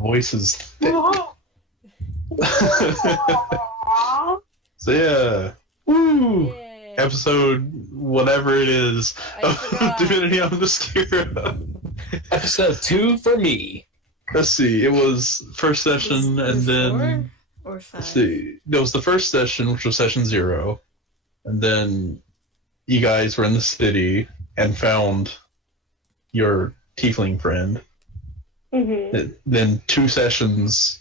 voice is thick. So yeah, woo! Yay. Episode whatever it is I of forgot. Divinity Amnescura. Episode 2 for me. Let's see, it was first session, and then 4 or 5? let's see, there was the first session, which was session 0, and then you guys were in the city and found your tiefling friend. Mm-hmm. Then 2 sessions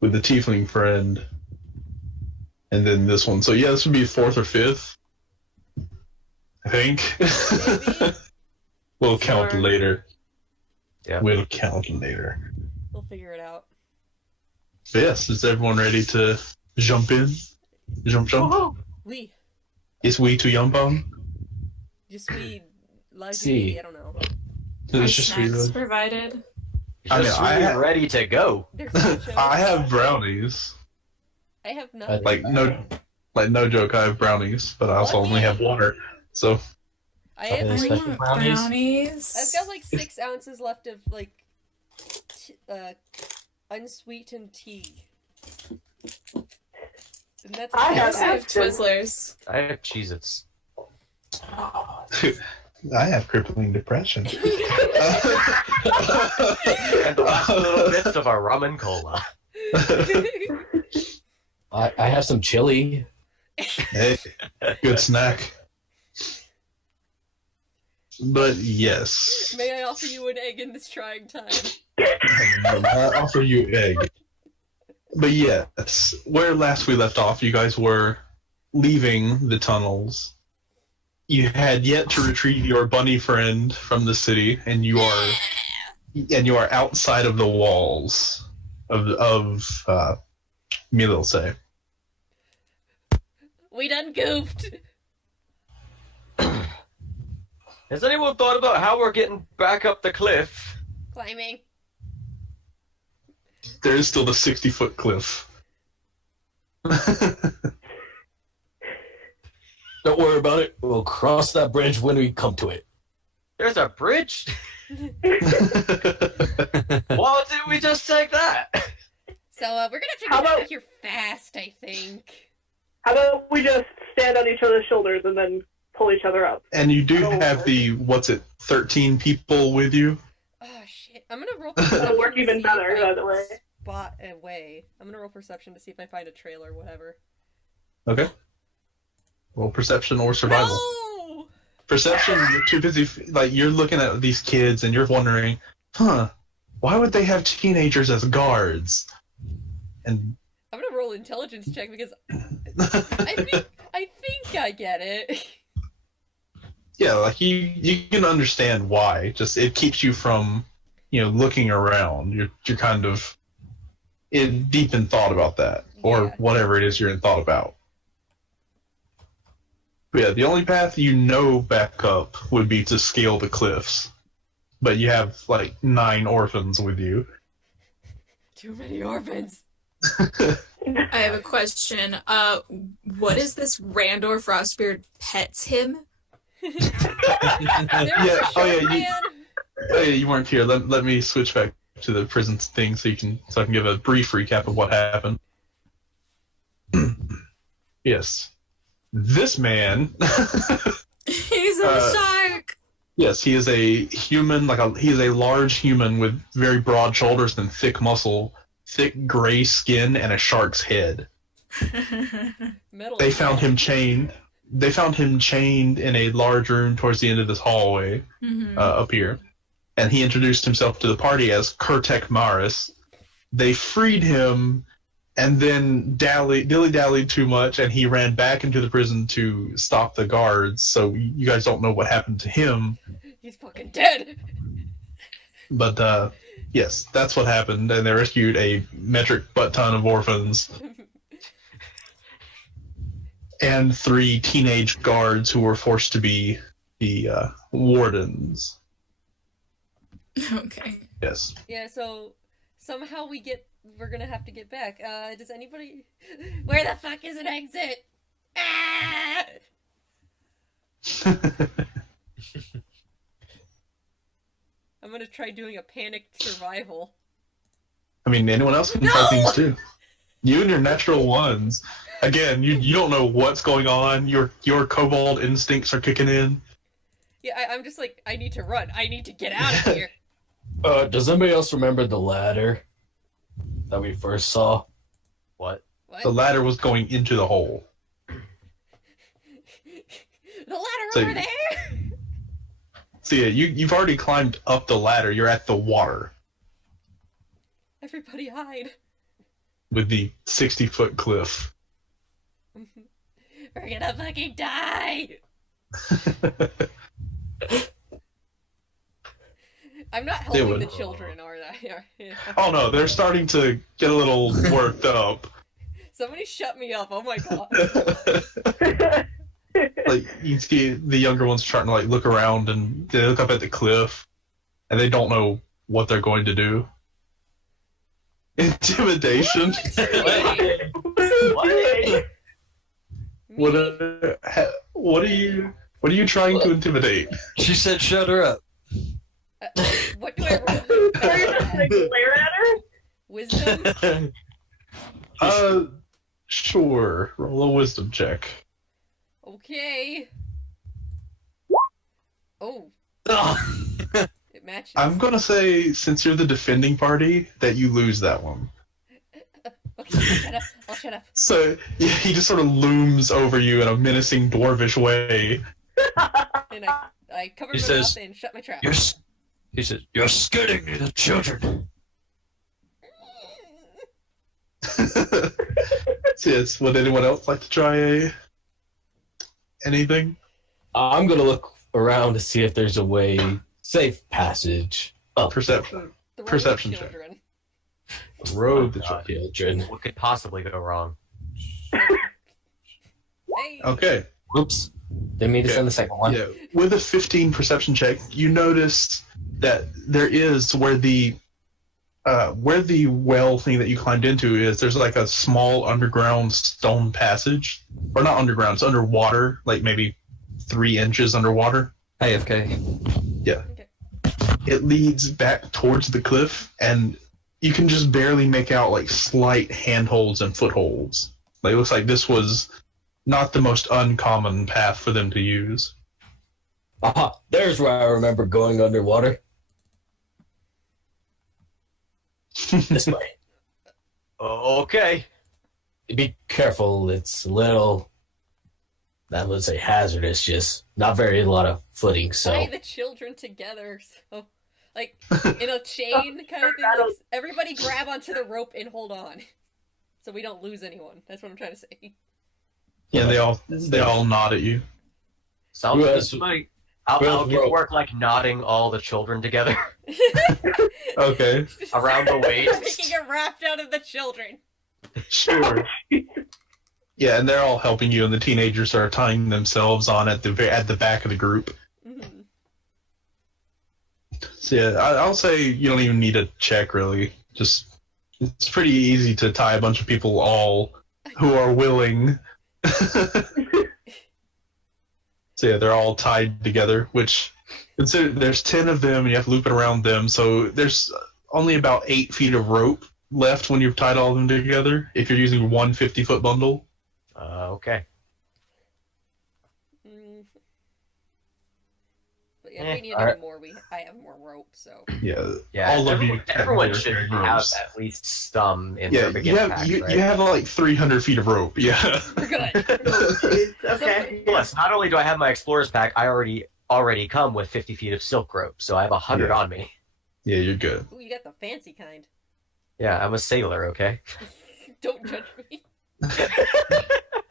with the tiefling friend, and then this one. So yeah, this would be 4th or 5th, I think. Maybe. We'll count Sure. later. Yeah. We'll count later. We'll figure it out. But yes, is everyone ready to jump in? Jump. We. Is we to jump on? Just we. See. I don't know. Are It's just snacks really- provided? I mean, Just I really ha- ready to go. There's nachos. I have brownies. I have nothing. Like no joke, I have brownies, but I also only have water. So I Are have they like, special brownies? I've got like 6 ounces left of like unsweetened tea. And that's I I have also have extra. Twizzlers. I have Cheez-Its. I have crippling depression. And the last little bits of our rum and cola. I have some chili. Hey, good snack. But yes, May I offer you an egg in this trying time? I offer you egg. But yes, where last we left off, you guys were leaving the tunnels. You had yet to retrieve your bunny friend from the city, and you are outside of the walls of Mililse. We done goofed. Has anyone thought about how we're getting back up the cliff? Climbing. There is still the 60-foot cliff. Don't worry about it. We'll cross that bridge when we come to it. There's a bridge? Why didn't we just take that? So we're gonna have to How get out about- of here fast, I think. How about we just stand on each other's shoulders and then pull each other up? And you do have the, 13 people with you? Oh shit! I'm gonna roll. That'll work to even see better, if I by the way. Spot a way. I'm gonna roll perception to see if I find a trail or whatever. Okay. Well, perception or survival. No! Perception, you're too busy, you're looking at these kids and you're wondering, why would they have teenagers as guards? And I'm gonna roll intelligence check because I think I get it. yeah, you can understand why. Just it keeps you from, looking around. You're kind of deep in thought about that, or Yeah. whatever it is you're in thought about. But yeah, the only path back up would be to scale the cliffs. But you have 9 orphans with you. Too many orphans. I have a question. What is this Randor Frostbeard pets him? There's Yeah, a oh, yeah, short you- man. Oh, yeah, you weren't here. Let me switch back to the prison thing so I can give a brief recap of what happened. Yes. This man He's a shark! yes, he is a human, he is a large human with very broad shoulders and thick muscle, thick gray skin, and a shark's head. Metal. They found him chained. They found him chained in a large room towards the end of this hallway up here, and he introduced himself to the party as Kurtek Maris. They freed him, and then dilly-dallied too much, and he ran back into the prison to stop the guards. So you guys don't know what happened to him, He's fucking dead. but yes, that's what happened, and they rescued a metric butt ton of orphans. And 3 teenage guards who were forced to be the wardens. Okay. Yes. Yeah. So somehow we're gonna have to get back. Does anybody? Where the fuck is an exit? Ah! I'm gonna try doing a panicked survival. I mean, anyone else can try things too. You and your natural ones. Again, you don't know what's going on. Your kobold instincts are kicking in. Yeah, I'm just like, I need to run. I need to get out of here. Does anybody else remember the ladder that we first saw? What? What? The ladder was going into the hole. The ladder So- over there! See, you've already climbed up the ladder. You're at the water Everybody hide. with the 60-foot cliff. We're gonna fucking die! I'm not helping would. the children, are they? Oh no, they're starting to get a little worked up. Somebody shut me up, oh my god. Like you see the younger ones starting to like look around and they look up at the cliff and they don't know what they're going to do. Intimidation. What are you trying to intimidate? She said, "Shut her up." What do I roll? Are you just gonna glare at her? Wisdom? Sure. Roll a wisdom check. Okay. Oh, it matches. I'm gonna say, since you're the defending party, that you lose that one. Okay, I'll shut up. I'll shut up. So yeah, he just sort of looms over you in a menacing dwarvish way. And I cover He my says, mouth and shut my trap. He says, "You're scaring the children." So yes, would anyone else like to try anything? I'm gonna look around to see if there's a way, safe passage up. Perception. The road Perception of check. children. Road the God. Children. What could possibly go wrong? Hey. Okay. Oops. Didn't mean to send the second one. Yeah. With a 15 perception check, you notice that there is where the well thing that you climbed into is. There's like a small underground stone passage, or not underground. It's underwater, like maybe 3 inches underwater. AFK. It leads back towards the cliff, and you can just barely make out like slight handholds and footholds. Like, it looks like this was not the most uncommon path for them to use. Aha, there's where I remember going underwater. This way. Okay. Be careful, it's a little, I would say hazardous, just not very a lot of footing, so. Tie the children together, so like in a chain kind of thing. Like, everybody grab onto the rope and hold on, so we don't lose anyone. That's what I'm trying to say. Yeah, they all nod at you. Sounds good Yes. to me. I'll Well, get rope. work like knotting all the children together Okay, around the waist. Making a raft out of the children. sure. Yeah, and they're all helping you, and the teenagers are tying themselves on at the back of the group. Mhm. So yeah, I'll say you don't even need a check really. Just it's pretty easy to tie a bunch of people all who are willing. So yeah, they're all tied together, which consider there's 10 of them, and you have to loop it around them. So there's only about 8 feet of rope left when you've tied all of them together. If you're using one 50-foot bundle. Okay. Mm. But yeah, if Eh, we need alright. any more, I have more rope. So Yeah, Yeah. all of you. Everyone technically should are carrying have ropes. at least some in Yeah, their you beginning have packs, you, right? you have like 300 feet of rope. Yeah. we're good. Jeez, okay. Plus, not only do I have my explorer's pack, I already come with 50 feet of silk rope, so I have 100 Yeah. on me. Yeah, you're good. Ooh, you got the fancy kind. Yeah, I'm a sailor, okay? Don't judge me.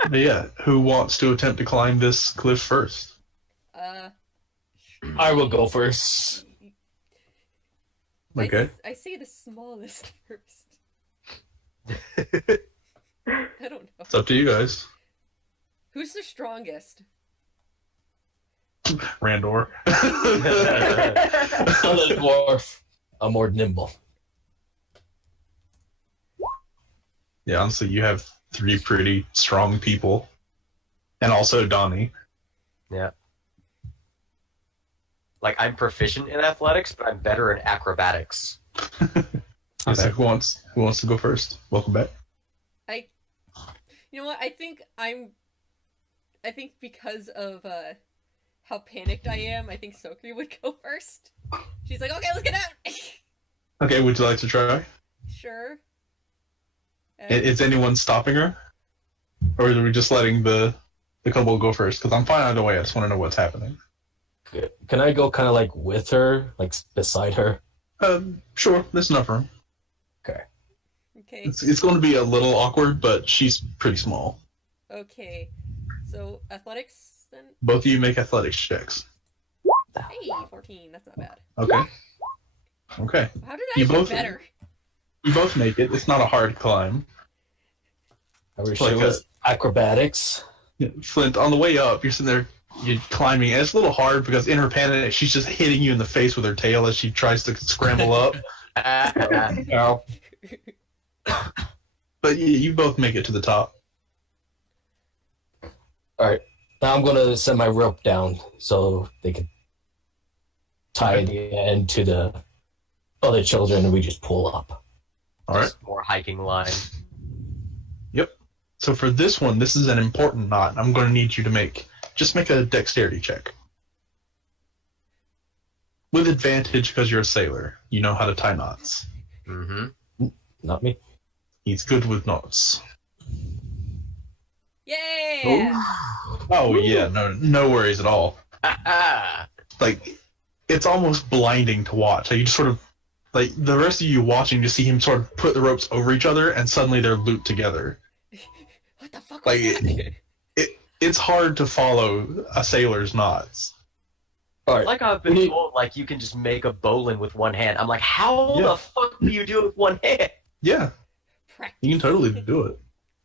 But yeah, who wants to attempt to climb this cliff first? I will go first. Okay. I say the smallest first. I don't know. It's up to you guys. Who's the strongest? Randor. I'm a dwarf. I'm more nimble. Yeah, honestly, you have 3 pretty strong people. And also Donnie. Yeah. Like, I'm proficient in athletics, but I'm better in acrobatics. So who wants to go first? Welcome back. You know what? I think because of how panicked I am, I think Sokri would go first. She's like, okay, let's get out. Okay, would you like to try? Sure. Is anyone stopping her? Or are we just letting the kobold go first? Because I'm fine either way, I just want to know what's happening. Can I go kind of like with her, like beside her? Sure, there's enough room. Okay. Okay. It's going to be a little awkward, but she's pretty small. Okay. So athletics then. Both of you make athletics checks. Hey, 14. That's not bad. Okay. Okay. How did I You do both- better? You both make it. It's not a hard climb. I wish Like it was acrobatics. Flint, on the way up, you're sitting there, you're climbing, and it's a little hard because in her panic, she's just hitting you in the face with her tail as she tries to scramble up. Ow. But you both make it to the top. All right. Now I'm going to send my rope down so they can tie the end to the other children and we just pull up. All right. Just more hiking line. Yep. So for this one, this is an important knot. I'm going to need you to make a dexterity check. With advantage because you're a sailor. You know how to tie knots. Mm-hmm. Not me. He's good with knots. Yeah. Oh yeah, no worries at all. Like, it's almost blinding to watch. Like, you just sort of, like, the rest of you watching, just see him sort of put the ropes over each other, and suddenly they're looped together. What the fuck Like, was that? It's hard to follow a sailor's knots. All right. Like I've been told, like you can just make a bowline with one hand. I'm like, how Yeah. the fuck do you do it with one hand? Yeah, Practice. you can totally do it.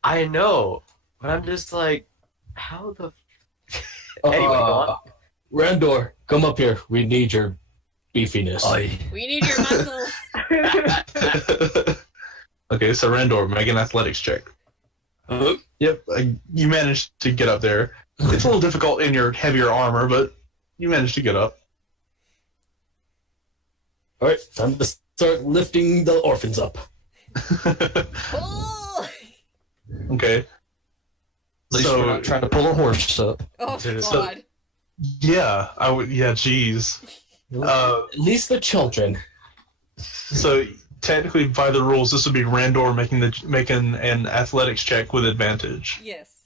I know, but I'm just like, how the? Anyway, go on. Randor, come up here. We need your beefiness. We need your muscles. Okay, so Randor, make an athletics check. Yep, you managed to get up there. It's a little difficult in your heavier armor, but you managed to get up. All right, time to start lifting the orphans up. Oh, Okay. At least we're not trying to pull a horse up. oh So- God. Yeah, I would. Yeah, jeez. At least the children. So technically, by the rules, this would be Randor making an athletics check with advantage. Yes.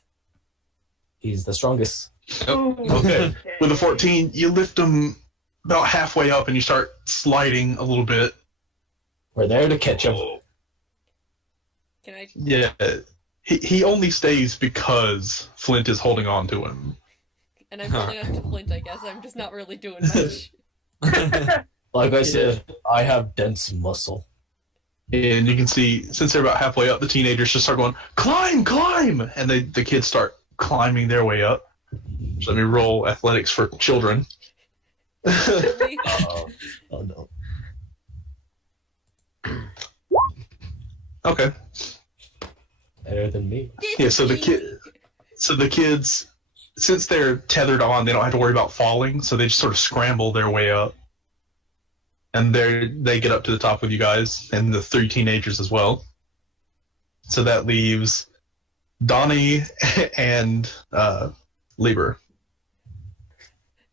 He's the strongest. Okay. With a 14, you lift him about halfway up, and you start sliding a little bit. We're there to catch him. Can I? Yeah. He only stays because Flint is holding on to him. And I'm holding on to Flint. I guess I'm just not really doing much. Like I said, I have dense muscle. And you can see, since they're about halfway up, the teenagers just start going, climb, climb! And the kids start climbing their way up. So let me roll athletics for children. Really? Oh no. Okay. Better than me. Yeah, so the kids, since they're tethered on, they don't have to worry about falling, so they just sort of scramble their way up. And they get up to the top with you guys, and the 3 teenagers as well. So that leaves Donnie and Lieber.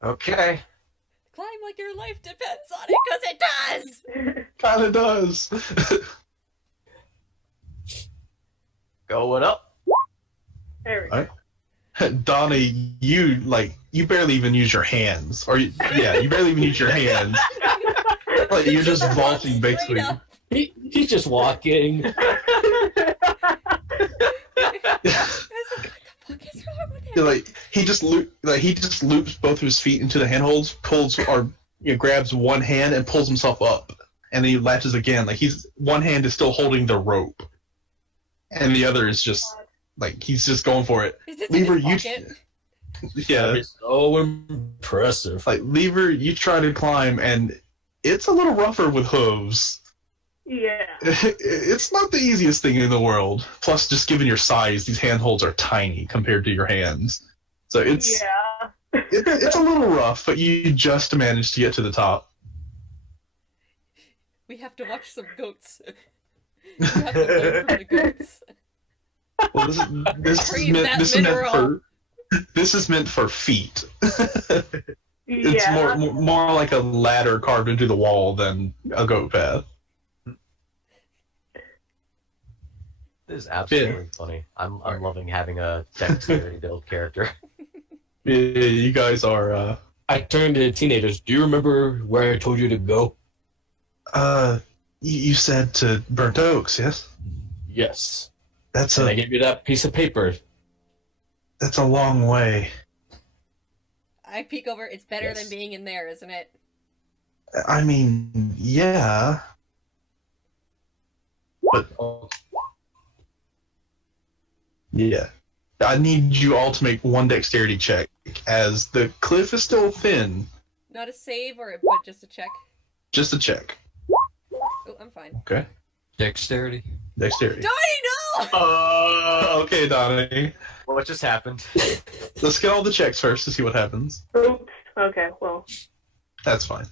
Okay. Climb like your life depends on it, because it does. Kinda does. Going up. There we go. Alright. Donnie, you barely even use your hands. You barely even use your hands. Like, you're just vaulting, basically. Straight up. He's just walking. I was like, what the fuck is wrong with him? Like, he just loops both of his feet into the handholds, grabs one hand and pulls himself up, and then he latches again. Like, one hand is still holding the rope, and the other is just he's just going for it. Is this in Lieber, his pocket? Yeah, So impressive. like Lieber, you try to climb, and it's a little rougher with hooves. Yeah. It's not the easiest thing in the world. Plus, just given your size, these handholds are tiny compared to your hands. So it's it's a little rough, but you just managed to get to the top. We have to watch some goats. You have to learn from the goats. Well, this is meant for feet. It's Yeah. more like a ladder carved into the wall than a goat path. This is absolutely funny. I'm loving having a dexterity build character. Yeah, you guys are. I turned to the teenagers. Do you remember where I told you to go? You said to Burnt Oaks, yes? Yes. That's And I gave you that piece of paper. That's a long way. I peek over. It's better Yes. than being in there, isn't it? I mean, yeah. But yeah. I need you all to make one dexterity check, as the cliff is still thin. Not a save, but just a check. Just a check. Oh, I'm fine. Okay. Dexterity. Dexterity. Donnie, no! Okay, Donnie. What just happened? Let's get all the checks first to see what happens. Oops. Okay, well. That's fine.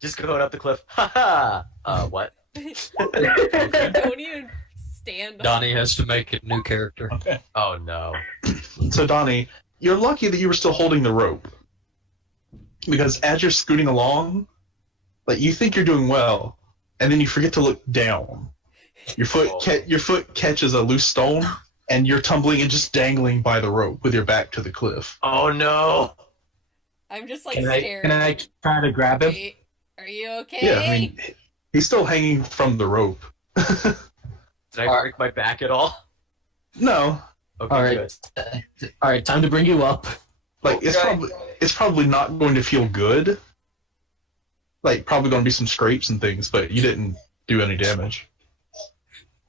Just going up the cliff. Ha ha! What? Don't even stand. Donnie has to make a new character. Okay. Oh no. So, Donnie, you're lucky that you were still holding the rope. Because as you're scooting along, like, you think you're doing well, and then you forget to look down. Your foot catches a loose stone, and you're tumbling and just dangling by the rope with your back to the cliff. Oh no. I'm just like Can staring. I try to grab him? Are you okay? Yeah, I mean, he's still hanging from the rope. Did I break my back at all? No, Okay, All right. good. All right, time to bring you up. like it's probably not going to feel good. Like, probably going to be some scrapes and things, but you didn't do any damage.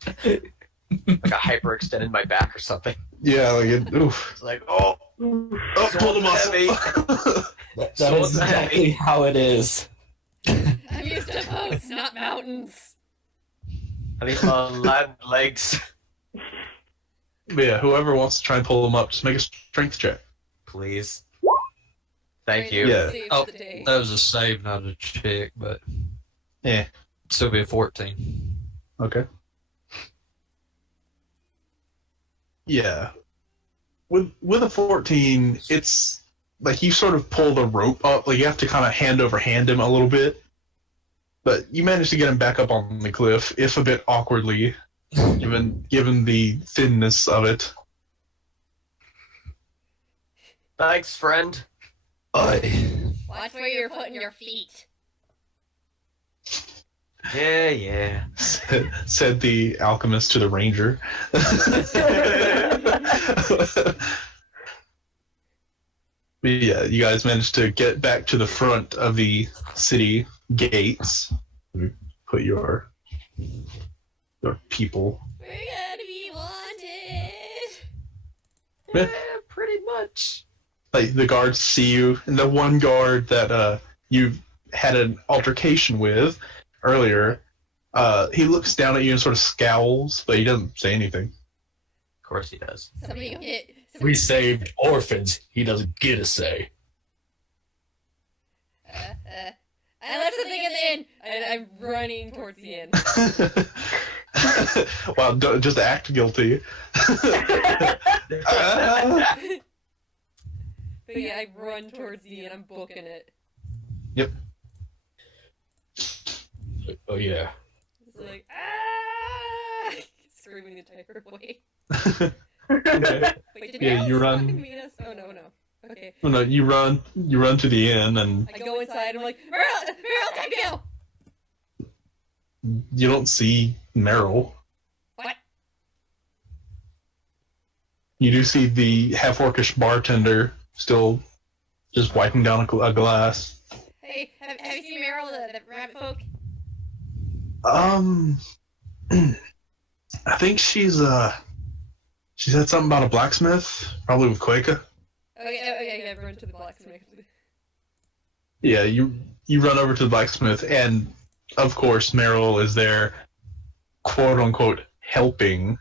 Like I hyperextended my back or something. Yeah, like oof. It's like, oh, Oh, pull the muscle. That So is exactly how it is. I'm used to boats, not mountains. I need my legs. But yeah, whoever wants to try and pull them up, just make a strength check. Please. Thank Right, you. Yeah. save Oh, the day. that was a save, not a check, but Yeah. still be a 14. Okay. Yeah. With a 14, it's like you sort of pull the rope up, like you have to kind of hand over hand him a little bit. But you manage to get him back up on the cliff, if a bit awkwardly, given the thinness of it. Thanks, friend. Watch where you're putting your feet. Yeah. Said the alchemist to the ranger. But yeah, you guys managed to get back to the front of the city gates. Put your people. We're gonna be wanted. Yeah. Pretty much. Like, the guards see you, and the one guard that you had an altercation with earlier, he looks down at you and sort of scowls, but he doesn't say anything. Of course he does. Somebody go get. We saved orphans. He doesn't get a say. I left something in the inn. I'm running towards the inn. Wow, just act guilty. But yeah, I run towards the inn. I'm booking it. Yep. Oh yeah. It's like, ah! Screaming the tiger away. Wait, did Yeah, Meryl you run. fucking meet us? Oh no. Okay. Well, no, you run to the inn, and I go inside. I'm like, Meryl, take me out. you don't see Meryl. What? You do see the half-orcish bartender still just wiping down a glass. Hey, have you seen Meryl, the rabbit folk? I think she said something about a blacksmith, probably with Quaker. Okay, I run to the blacksmith. Yeah, you run over to the blacksmith, and of course Meryl is there, quote unquote, helping,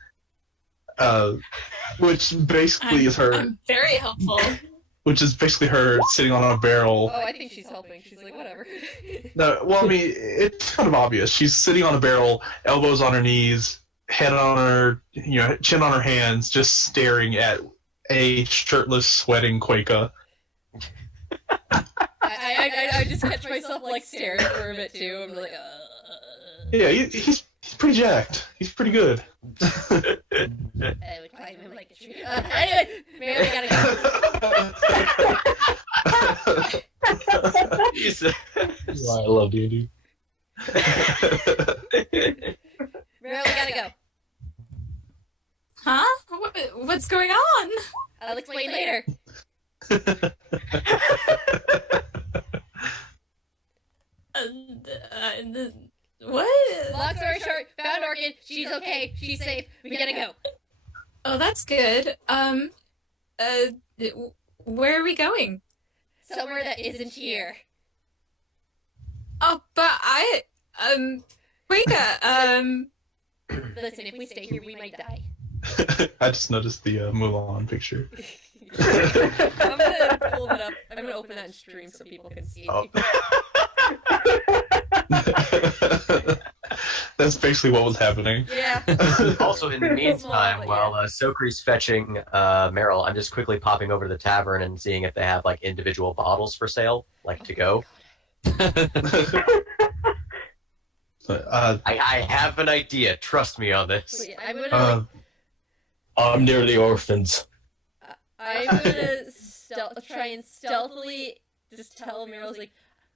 which basically is her. I'm very helpful. which is basically her sitting on a barrel. Oh, I think she's helping. She's like, whatever. No, well, I mean, it's kind of obvious. She's sitting on a barrel, elbows on her knees, head on her, chin on her hands, just staring at a shirtless, sweating Quaker. I just catch myself like staring for a bit too. I'm like, Yeah, he's pretty jacked. He's pretty good. I would climb him like a tree. Anyway, man, we gotta go. Jesus. I love D&D. Man, we gotta go. Huh? What's going on? I'll explain later. What? Long story short, found Orchid. She's okay. She's safe. We gotta go. Oh, that's good. Where are we going? Somewhere that isn't here. Oh, but Weka, Listen, if we stay here, we might die. I just noticed the Mulan picture. I'm gonna pull it up. I'm gonna open that in stream so people can see. Oh. That's basically what was happening. Yeah. Also, in the meantime, Small, while Sokri's fetching Meryl, I'm just quickly popping over to the tavern and seeing if they have like individual bottles for sale, like to go. I have an idea. Trust me on this. Wait, I'm gonna. I'm near the orphans. I'm gonna try and stealthily just tell Meryl's like,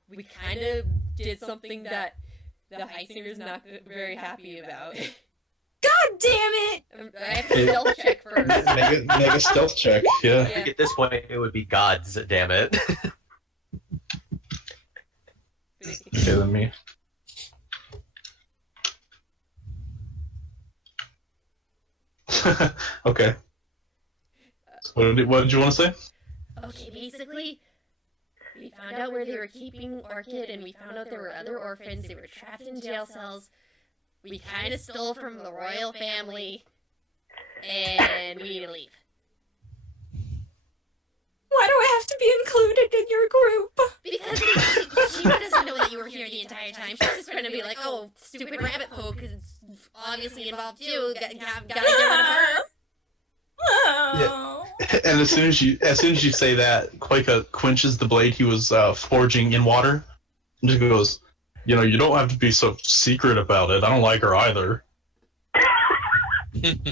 we kind of did something that the Heisinger's not very happy about. God damn it! I have to stealth check first. Make a stealth check, yeah. I think at this point it would be gods, damn it. Okay, then me. Okay. What did you want to say? Okay, basically, we found out where they were keeping Orchid, and we found out there were other orphans. They were trapped in jail cells. We kind of stole from the royal family, and we need to leave. Why do I have to be included in your group? Because she doesn't know that you were here the entire time. She's just trying to be like, oh, stupid rabbit folk is obviously involved too. Gotta get rid of her. Oh. And as soon as you say that, Quaker quenches the blade he was forging in water, and just goes, you don't have to be so secret about it. I don't like her either. I don't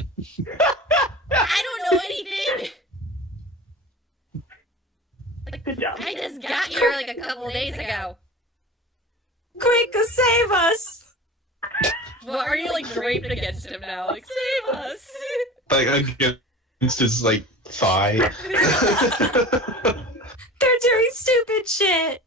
know anything. Good job. I just got here like a couple days ago. Quick, save us! Well, are you like draped against him now? Like, save us! Like against his thigh. They're doing stupid shit!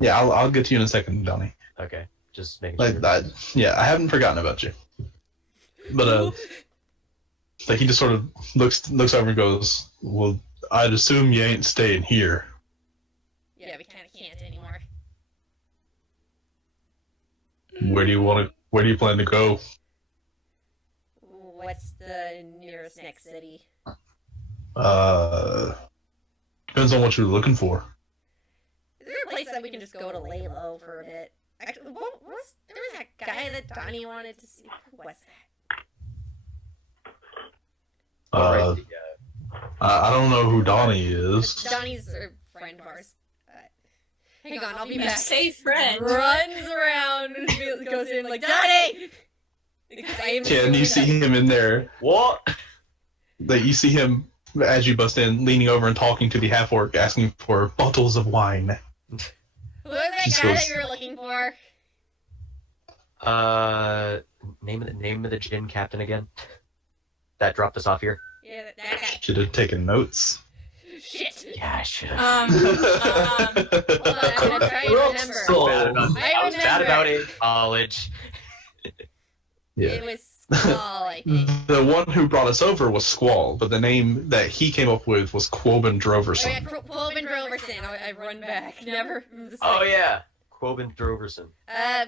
Yeah, I'll get to you in a second, Donnie. Okay, just making Like sure. that. Yeah, I haven't forgotten about you. But he just sort of looks over and goes, "Well, I'd assume you ain't staying here." Yeah, we kind of can't anymore. Where do you plan to go? What's the nearest next city? Depends on what you're looking for. Is there a place that we can just go to lay low for a bit? Actually, there was that guy that Donnie wanted to see. Who was that? Alright, I don't know who Donnie is. Donnie's a friend of ours. Hang on, I'll be You back. say friend. Runs around and goes in like, Donnie! Because I am Yeah, and you see him in there. what? You see him as you bust in, leaning over and talking to the half-orc, asking for bottles of wine. Who was that Just guy goes- that you were looking for? Name of the gin captain again. That dropped us off here. Yeah, that guy. Should have taken notes. Shit! Yeah, I should have. Hold on, I'm gonna try and remember. I was bad about it in college. Yeah. It was Squall, I think. The one who brought us over was Squall, but the name that he came up with was Quoben Oh Droverson. yeah, Colvin Droverson. I run back. Never. I'm just Oh like, yeah, Quoben Droverson.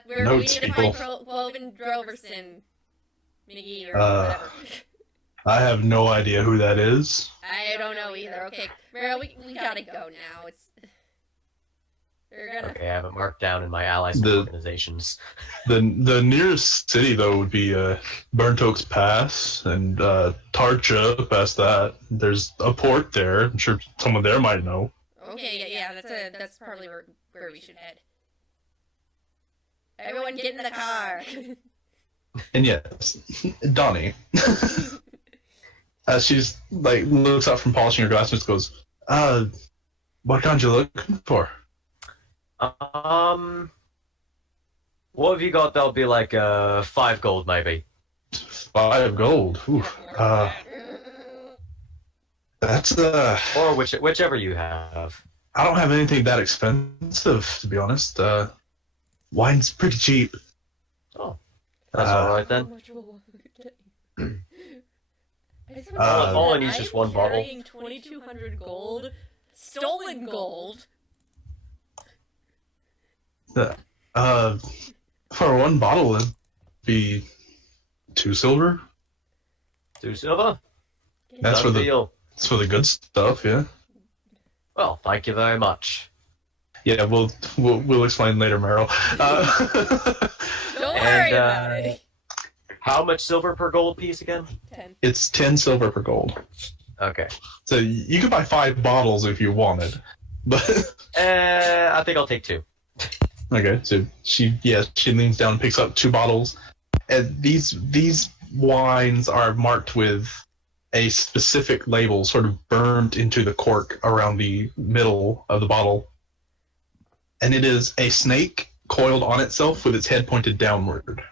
we need Notes, to people. find Colvin Droverson. Miggy or Uh, whatever. I have no idea who that is. I don't know either. Okay, Meryl, we gotta go now. We're gonna. Okay, I have it marked down in my allies and The- organizations. The nearest city though would be Burnt Oaks Pass and Tarcha. Past that, there's a port there. I'm sure someone there might know. Okay, yeah, that's probably where we should head. Everyone, get in the car. And yes, Donnie, as she's like looks up from polishing her glasses, goes, what kind you looking for?" What have you got that'll be like 5 gold, maybe? 5 gold. Oof. That's Or whichever you have. I don't have anything that expensive, to be honest. Wine's pretty cheap. Oh, that's alright then. All I need is just one bottle. Carrying 2,200 gold, stolen gold. For one bottle, it'd be 2 silver. 2 silver? That's for the deal. That's for the good stuff, yeah. Well, thank you very much. Yeah, we'll explain later, Meryl. Don't worry about it. How much silver per gold piece again? 10. It's 10 silver per gold. Okay. So you could buy 5 bottles if you wanted, but I think I'll take 2. okay. So she leans down and picks up 2 bottles, and these wines are marked with a specific label, sort of burned into the cork around the middle of the bottle, and it is a snake coiled on itself with its head pointed downward.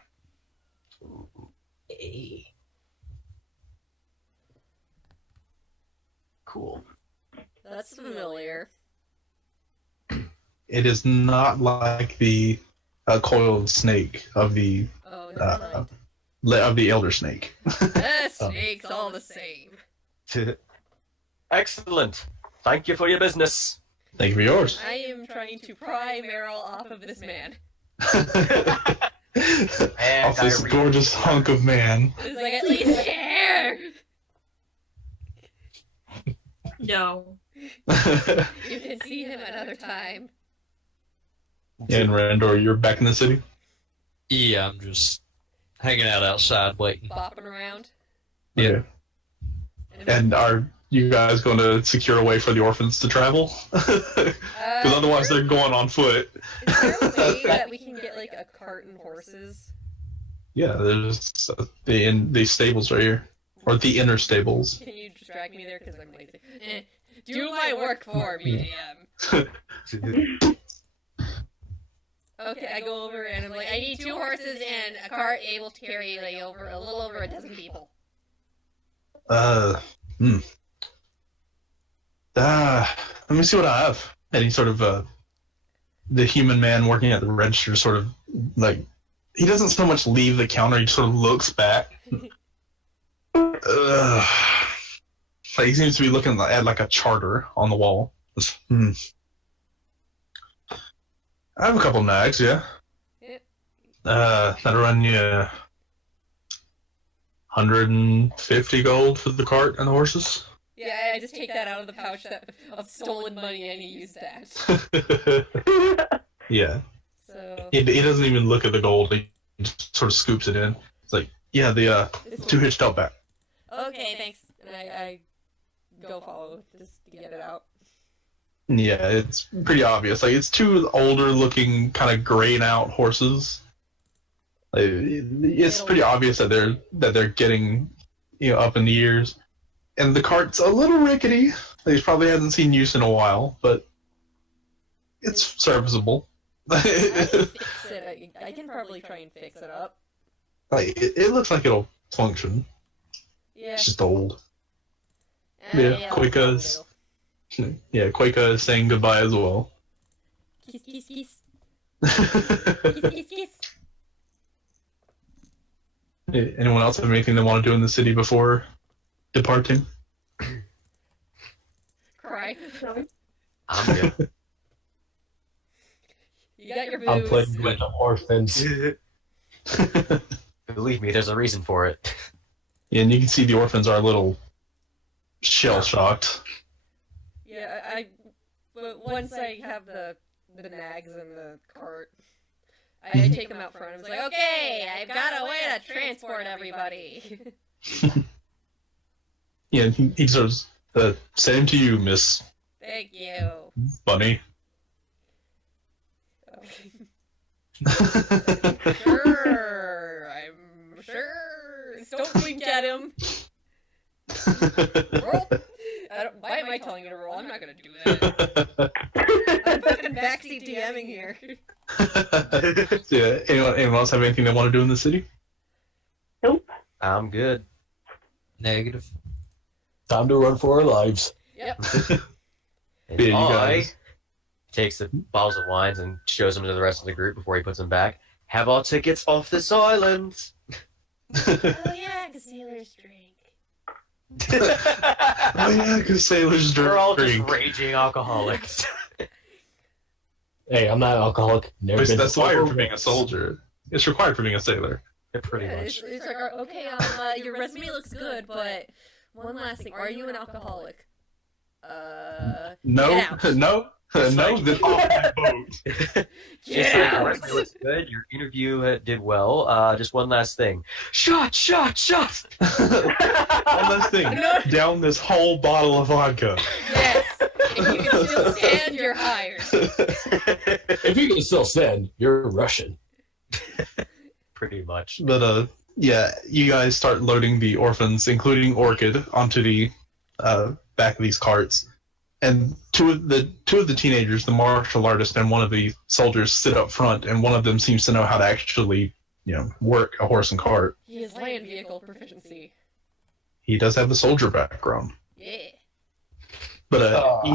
Hey. Cool. That's familiar. It is not like the coiled snake of the Oh, never mind. of the elder snake. Snake's all the same. Excellent. Thank you for your business. Thank you for yours. I am trying to pry Meryl off of this man. Off this gorgeous hunk of man. It's like, at least share! No. You can see him another time. And Randor, you're back in the city? Yeah, I'm just hanging out outside waiting. Bopping around. Yeah. And are you guys going to secure a way for the orphans to travel? Because otherwise they're going on foot. Is there a way that we can get, like, a cart and horses? Yeah, there's the stables right here. Or the inner stables. Can you just drag me there? Because I'm lazy. Do my work for me, DM. Okay, I go over and I'm like, I need 2 horses and a cart able to carry like a little over a dozen people. Let me see what I have. And he sort of, the human man working at the register sort of, like, he doesn't so much leave the counter, he sort of looks back. Like, he seems to be looking at, like, a charter on the wall. I have a couple nags, yeah. Yep. That'll run you 150 gold for the cart and the horses. Yeah, I just take that out of the pouch of stolen money and you use that. Yeah. So He doesn't even look at the gold. He just sort of scoops it in. It's like, yeah, the 2 hitched out back. okay, thanks. And I go follow just to get it out. Yeah, it's pretty obvious. Like, it's 2 older-looking, kind of grayed out horses. Like, it's pretty obvious that they're getting, up in the years. And the cart's a little rickety. Like, it probably hasn't seen use in a while, but it's serviceable. I can fix it. I can probably try and fix it up. Like, it looks like it'll function. Yeah. It's just old. Yeah, Quakas. Yeah, Quaka is saying goodbye as well. Kiss, kiss, kiss. Kiss, kiss, kiss. Anyone else have anything they want to do in the city before departing? Cry. I'm good. You got your I'm booze. playing with the orphans. Feel Believe me, there's a reason for it. And you can see the orphans are a little shell-shocked. Yeah, but once I have the nags in the cart, I take them out front. I was like, okay, I've got a way to transport everybody. Yeah, he says, same to you, Miss Thank you. Bunny. Sure, I'm sure. Don't wink at him. Roll. Why am I telling you to roll? I'm not gonna do that. I'm fucking backseat DMing here. Yeah, anyone else have anything they want to do in the city? Nope. I'm good. Negative. Time to run for our lives. Yep. And Yeah, you I guys. takes the bottles of wines and shows them to the rest of the group before he puts them back. Have our tickets off this island. Oh yeah, 'cause sailors drink. Oh yeah, because sailors We're all just drink. raging alcoholics. Hey, I'm not an alcoholic. Never been. That's required for being a soldier. It's required for being a sailor. Pretty Yeah, much. it's like, okay, your resume looks good, but one last thing, are you an alcoholic? No, Get out. no, It's no, like- then off my boat. Just Yeah. like, your resume looks good. Your interview did well. Just one last thing. Shot! One last thing. No. Down this whole bottle of vodka. Yes. If you can still stand, you're hired. If you can still stand, you're Russian. Pretty much. But yeah, you guys start loading the orphans, including Orchid, onto the back of these carts, and two of the teenagers, the martial artist and one of the soldiers, sit up front, and one of them seems to know how to actually, work a horse and cart. He has land vehicle proficiency. He does have the soldier background. Yeah. But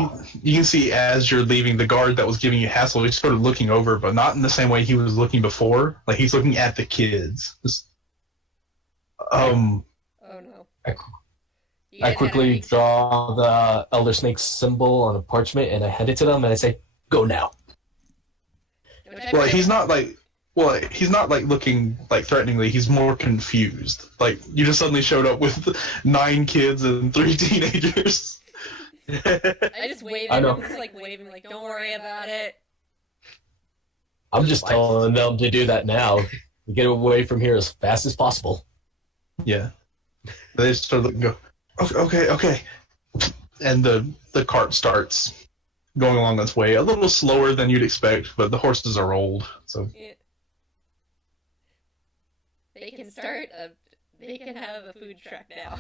you can see as you're leaving, the guard that was giving you hassle, he's sort of looking over, but not in the same way he was looking before. Like, he's looking at the kids. Oh no. I quickly draw the Elder Snake symbol on a parchment and I hand it to them and I say, "Go now." Well, he's not like looking like threateningly. He's more confused. Like, you just suddenly showed up with 9 kids and 3 teenagers. I just wave I at know. him, just like waving, like, don't worry about it. I'm just telling them to do that now. To get away from here as fast as possible. Yeah. They just sort of look and go, okay. And the cart starts going along its way, a little slower than you'd expect, but the horses are old, so. Yeah. They can have a food truck now.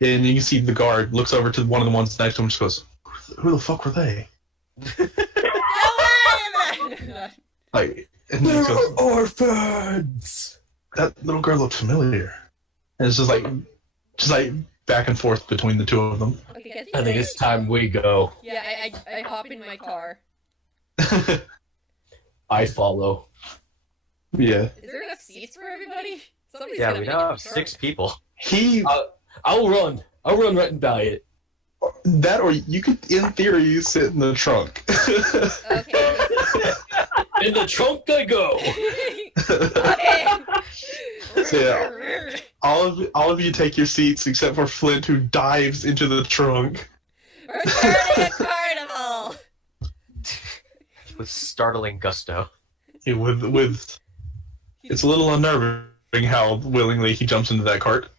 And you can see the guard looks over to one of the ones next to him and just goes, "Who the fuck were they?" Like, and he They're goes, orphans! "That little girl looked familiar." And it's just like back and forth between the two of them. Okay, I think it's time we go. Yeah, I hop in my car. I follow. Yeah. Is there enough seats for everybody? Somebody's Yeah, gonna we make now it have 6 people. He I'll run. I'll run right by it. that, or you could, in theory, sit in the trunk. Okay. In the trunk I go. Okay. Yeah. All of you take your seats except for Flint, who dives into the trunk. We're starting a carnival. With startling gusto. Yeah, with it's a little unnerving how willingly he jumps into that cart.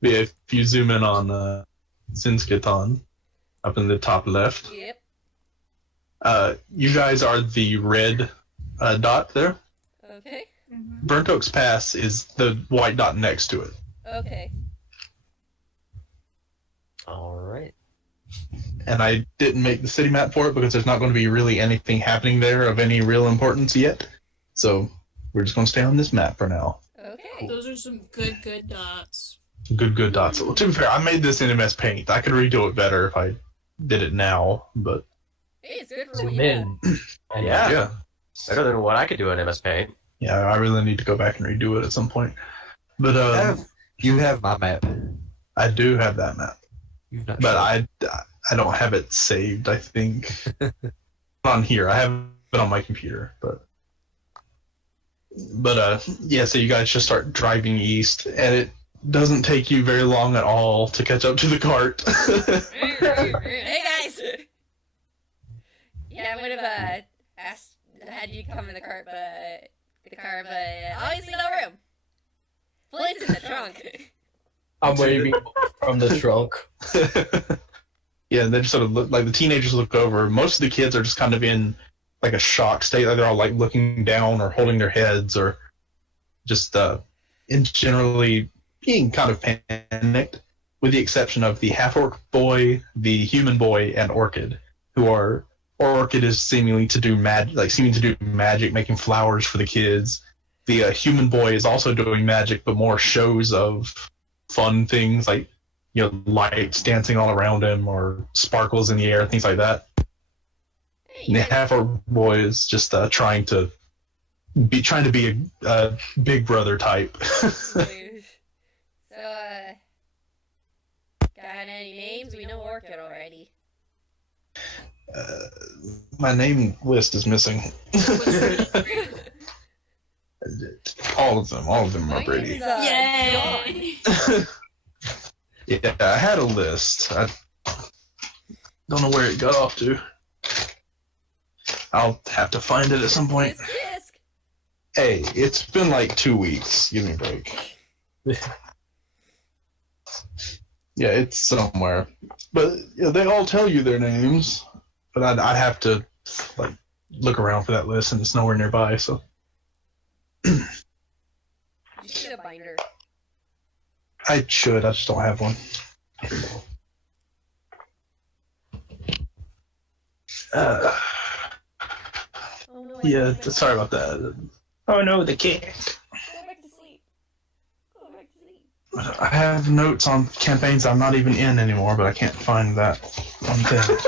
Yeah, if you zoom in on Zinskiton, up in the top left, Yep. you guys are the red dot there. Okay. Burnt Oaks Pass is the white dot next to it. Okay. Alright. And I didn't make the city map for it because there's not going to be really anything happening there of any real importance yet. So we're just going to stay on this map for now. Okay. Those are some good dots. Good dots. Well, to be fair, I made this in MS Paint. I could redo it better if I did it now, but Hey, it's good for Zoom what you in. And Yeah. yeah. Better than what I could do in MS Paint. Yeah, I really need to go back and redo it at some point. But You have my map. I do have that map, You've not but shown. I don't have it saved. I think on here. I have it on my computer, but But yeah, so you guys just start driving east, and it doesn't take you very long at all to catch up to the cart. Hey guys! Yeah, I would have asked, had you come in the car, but obviously no room. Flate's in the trunk. I'm waving from the trunk. Yeah, and they just sort of look like the teenagers look over. Most of the kids are just kind of in like a shock state. Like they're all like looking down or holding their heads or just in generally being kind of panicked, with the exception of the half-orc boy, the human boy, and Orchid, who are Orchid is seeming to do magic, making flowers for the kids. The human boy is also doing magic, but more shows of fun things like lights dancing all around him or sparkles in the air, things like that. And the half-orc boy is just trying to be a big brother type. So, got any names? We know Orchid already. My name list is missing. All of them are Brady. Yay! Yeah, I had a list. I don't know where it got off to. I'll have to find it at some point. Hey, it's been like 2 weeks. Give me a break. Yeah, it's somewhere. But they all tell you their names. But I'd have to look around for that list, and it's nowhere nearby. So You should get a binder. I should. I just don't have one. Oh, no, Yeah, sorry about that. Oh no, the cat. Go back to sleep. Go back to sleep. I have notes on campaigns I'm not even in anymore, but I can't find that one thing.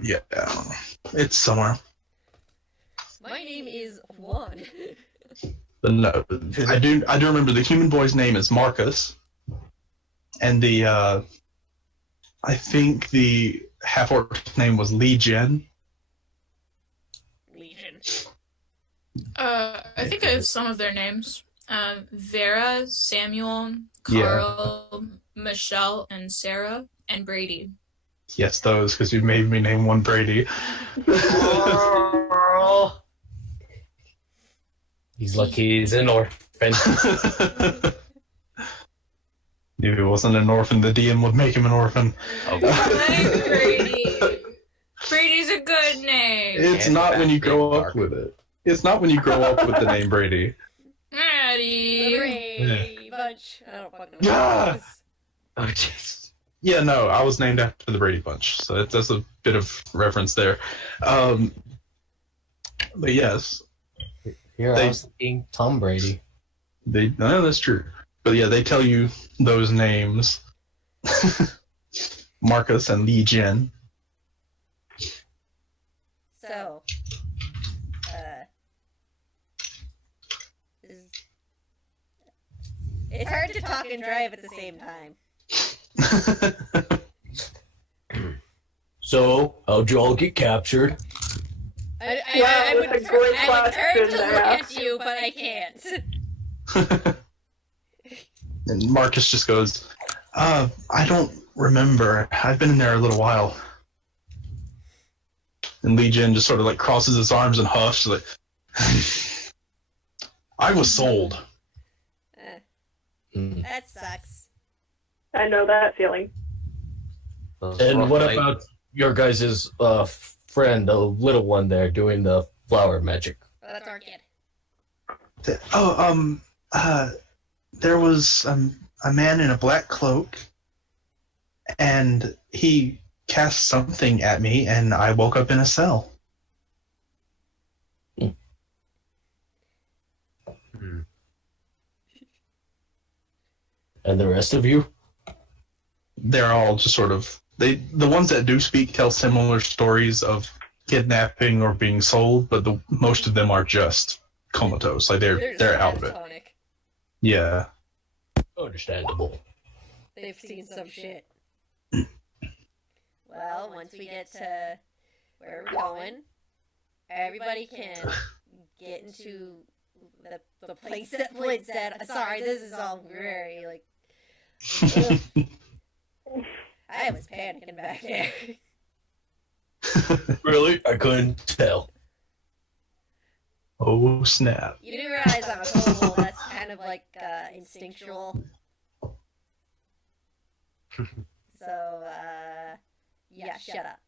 Yeah, it's somewhere. My name is Juan. But no, I do remember the human boy's name is Marcus, and the I think the half-orc's name was Legion. Legion. I think I have some of their names. Vera, Samuel, Carl, Michelle, and Sarah, and Brady. Yes, those, because you made me name one Brady. He's lucky he's an orphan. If he wasn't an orphan, the DM would make him an orphan. I like Brady. Brady's a good name. It's not when you grow up with it. It's not when you grow up with the name Brady. Brady. Brady Bunch. I don't fucking know. Yeah. Oh, jeez. Yeah, no, I was named after the Brady Bunch, so that's a bit of reference there. But yes, Here I was thinking Tom Brady. No, that's true. But yeah, they tell you those names, Marcus and Legion. So, it's hard to talk and drive at the same time. So, how'd you all get captured? I would that's a great turn question to to look ask. at you, but I can't. And Marcus just goes, I don't remember. I've been in there a little while. And Legion just sort of crosses his arms and huffs, I was sold. That sucks. I know that feeling. And what about your guys' friend, the little one there, doing the flower magic? Well, that's our kid. There was a man in a black cloak, and he cast something at me, and I woke up in a cell. And the rest of you? They're all just sort of the ones that do speak tell similar stories of kidnapping or being sold, but most of them are just comatose. They're out of it. catatonic. Yeah. Understandable. They've seen some shit. Well, once we get to where we're going, everybody can get into the place that Flint said. Sorry, this is all very, like... ugh. I was panicking back there. Really? I couldn't tell. Oh, snap. You do realize I'm a kobold. That's kind of like instinctual. So, yeah, shut up.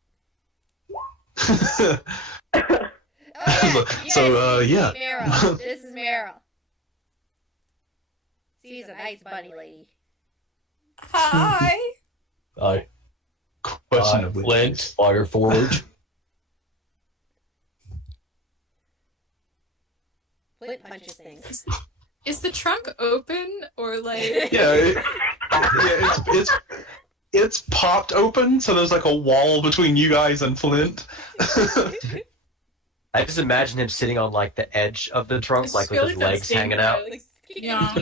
Oh, yeah. So, yeah. Meryl. This is Meryl. She's a nice bunny lady. Hi. I Questionably. Flint, Fireforge. Flint punches things. Is the trunk open or like? Yeah, it's popped open, so there's like a wall between you guys and Flint. I just imagine him sitting on like the edge of the trunk, like with his legs hanging out. Yeah.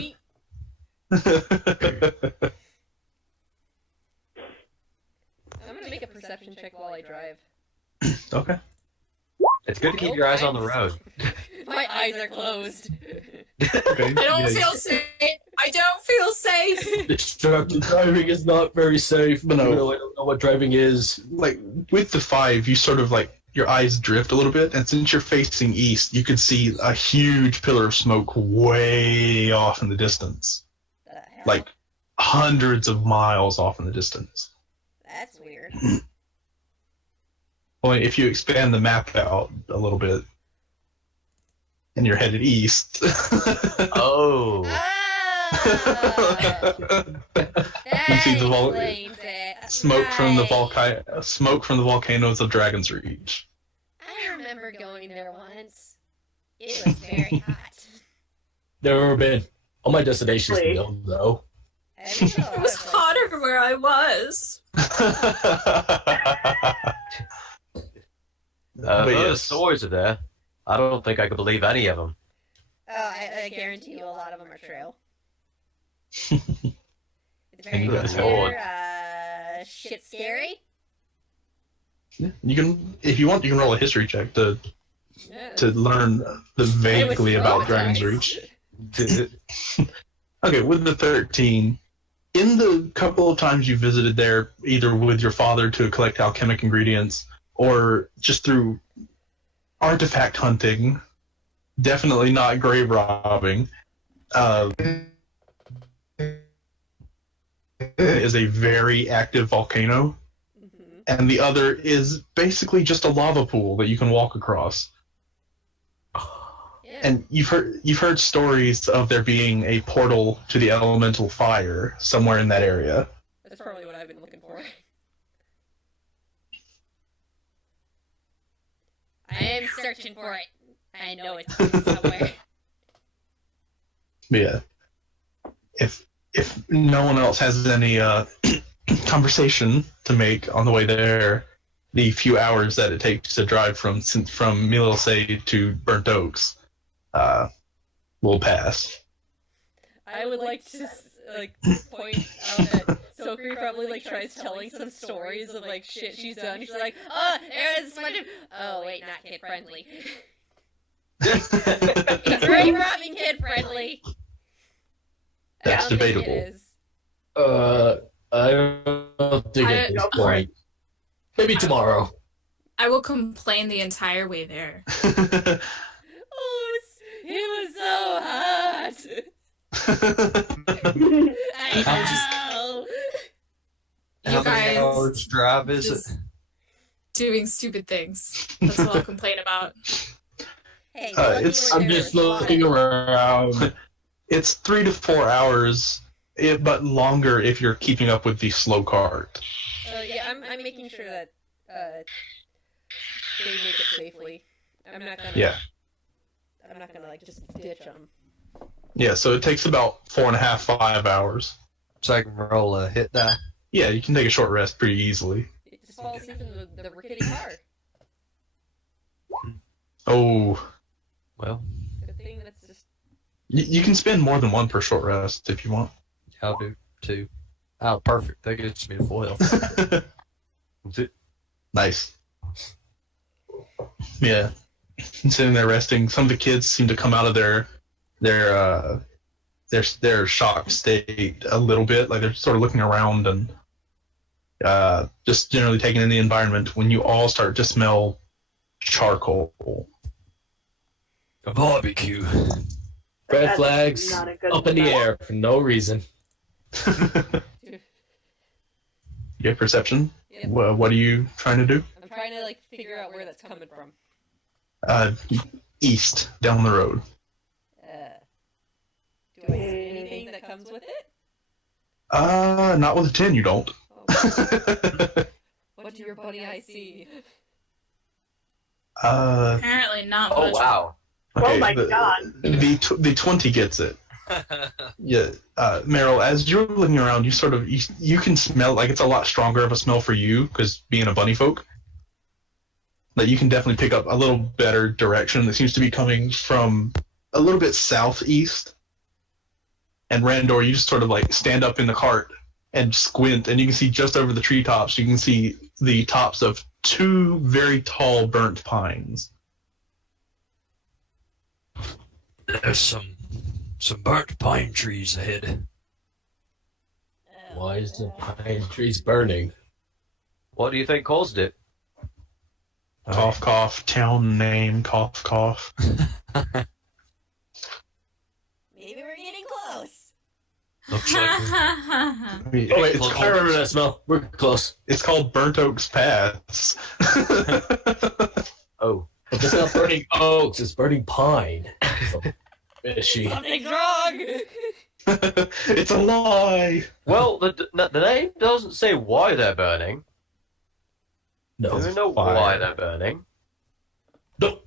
I'm gonna make a perception check while I drive. Okay. It's good to keep your eyes on the road. My eyes are closed. Okay. I don't feel safe. I don't feel safe. Distracted driving is not very safe. No. I don't know what driving is. Like with the 5, you sort of like your eyes drift a little bit, and since you're facing east, you can see a huge pillar of smoke way off in the distance, The hell? like hundreds of miles off in the distance. That's weird. Well, if you expand the map out a little bit, and you're headed east. Oh. That see the vol- explains it. Smoke from the Right. smoke from the volcanoes of Dragon's Reach. I remember going there once. It was very hot. Never been. All my destinations Wait. though. It was hotter where I was. But Those yes. stories are there. I don't think I could believe any of them. Oh, I guarantee you a lot of them are true. It's very Good clear. lord. Shit's scary. You can, if you want, you can roll a history check to learn vaguely about Dragon's Reach. Okay, with the 13, in the couple of times you visited there, either with your father to collect alchemic ingredients or just through artifact hunting, definitely not grave robbing, is a very active volcano, Mm-hmm. and the other is basically just a lava pool that you can walk across. Yeah. And you've heard stories of there being a portal to the elemental fire somewhere in that area. That's probably what I've been looking for. I am searching for it. I know it's somewhere. But yeah, if no one else has any conversation to make on the way there, the few hours that it takes to drive from Milosay to Burnt Oaks will pass. I would like to point out that Sokri probably tries telling some stories of shit she's done. She's like, oh, there's this one. Oh wait, not kid friendly. It's very robbing kid friendly. That's debatable. It is. I don't think at this I- point. Maybe tomorrow. I will complain the entire way there. Oh, it was so hot. I know. You guys hours drive is just it? doing stupid things. That's what I'll complain about. Hey, I'm just looking around. It's 3 to 4 hours, but longer if you're keeping up with the slow cart. Yeah, I'm making sure that they make it safely. I'm not gonna. Yeah. I'm not gonna just ditch them. Yeah, so it takes about 4.5, 5 hours. So I can roll a hit die. Yeah, you can take a short rest pretty easily. It just falls asleep in the rickety car. Oh, Well, Good thing that's just. you can spend more than one per short rest if you want. I'll do 2. Oh, perfect. That gets me to full health. Nice. Yeah. sitting there resting. Some of the kids seem to come out of their shocked state a little bit, like they're sort of looking around and just generally taking in the environment. When you all start to smell charcoal. A barbecue. Red That's flags not a good up in the smell. air for no reason. You have perception. Yep. What are you trying to do? I'm trying to like figure out where that's coming from. East, down the road. Do I see anything that comes with it? Not with a 10, you don't. Oh. What do your bunny eyes see? Apparently not Oh much. wow. Oh my God. The 20 gets it. Yeah, Meryl, as you're looking around, you can smell, like, it's a lot stronger of a smell for you, because being a bunny folk, that you can definitely pick up a little better direction that seems to be coming from a little bit southeast. And Randor, you just sort of like stand up in the cart and squint, and you can see just over the treetops, you can see the tops of 2 very tall burnt pines. There's some burnt pine trees ahead. Why is the pine trees burning? What do you think caused it? Cough, cough, town name, cough, cough. Maybe we're getting close. Looks like I mean, Oh wait, it's I remember that smell. We're close. called Burnt Oaks Pass. Oh, But it's not burning oaks, it's burning pine. So, fishy. Something's wrong. It's a lie. well, the name doesn't say why they're burning. No. Do we know why they're burning? No.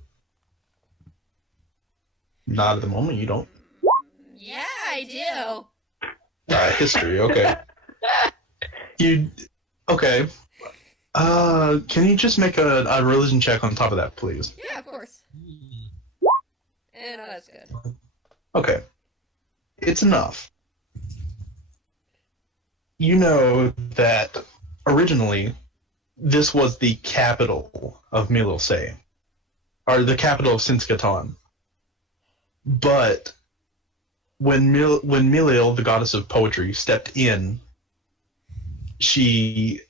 Not at the moment. You don't. Yeah, I do. History. Okay. Okay. Can you just make a religion check on top of that, please? Yeah, of course. And that's good. Okay. It's enough. You know that originally this was the capital of Mililse, or the capital of Sinskatan. But when Milil, the goddess of poetry, stepped in, she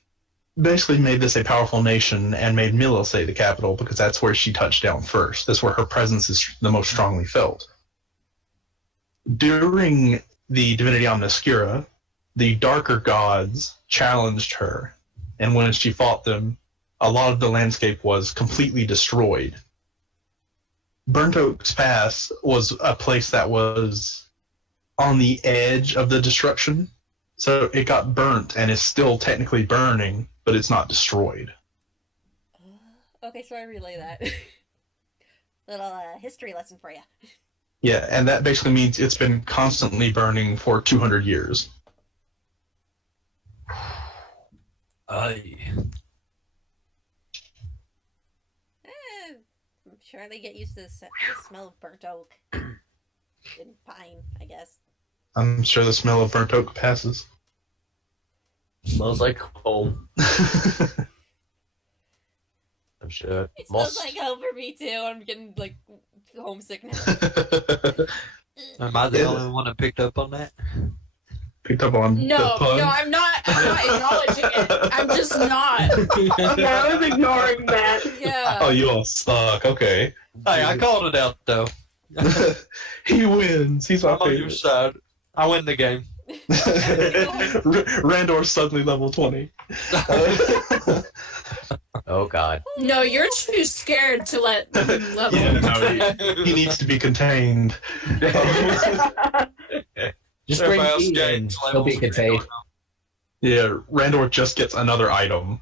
basically made this a powerful nation and made Mililse the capital because that's where she touched down first. That's where her presence is the most strongly felt. During the Divinity Amnescura, the darker gods challenged her, and when she fought them, a lot of the landscape was completely destroyed. Burnt Oaks Pass was a place that was on the edge of the destruction, so it got burnt and is still technically burning, but it's not destroyed. Okay, so I relay that. Little history lesson for you. Yeah, and that basically means it's been constantly burning for 200 years. Aye. I'm sure they get used to the smell of burnt oak and pine, I guess. I'm sure the smell of burnt oak passes. Smells like home. I'm sure. It Moss. smells like home for me too. I'm getting like homesick now. Am I the only one that picked up on that? Picked up on No, the pun. no, I'm not acknowledging it. I'm just not. Yeah, I was ignoring that. Yeah. Oh, you all suck. Okay. Hey, I called it out though. He wins. He's my I'm on your favorite. side. I win the game. Randor's suddenly level 20. Oh God. No, you're too scared to let him level. Yeah, no, he needs to be contained. Just bring Everybody else me in. gains He'll be levels. contained. Yeah, Randor just gets another item.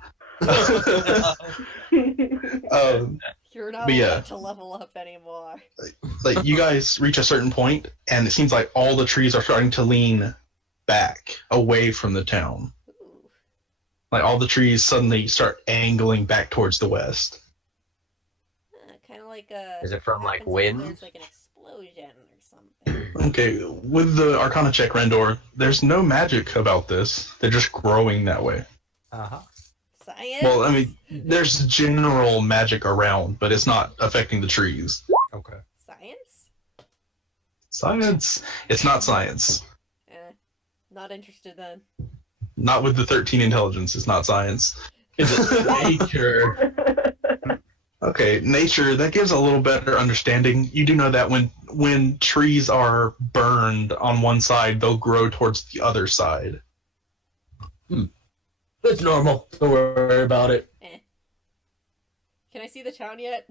You're not But yeah. allowed to level up anymore. Like, you guys reach a certain point, and it seems like all the trees are starting to lean back away from the town. Ooh. Like, all the trees suddenly start angling back towards the west. Kind of like a. Is it from, what like, happens if wind? There's like an explosion or something. Okay, with the Arcana check, Randor, there's no magic about this. They're just growing that way. Uh-huh. Sick. Science? Well, I mean, there's general magic around, but it's not affecting the trees. Okay. Science? Science. It's not science. Not interested then. Not with the 13 intelligence. It's not science. Is it nature? Okay, nature, that gives a little better understanding. You do know that when trees are burned on one side, they'll grow towards the other side. It's normal. Don't worry about it. Can I see the town yet?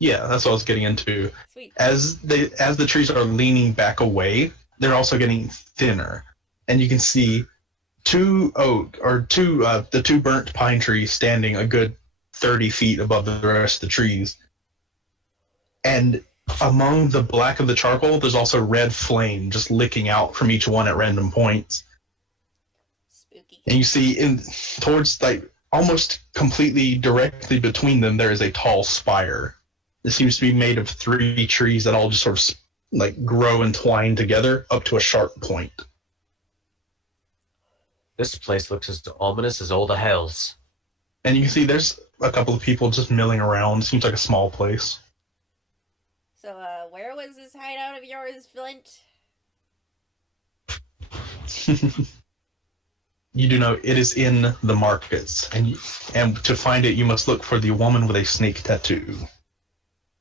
Yeah, that's what I was getting into. Sweet. As the trees are leaning back away, they're also getting thinner. And you can see the two burnt pine trees standing a good 30 feet above the rest of the trees. And among the black of the charcoal, there's also red flame just licking out from each one at random points. Spooky. And you see towards almost completely directly between them, there is a tall spire. It seems to be made of 3 trees that all just sort of grow and twine together up to a sharp point. This place looks as ominous as all the hells. And you can see there's a couple of people just milling around. Seems like a small place. So, where was this hideout of yours, Flint? You do know it is in the markets, and to find it, you must look for the woman with a snake tattoo.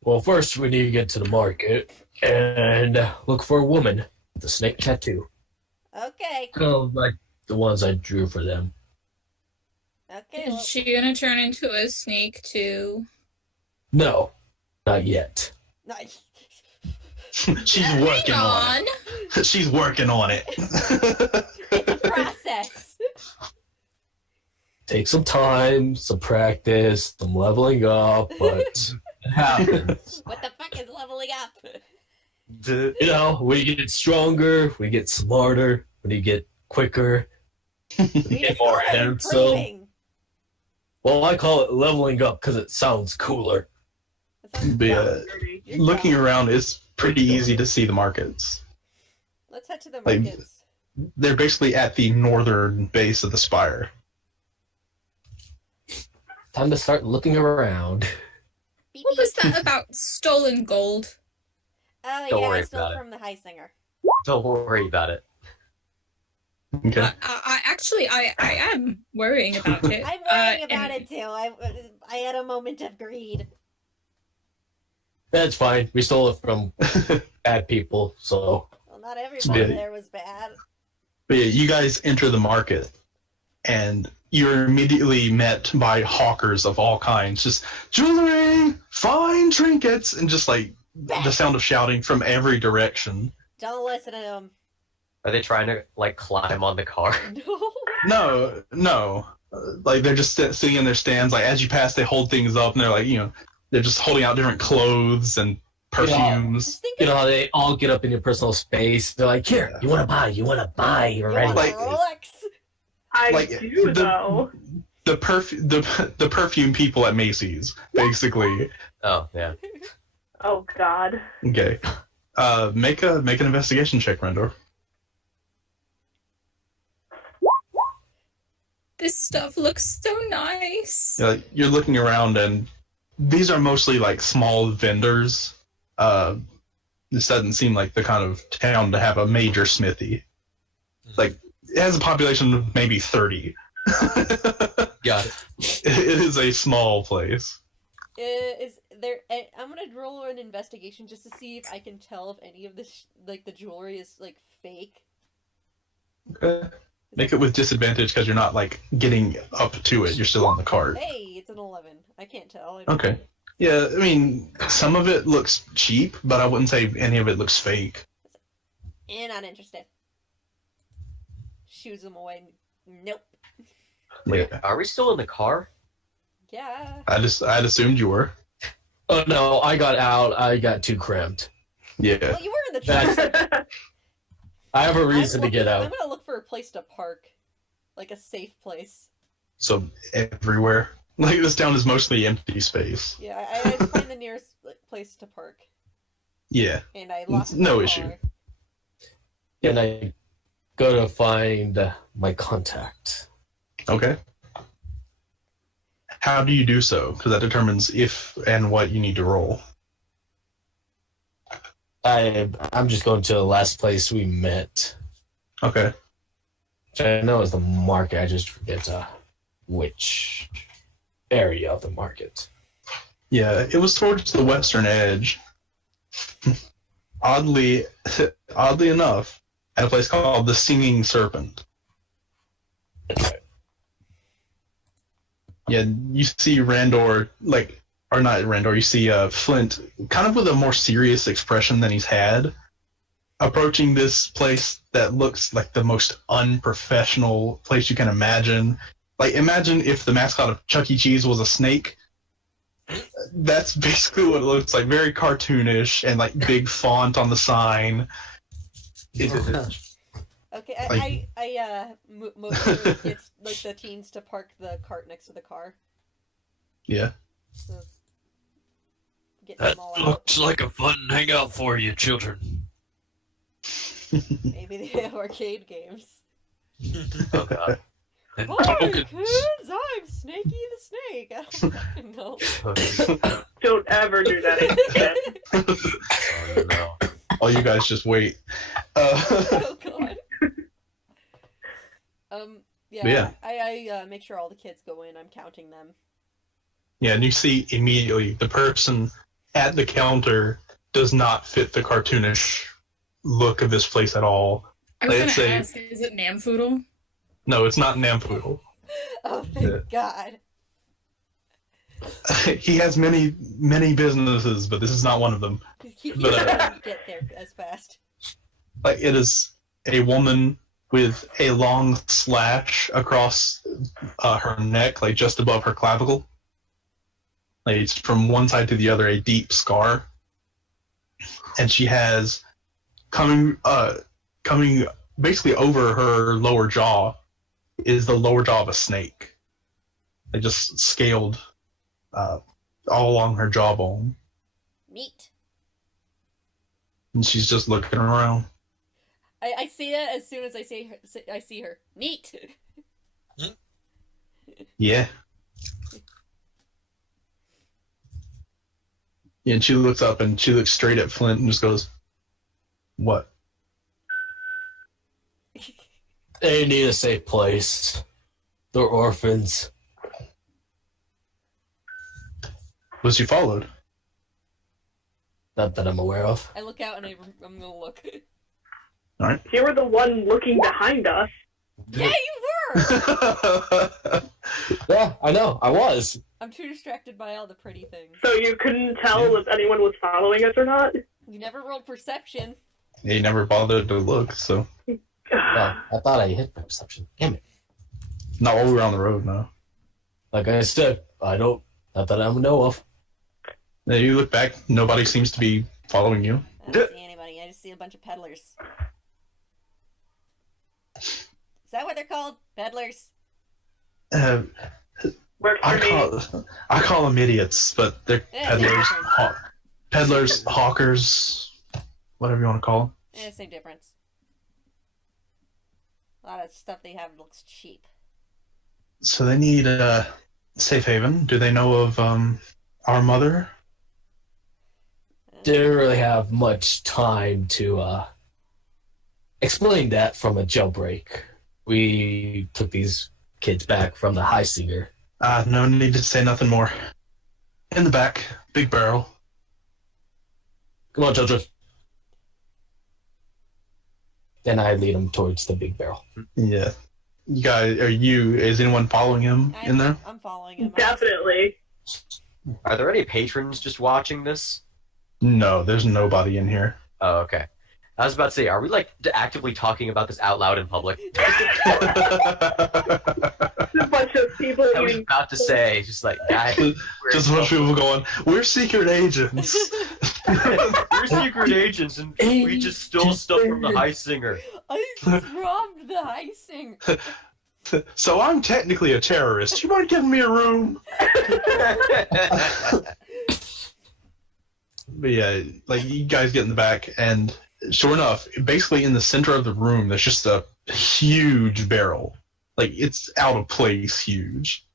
Well, first we need to get to the market and look for a woman with a snake tattoo. Okay. Kind of like the ones I drew for them. Okay. Is she gonna turn into a snake too? No, not yet. Nice. She's working on it. She's working on it. It's a process. Take some time, some practice, some leveling up, but it happens. What the fuck is leveling up? You know, we get stronger, we get smarter, we get quicker, we get more handsome. Improving. Well, I call it leveling up because it sounds cooler. That sounds But, dirty. looking around, it's pretty easy to see the markets. Let's head to the Like- markets. They're basically at the northern base of the spire. Time to start looking around. Beep, What beep. was that about stolen gold? Oh Don't yeah, I worry stole about it. from the high singer. Don't worry about it. Okay. I am worrying about it. I'm worrying about and it too. I had a moment of greed. That's fine. We stole it from bad people, so Well, not everybody Yeah. there was bad. But yeah, you guys enter the market, and you're immediately met by hawkers of all kinds. Just jewelry, fine trinkets, and just the sound of shouting from every direction. Don't listen to him. Are they trying to climb on the car? No. No. They're just sitting in their stands. As you pass, they hold things up, and they're they're just holding out different clothes and perfumes. Just think you know of how they all get up in your personal space. They're like, "Here, you want to buy? You want to buy? You're you ready." want Like- a Rolex. I do, though. The perfume people at Macy's, basically. Oh, yeah. Oh, God. Okay. Make an investigation check, Rendor. this stuff looks so nice. You're looking around, and these are mostly small vendors. This doesn't seem like the kind of town to have a major smithy. It has a population of maybe 30. Got it. It is a small place. Is there? I'm gonna roll an investigation just to see if I can tell if any of this, the jewelry, is fake. Okay. Make it with disadvantage because you're not getting up to it. You're still on the cart. Hey, it's an 11. I can't tell. Okay. Yeah, I mean, some of it looks cheap, but I wouldn't say any of it looks fake. Not interested. Shoos them away. Nope. Yeah. Are we still in the car? Yeah. I'd assumed you were. Oh no, I got out. I got too cramped. Yeah. Well, you were in the That's- truck. I have a reason to get I'm out. gonna look for a place to park, a safe place. So everywhere. This town is mostly empty space. Yeah, I had to find the nearest place to park, Yeah. and I lost No my issue. car. And I go to find my contact. Okay. How do you do so? Because that determines if and what you need to roll. I'm just going to the last place we met. Okay. Which I know is the market. I just forget which area of the market. Yeah, it was towards the western edge. Oddly enough, at a place called the Singing Serpent. Yeah, you see Randor, or not Randor, you see Flint, kind of with a more serious expression than he's had, approaching this place that looks like the most unprofessional place you can imagine. Like, imagine if the mascot of Chuck E. Cheese was a snake. That's basically what it looks like. Very cartoonish and, like, big font on the sign. Okay, Like- I motivate the kids, like the teens, to park the cart next to the car. Yeah. So get That them all out. looks like a fun hangout for you, children. Maybe they have arcade games. Oh god. And Hi, tokens. kids! I'm Snakey the Snake. I don't fucking know. Don't ever do that again. Oh, no. Oh, you guys just wait. Oh god. Yeah. But yeah. I make sure all the kids go in. I'm counting them. Yeah, and you see immediately the person at the counter does not fit the cartoonish look of this place at all. I was Let's gonna say- ask, is it Namfoodle? No, it's not Nampoodle. Oh my god. He has many businesses, but this is not one of them. He But, doesn't get there as fast. Like, it is a woman with a long slash across her neck, like just above her clavicle. Like, it's from one side to the other, a deep scar. And she has coming basically over her lower jaw is the lower jaw of a snake. They just scaled all along her jawbone. Neat. And she's just looking around. I see it as soon as I see her. Neat. Yeah. Yeah, and she looks up and she looks straight at Flint and just goes, "What?" They need a safe place. They're orphans. Was she followed? Not that I'm aware of. I look out and I'm gonna look. You were the one looking behind us. Yeah, you were! Yeah, I know. I was. I'm too distracted by all the pretty things. So you couldn't tell if anyone was following us or not? You never rolled perception. He never bothered to look, so Oh, I thought I hit my perception. Damn it. not while we were on the road, no. Like I said, I don't. Not that I know of. Now you look back, nobody seems to be following you. I don't see anybody. I just see a bunch of peddlers. Is that what they're called? Peddlers? Uh, Works for me. I call them idiots, but they're Yeah, peddlers, same peddlers, hawkers, whatever you want to call them. Yeah, same difference. A lot of stuff they have looks cheap. So they need a safe haven. Do they know of our mother? Didn't really have much time to explain that from a jailbreak. We took these kids back from the high singer. No need to say nothing more. In the back, big barrel. Come on, children. Then I lead them towards the big barrel. Yeah. You guys, is anyone following him in there? I'm following him. Definitely. Are there any patrons just watching this? No, there's nobody in here. Oh, okay. I was about to say, are we like actively talking about this out loud in public? A bunch of people I was eating. about to say, just like, guys, Just a bunch of people going, "We're secret agents." we're secret agents and we just stole stuff from the high singer. I just robbed the icing. So I'm technically a terrorist. You mind giving me a room? But yeah, like, you guys get in the back, and sure enough, basically in the center of the room, there's just a huge barrel. Like, it's out of place huge.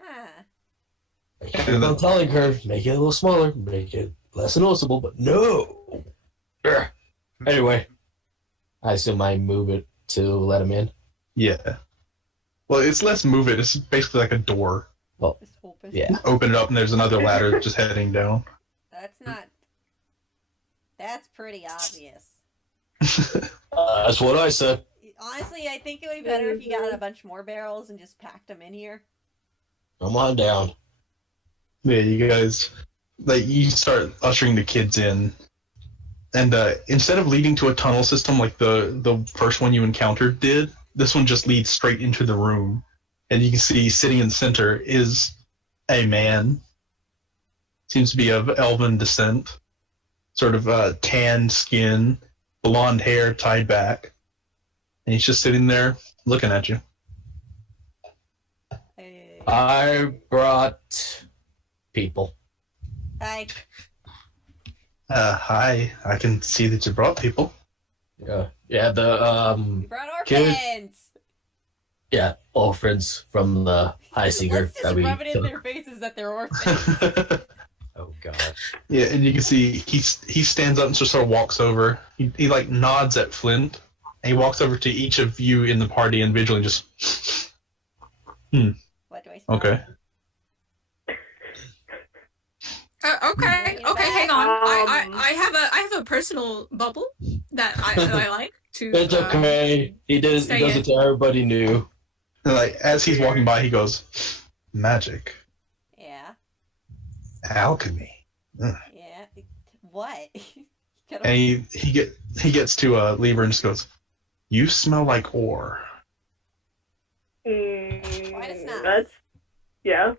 Huh. I'm telling her, make it a little smaller, make it less noticeable, but no. Urgh. Anyway, I assume I move it to let him in. Yeah. Well, it's less move it. It's basically like a door. Just open. Yeah. Open it up, and there's another ladder just heading down. That's pretty obvious. That's what I said. Honestly, I think it would be better if you got a bunch more barrels and just packed them in here. Come on down. Yeah, you guys, like, you start ushering the kids in, and instead of leading to a tunnel system like the first one you encountered did, this one just leads straight into the room, and you can see sitting in the center is a man. Seems to be of elven descent, sort of tan skin, blonde hair tied back, and he's just sitting there looking at you. I brought people. Hi. Hi, I can see that you brought people. Yeah, the We brought kid- orphans. yeah, orphans from the high seeker Let's just rub it in their faces that they're orphans. Oh gosh. Yeah, and you can see he stands up and just sort of walks over. He like nods at Flint, and he walks over to each of you in the party individually and just, What do I smell? okay. Okay, hang on. I have a personal bubble that I like to. It's okay. He does it to everybody new. And like as he's walking by, he goes, "Magic, Yeah. alchemy," Yeah. What? and he gets to Lieber and just goes, "You smell like ore." Quite a snap. That's, yeah.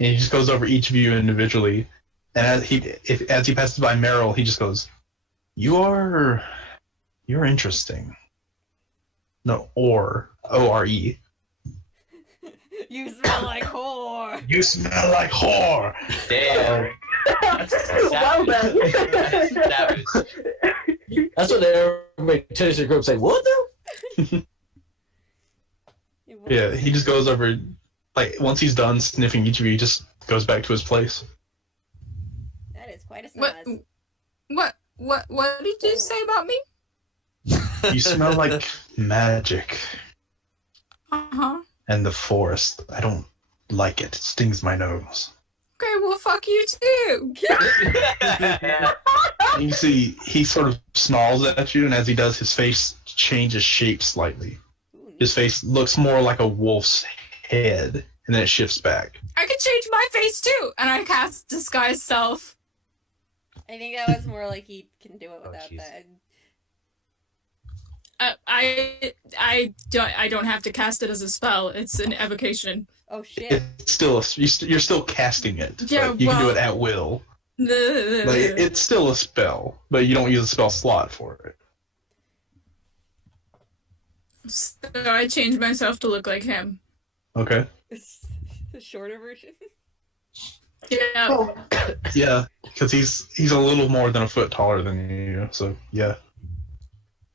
And he just goes over each of you individually, and as he passes by Meryl, he just goes, You're interesting." No, ore, O-R-E. You smell like whore. You smell like whore. Damn. Well then. Savage. That's what everybody tells your group say. What the? Yeah, he just goes over. Like once he's done sniffing each of you, he just goes back to his place. That is quite a What? snaz. What did you say about me? You smell like magic Uh-huh. and the forest. I don't like it. It stings my nose. Okay, well, fuck you too. And you see, he sort of snarls at you, and as he does, his face changes shape slightly. His face looks more like a wolf's head, and then it shifts back. I could change my face too, and I cast disguise self. I think that was more like he can do it Oh, without jeez. that. I don't have to cast it as a spell. It's an evocation. Oh shit. It's still you're still casting it. Yeah, but you can do well- it at will. Like it's still a spell, but you don't use a spell slot for it. So I changed myself to look like him. Okay. The shorter version. Yeah. Yeah, because he's a little more than a foot taller than you, so yeah.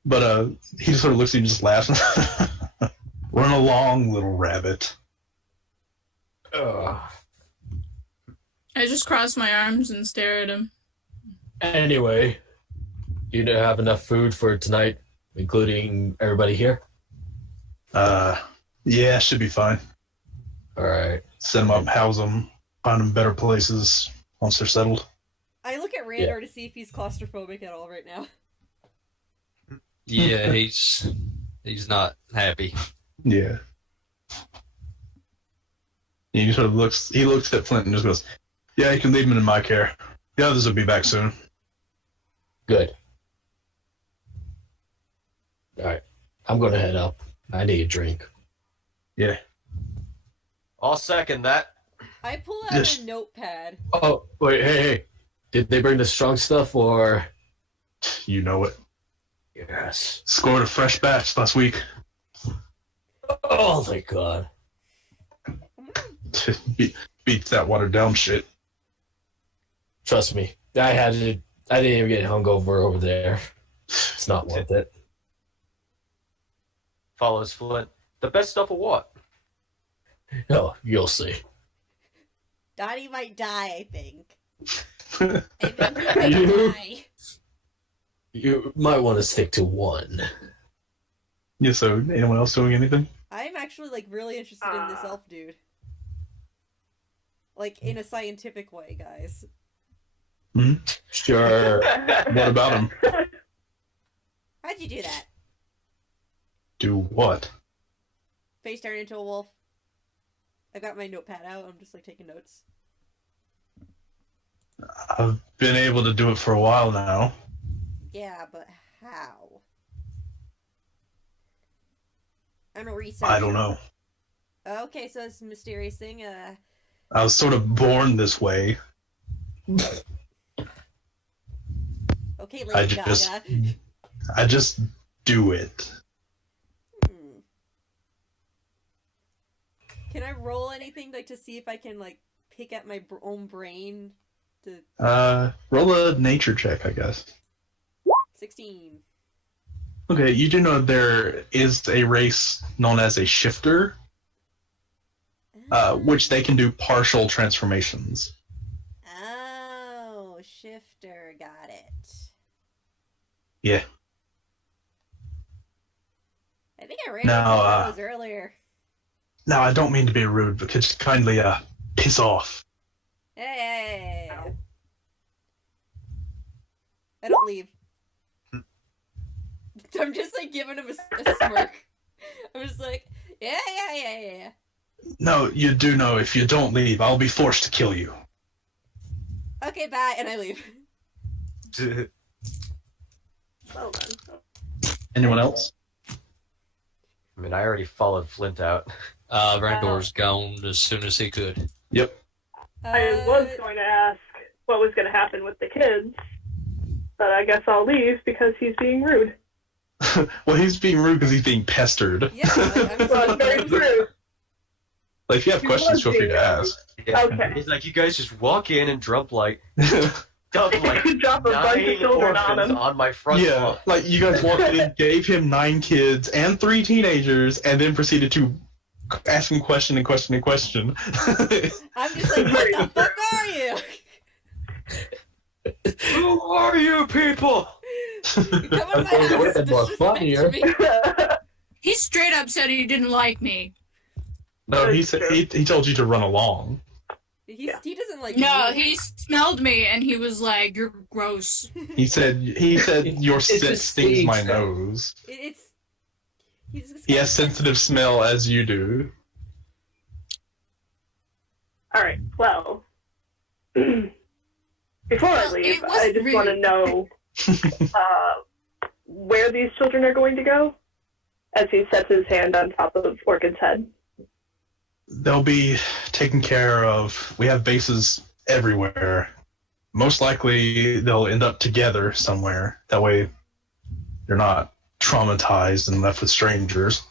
But he just sort of looks at you and just laughs. Run along, little rabbit. Ugh. I just cross my arms and stare at him. Anyway, you don't have enough food for tonight, including everybody here? Yeah, should be fine. All right. Set them up, house them, find them better places once they're settled. I look at Randor to see if he's claustrophobic at all right now. Yeah, he's not happy. Yeah. He sort of looks at Flint and just goes, "Yeah, you can leave him in my care. The others will be back soon." Good. All right. I'm going to head up. I need a drink. Yeah. I'll second that. I pull out Yes. a notepad. Oh, wait, hey. Did they bring the strong stuff or? You know it. Yes. Scored a fresh batch last week. Oh, thank God. Beats that watered down shit. Trust me. I didn't even get hungover over there. It's not worth it. Follows Flint. The best stuff of what? Oh, you'll see. Donnie might die, I think. I think he might You- die. You might want to stick to one. Yeah, so anyone else doing anything? I'm actually like really interested in this elf dude. Like in a scientific way, guys. Sure. What about him? How'd you do that? Do what? Face turned into a wolf. I got my notepad out. I'm just like taking notes. I've been able to do it for a while now. Yeah, but how? I'm a researcher. I don't know. Okay, so it's a mysterious thing. I was sort of born this way. Okay, I Lady just, Gaga. I just do it. Hmm. Can I roll anything like to see if I can like pick at my own brain? To Roll a nature check, I guess. 16. Okay, you do know there is a race known as a shifter, which they can do partial transformations. Oh, shifter, got it. Yeah. I think I ran Now, into one of those earlier. Now, I don't mean to be rude, but could you kindly piss off? Hey! I don't leave. I'm just like giving him a smirk. I'm just like, yeah. No, you do know if you don't leave, I'll be forced to kill you. Okay, bye, and I leave. Well then. Anyone else? I mean, I already followed Flint out. Randor's gone as soon as he could. Yep. I was going to ask what was going to happen with the kids, but I guess I'll leave because he's being rude. Well, he's being rude because he's being pestered. Yeah, like, I'm Well, so it's very true. Like, if you have He questions, was feel free being to ask. Yeah. Okay. He's like, you guys just walk in and dump like Drop a bunch of 9 children on orphans him. on my front Yeah, lawn. like you guys walked in, gave him 9 kids and 3 teenagers, and then proceeded to ask him question and question and question. I'm just like, what the fuck are you? Who are you people? You come in my It house, would've been more funnier. disrespect me. He straight up said he didn't like me. No, he said he told you to run along. He doesn't like No, me. he smelled me and he was like, "You're gross." He said your It's scent a stings my stage. nose. He's He has sensitive smell as you do. Alright, well. Before I Well, leave, it was I just want to rude. know where these children are going to go as he sets his hand on top of Orchid's head. They'll be taken care of. We have bases everywhere. Most likely, they'll end up together somewhere. That way, they're not traumatized and left with strangers.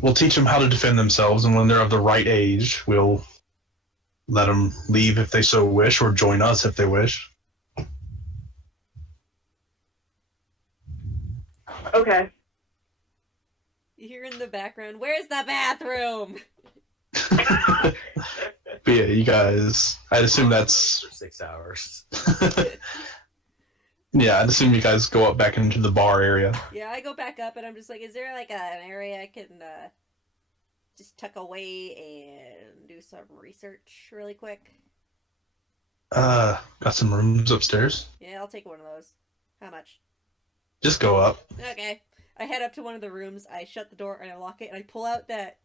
We'll teach them how to defend themselves, and when they're of the right age, we'll let them leave if they so wish, or join us if they wish. Okay. You hear in the background, where's the bathroom? But yeah, you guys, I'd assume that's... For 6 hours. Yeah, I'd assume you guys go up back into the bar area. Yeah, I go back up and I'm just like, is there like an area I can just tuck away and do some research really quick? Got some rooms upstairs. Yeah, I'll take one of those. How much? Just go up. Okay. I head up to one of the rooms, I shut the door and I lock it and I pull out that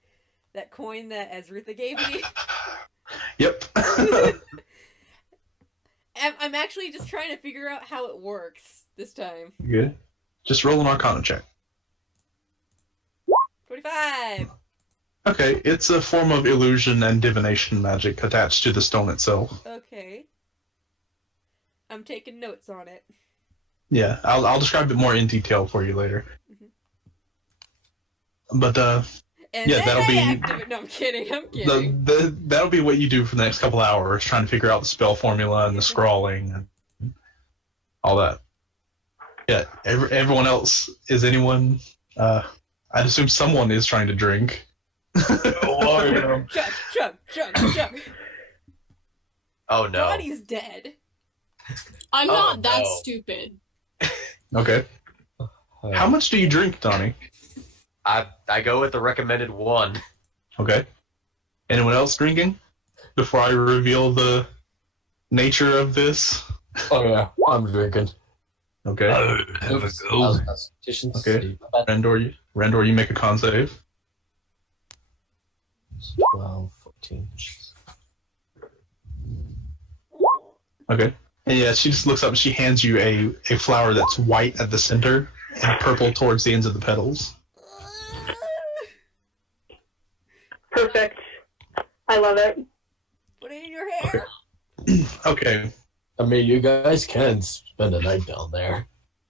coin that Azrutha gave me. Yep. I'm actually just trying to figure out how it works this time. Good. Just roll an Arcana check. 25! Okay, it's a form of illusion and divination magic attached to the stone itself. Okay. I'm taking notes on it. Yeah, I'll describe it more in detail for you later. But And Yeah, then that'll I be- activate. No, I'm kidding. I'm kidding. that'll be what you do for the next couple hours, trying to figure out the spell formula and the scrawling and all that. Yeah, everyone else, is anyone? I'd assume someone is trying to drink. Chuck. Oh no. Donnie's dead. I'm Oh, not that no. stupid. Okay. How much do you drink, Donnie? I go with the recommended one. Okay. Anyone else drinking? Before I reveal the nature of this? Oh yeah, I'm drinking. Okay. Have a Oops, go. that was Constitution. Okay. Randor, you make a con save. 12, 14. Okay. And yeah, she just looks up and she hands you a flower that's white at the center and purple towards the ends of the petals. Perfect. I love it. Put it in your hair. Okay. I mean, you guys can spend the night down there.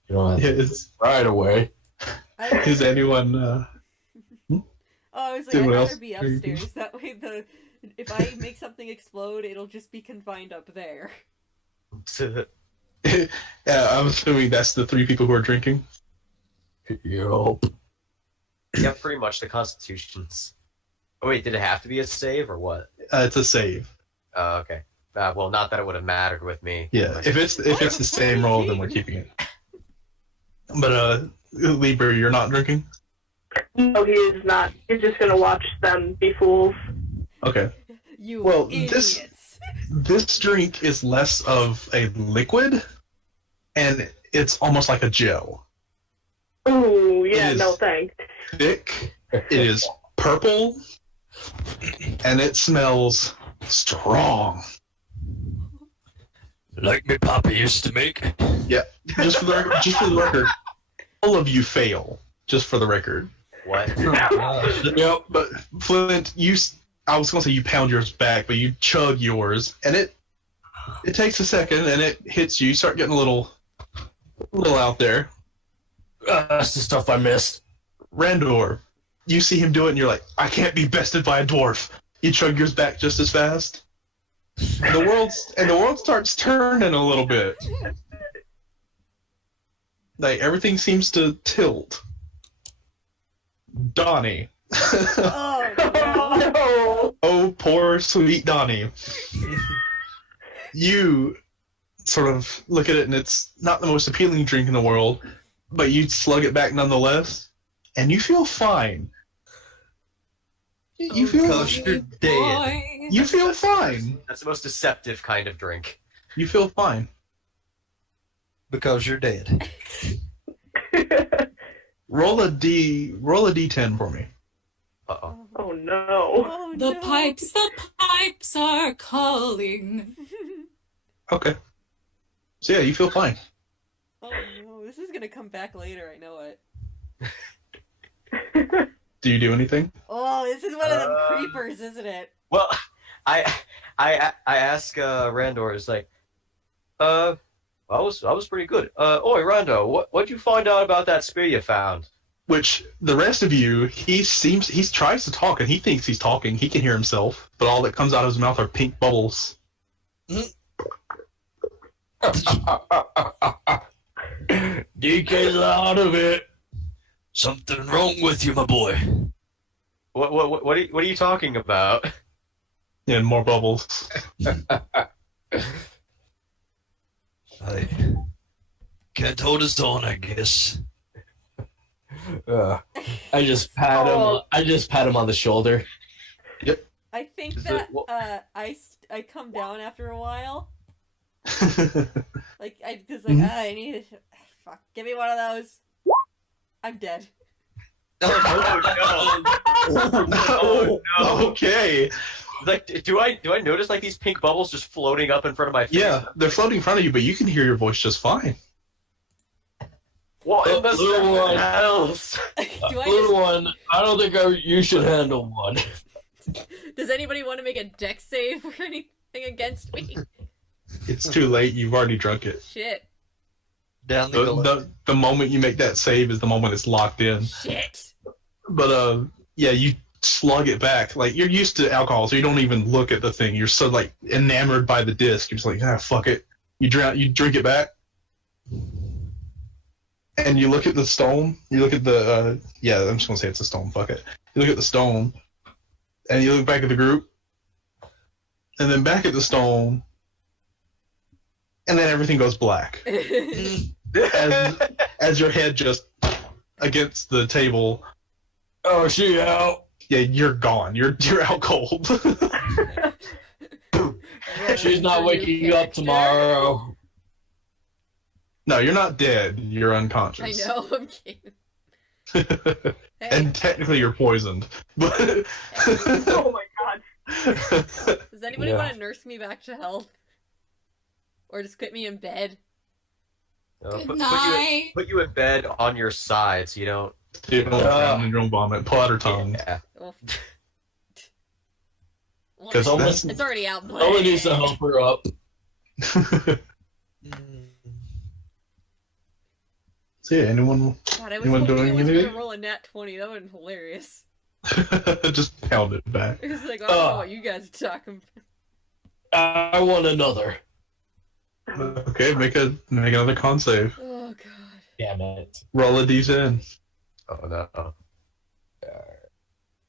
You don't have to Is, right away. is anyone... I was like, anyone I'd else rather be upstairs. That way, if I make something explode, it'll just be confined up there. Yeah, I'm assuming that's the 3 people who are drinking. Yup. Yeah, pretty much the Constitutions. Oh wait, did it have to be a save or what? It's a save. Oh, okay. Well, not that it would have mattered with me. Yeah, if it's the same roll, then we're keeping it. But Libra, you're not drinking? No, he is not. He's just gonna watch them be fools. Okay. You Well, idiots. This drink is less of a liquid, and it's almost like a gel. Ooh, yeah, It is- no thanks. Thick. It is purple, and it smells strong. Like me papa used to make. Just for the record, all of you fail. Just for the record. What? Yep. But Flint, I was gonna say you pound yours back, but you chug yours, and it takes a second, and it hits you. You start getting a little out there. That's the stuff I missed. Randor, you see him do it, and you're like, I can't be bested by a dwarf. You chug yours back just as fast. And the world starts turning a little bit. Like everything seems to tilt. Donnie. Oh, No. Oh, poor sweet Donnie. You sort of look at it, and it's not the most appealing drink in the world, but you slug it back nonetheless, and you feel fine. You feel Because you're dead. Boy. you feel fine. That's the most deceptive kind of drink. You feel fine. Because you're dead. Roll a d10 for me. Uh-oh. Oh no. Oh, The no. pipes are calling. Okay. So yeah, you feel fine. Oh no, this is gonna come back later. I know it. Do you do anything? Oh, this is one of them creepers, isn't it? Well, I ask Randor, is like, I was pretty good. Oi, Rando, what'd you find out about that spear you found? Which the rest of you, he tries to talk, and he thinks he's talking. He can hear himself, but all that comes out of his mouth are pink bubbles. DK's out of it. Something wrong with you, my boy. What are you talking about? Yeah, and more bubbles. I can't hold his own, I guess. I just pat him. Oh. I just pat him on the shoulder. I think Is that it- I come down after a while. Okay. Like I just like I need it. Fuck, give me one of those. I'm dead. Oh no! Like, do I notice like these pink bubbles just floating up in front of my face? Yeah, they're floating in front of you, but you can hear your voice just fine. What in the Little one. else? Do I Little just, one, I don't think you should handle one. does anybody want to make a dex save or anything against me? It's too late. You've already drunk it. Shit. Down the gullet. The moment you make that save is the moment it's locked in. Shit. But yeah, you slug it back. Like you're used to alcohol, so you don't even look at the thing. You're so like enamored by the disc. You're just like, fuck it. You drink it back, and you look at the stone. You look at the yeah. I'm just gonna say it's a stone. Fuck it. You look at the stone, and you look back at the group, and then back at the stone, and then everything goes black as your head just against the table. Oh, she out. Yeah, you're gone. You're out cold. She's not waking up tomorrow. No, you're not dead. You're I unconscious. know, I'm kidding. Hey, And technically, you're poisoned. But Oh my god. does anybody Yeah. want to nurse me back to health? Or just put me in bed? Good night. Put you in bed on your side so you don't. you don't drown in your own vomit. Pull out her tongue. Yeah. Oh. Well, 'Cause that's- it's already out. Someone needs to help her up. So yeah, anyone God, I was Anyone hoping doing it was going anything? to roll a nat 20. That would have been hilarious. just pound it back. It was like, I don't know what you guys are talking about. I want another. Okay, make another con save. Oh, God. Damn it. Roll a d10. Oh no.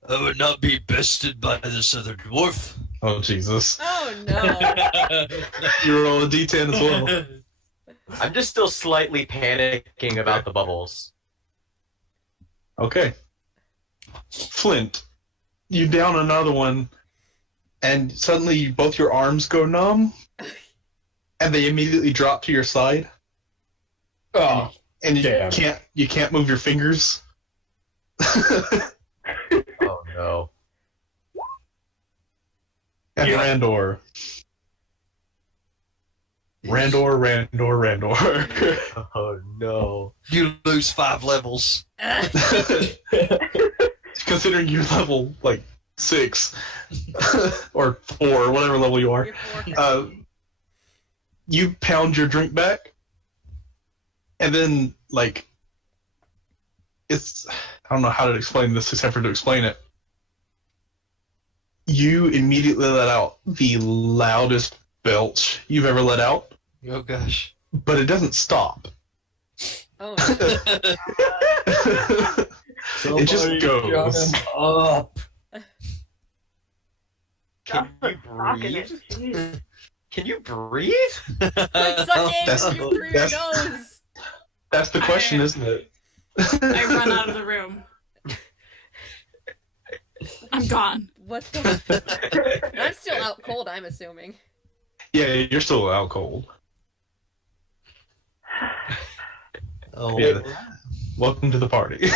I would not be bested by this other dwarf. Oh Jesus! Oh, no. You roll a d10 as well. I'm just still slightly panicking about the bubbles. Okay. Flint, you down another one, and suddenly both your arms go numb, and they immediately drop to your side, Oh, and Damn. you can't move your fingers. Oh no. And Yeah. Randor. Oh no. You lose 5 levels. Considering you're level like 6 or 4, whatever level you are, You're four. you pound your drink back, and then like it's I don't know how to explain this except for to explain it. You immediately let out the loudest belch you've ever let out, Oh gosh. but it doesn't stop. Oh, It just somebody goes. shut him up. Can That's you what's rocking breathe? it. Jeez. Can you breathe? like suck That's- in through your that's- nose. That's the question, isn't it? I run out of the room. I'm gone. What the? I'm still out cold, I'm assuming. Yeah, you're still out cold. Oh, Yeah. Welcome to the party.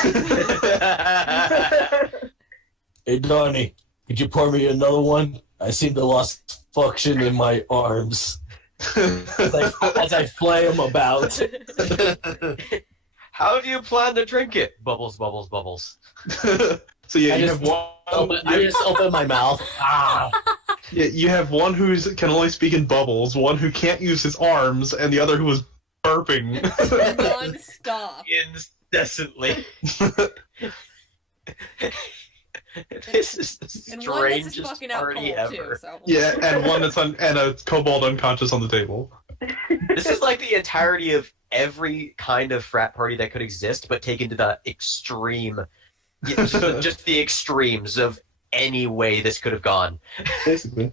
Hey, Donnie, could you pour me another one? I seem to lost function in my arms as I flay them about. How have you planned to drink it? Bubbles, bubbles, bubbles. So yeah, I you just have one. I just open my mouth. Ah. Yeah, you have one who can only speak in bubbles, one who can't use his arms, and the other who is burping. Non-stop. Incessantly. This is the And one that's just strangest fucking out party cold, too, ever. so. Yeah, and one that's and a kobold unconscious on the table. This is like the entirety of every kind of frat party that could exist, but taken to the extreme. Just the extremes of any way this could have gone. Basically.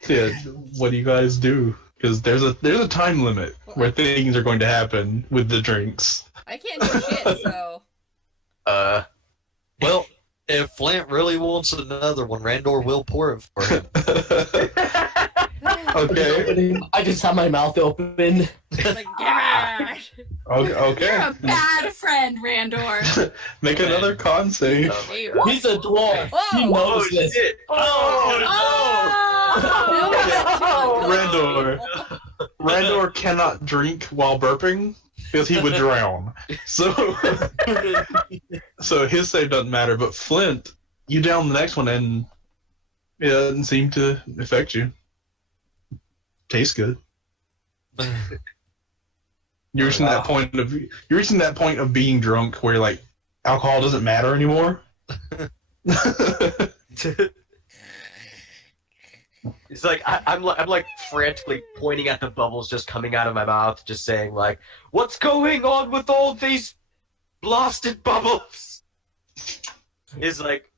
So yeah, what do you guys do? Because there's a time limit where things are going to happen with the drinks. I can't do shit, so. well, if Flint really wants another one, Randor will pour it for him. Okay. I just have my mouth open. Like, yeah. Okay. You're a bad friend, Randor. Make another con save. Hey, what? He's a dwarf. He Whoa! knows Oh this. shit! Now we got two Randor. unconscious Randor cannot drink while burping because he would drown. So his save doesn't matter. But Flint, you down the next one and it doesn't seem to affect you. Tastes good. You're reaching that point of being drunk where like alcohol doesn't matter anymore. It's like I'm like frantically pointing at the bubbles just coming out of my mouth, just saying like, "What's going on with all these blasted bubbles?" Is like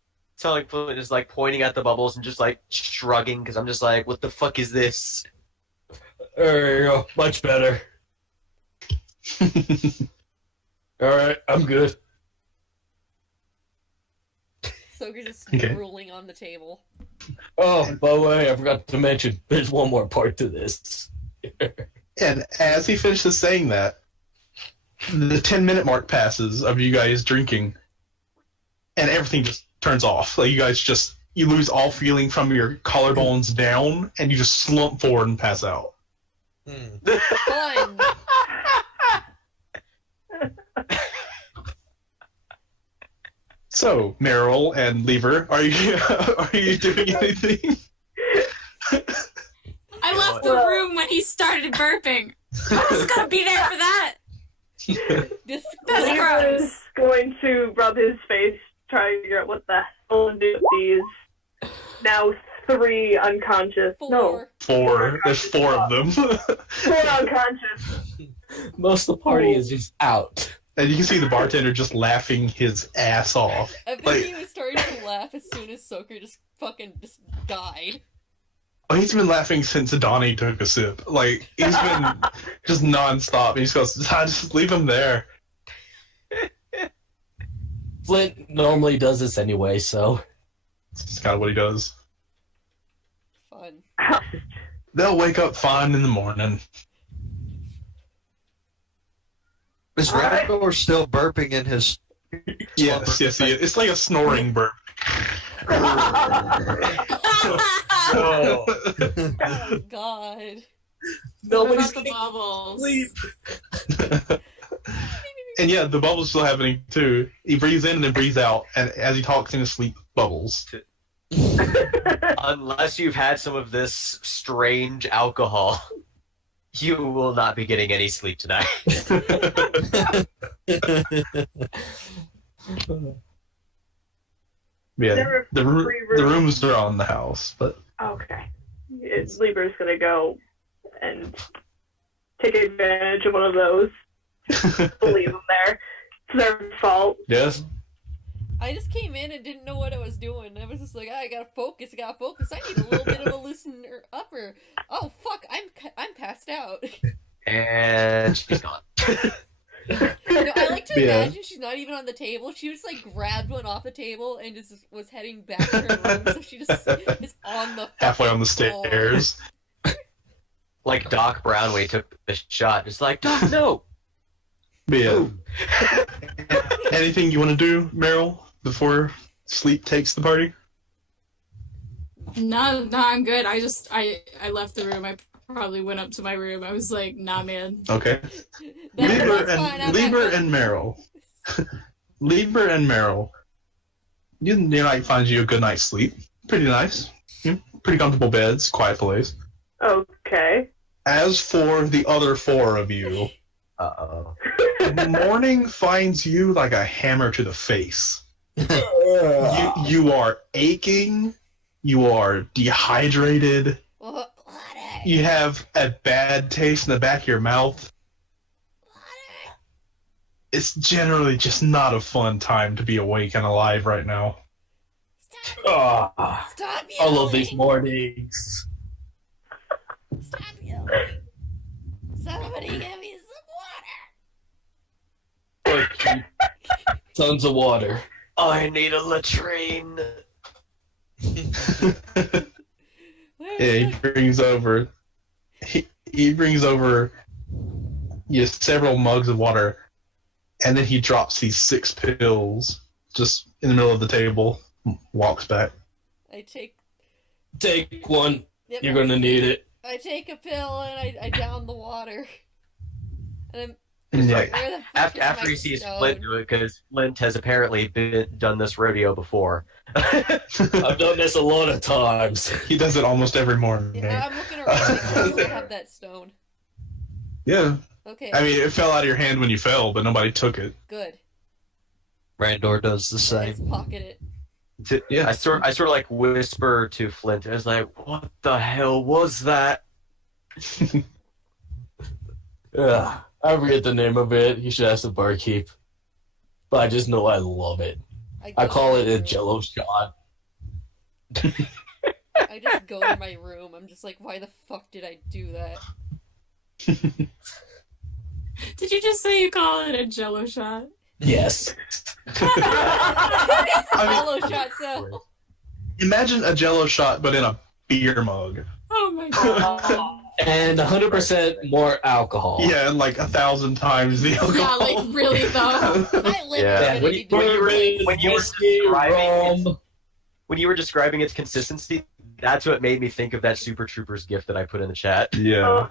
telling Flint is like pointing at the bubbles and just like shrugging because I'm just like, what the fuck is this? There you go. Much better. Alright, I'm good. Soger's just Okay. drooling on the table. Oh, by the way, I forgot to mention, there's one more part to this. And as he finishes saying that, the 10-minute mark passes of you guys drinking, and everything just turns off. Like, you guys just, you lose all feeling from your collarbones down, and you just slump forward and pass out. Fun. So, Meryl and Lever, are you doing anything? I left the room when he started burping. I was gonna be there for that. This That's Lever gross. is going to rub his face, try to figure out what the hell to do with these now 3 unconscious. No, four. There's 4 of them. 4 unconscious. Most of the party is just out. And you can see the bartender just laughing his ass off. I think Like- he was starting to laugh as soon as Soker just died. Oh, he's been laughing since Donnie took a sip. Like, he's been just nonstop. He just goes, just leave him there. Flint normally does this anyway, so. It's kind of what he does. Fun. They'll wake up fine in the morning. Is Randor still burping in his? Yes. It's like a snoring burp. Oh, Oh God. nobody's What about the bubbles? sleep. And yeah, the bubbles still happening too. He breathes in and then breathes out, and as he talks in his sleep, bubbles. Unless you've had some of this strange alcohol, you will not be getting any sleep tonight. Yeah, There are the 3 the rooms. rooms are on the house, but Okay. Lieber's gonna go and take advantage of one of those. Leave them there. It's their fault. yes. I just came in and didn't know what I was doing. I was just like, I gotta focus. I need a little bit of a loosener upper. Oh fuck, I'm passed out. And she's gone. No, I like to Yeah. imagine she's not even on the table. She just like grabbed one off the table and just was heading back to her room. So she just is on the Halfway on the floor. stairs. Like Doc Brown when he took the shot. Just like, Doc, no! But yeah. Anything you want to do, Meryl, before sleep takes the party? No, I'm good. I left the room. I probably went up to my room. I was like, nah, man. Okay. That's fine, Lieber and Meryl. Lieber and Meryl. Your night finds you a good night's sleep. Pretty nice. Pretty comfortable beds, quiet place. Okay. As for the other 4 of you, Uh-oh. the morning finds you like a hammer to the face. Ah. You are aching. You are dehydrated. Water. You have a bad taste in the back of your mouth. It's generally just not a fun time to be awake and alive right now. Ah, Stop I yelling. love these mornings. Stop yelling. Somebody give me some water. Tons of water. I need a latrine. Yeah, he brings over. He brings over several mugs of water, and then he drops these 6 pills just in the middle of the table. Walks back. I take. Take one. Yep, You're gonna need it. I take a pill and I down the water. And And It's yeah, like, where the fuck is After my he sees stone? Flint do it, because Flint has apparently done this rodeo before. I've done this a lot of times. he does it almost every morning. Yeah, I'm looking around. I still have that stone. Yeah, Okay, I mean, it fell out of your hand when you fell, but nobody took it. good. Randor does the Let's same. pocket it. Yeah. I sort of like whisper to Flint. I was like, "What the hell was that?" Yeah, I forget the name of it. You should ask the barkeep. But I just know I love it. I go call it a through jello shot. I just go to my room. I'm just like, why the fuck did I do that? Did you just say you call it a Jello shot? Yes. It's a hollow shot, so. Imagine a Jello shot, but in a beer mug. Oh my god. And 100% more alcohol. Yeah, and like 1,000 times the alcohol. Yeah, like really though. I live Yeah. in When Divinity when you were whiskey, describing rum. When you were describing its consistency, that's what made me think of that Super Troopers gift that I put in the chat. Yeah.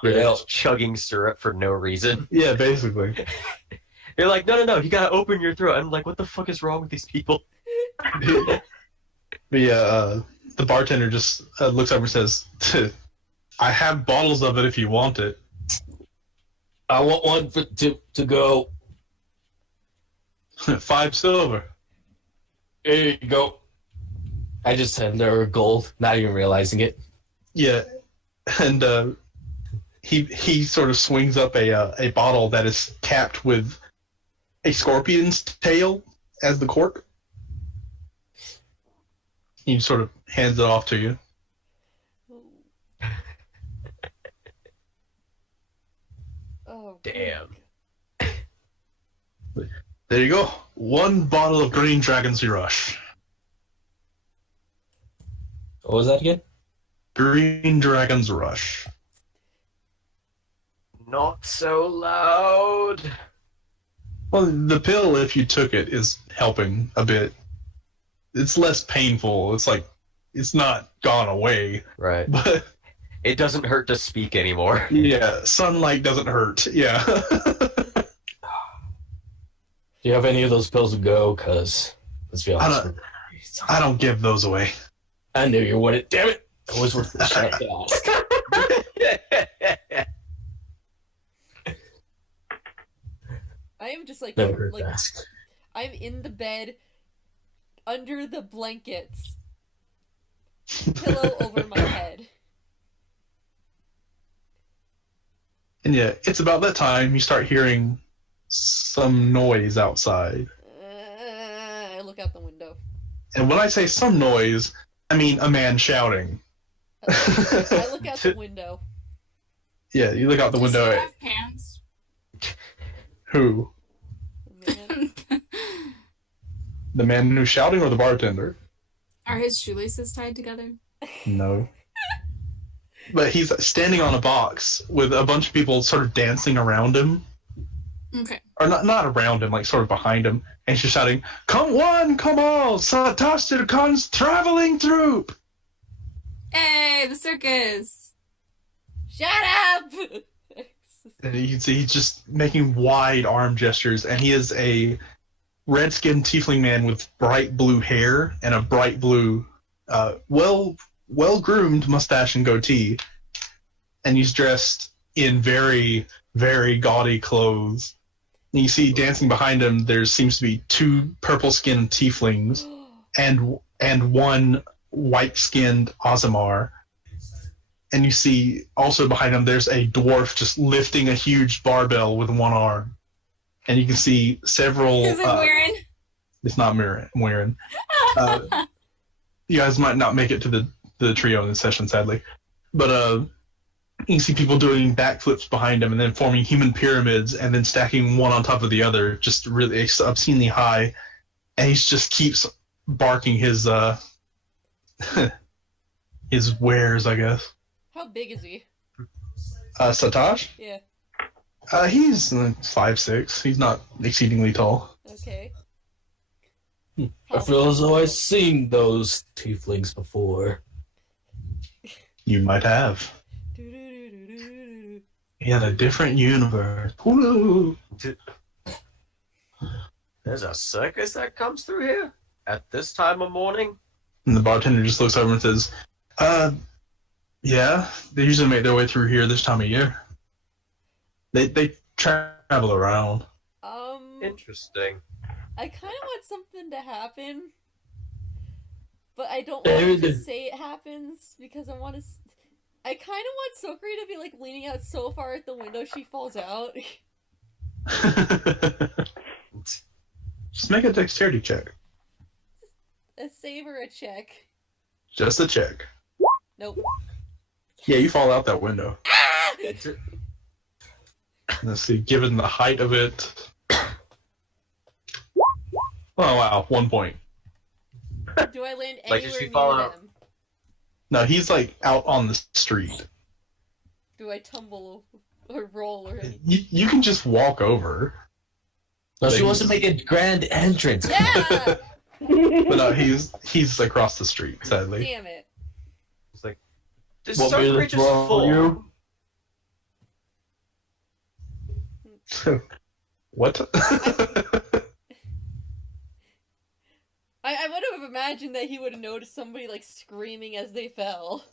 Where they're Yeah. just chugging syrup for no reason. Yeah, basically. You're like, no, you gotta open your throat. I'm like, what the fuck is wrong with these people? But yeah, the bartender just looks over and says, I have bottles of it if you want it. I want one to go. 5 silver. Here you go. I just hand her gold, not even realizing it. Yeah, and he sort of swings up a bottle that is capped with a scorpion's tail as the cork. He sort of hands it off to you. Oh, Damn. There you go. 1 bottle of Green Dragon's Rush. What was that again? Green Dragon's Rush. Not so loud. Well, the pill, if you took it, is helping a bit. It's less painful. It's like, it's not gone away. Right. But, It doesn't hurt to speak anymore. yeah, sunlight doesn't hurt. Yeah. Do you have any of those pills to go? Because, let's be honest. I don't give those away. I knew you wouldn't. Damn it! I was worth the shot to ask. I am just like, Never heard like to ask. I'm in the bed, under the blankets, pillow over my head. And yeah, it's about that time you start hearing some noise outside. I look out the window. And when I say some noise, I mean a man shouting. I look out the window. Yeah, you look out the Does he window. have pants? Who? Man. The man who's shouting or the bartender? Are his shoelaces tied together? No. But he's standing on a box with a bunch of people sort of dancing around him. Okay. Or not around him, like sort of behind him. And she's shouting, "Come one, come all, Satastercon's traveling troupe!" Hey, the circus! Shut up! And you can see he's just making wide arm gestures, and he is a red-skinned tiefling man with bright blue hair and a bright blue, well-groomed mustache and goatee. And he's dressed in very, very gaudy clothes. And you see dancing behind him, there seems to be 2 purple-skinned tieflings and 1 white-skinned Ozimar. And you see also behind him, there's a dwarf just lifting a huge barbell with 1 arm. And you can see several. Is it Warren? It's not Warren. You guys might not make it to the trio in this session, sadly. But you can see people doing backflips behind him and then forming human pyramids and then stacking one on top of the other, just really obscenely high. And he just keeps barking his his wares, I guess. How big is he? Satosh? Yeah. He's 5'6". He's not exceedingly tall. Okay. I feel as though I've seen those tieflings before. You might have. In a different universe. Ooh. There's a circus that comes through here at this time of morning. And the bartender just looks over and says, yeah, they usually make their way through here this time of year. They travel around. Interesting. I kind of want something to happen, but I don't want to say it happens because I want to. I kind of want Sokri to be like leaning out so far at the window she falls out. Just make a dexterity check. A save or a check. Just a check. Nope. Yeah, you fall out that window. Ah! Let's see, given the height of it. Oh wow, 1 point. Do I land Like, did anywhere she fall near out? them? No, he's like out on the street. Do I tumble or roll or anything? You can just walk over. No, she But wants to make a grand entrance. Yeah! But no, he's across the street, sadly. Damn it. It's like, this Want me sun to bridge is throw full. you? What? I would have imagined that he would have noticed somebody like screaming as they fell.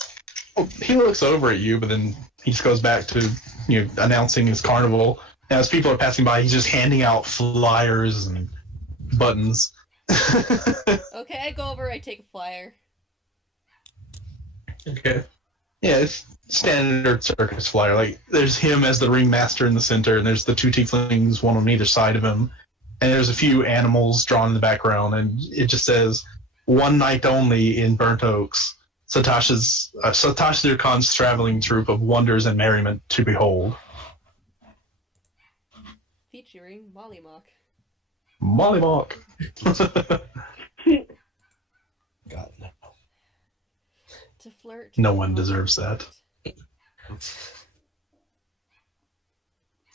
He looks over at you, but then he just goes back to announcing his carnival. And as people are passing by, he's just handing out flyers and buttons. Okay, I go over, I take a flyer. Okay. Yeah, it's standard circus flyer. Like, there's him as the ringmaster in the center, and there's the two tieflings, one on either side of him. And there's a few animals drawn in the background, and it just says, "One night only in Burnt Oaks. Satash Khan's traveling troupe of wonders and merriment to behold." Featuring Molly Mock. Molly Mock. God, no. To flirt. No one deserves that.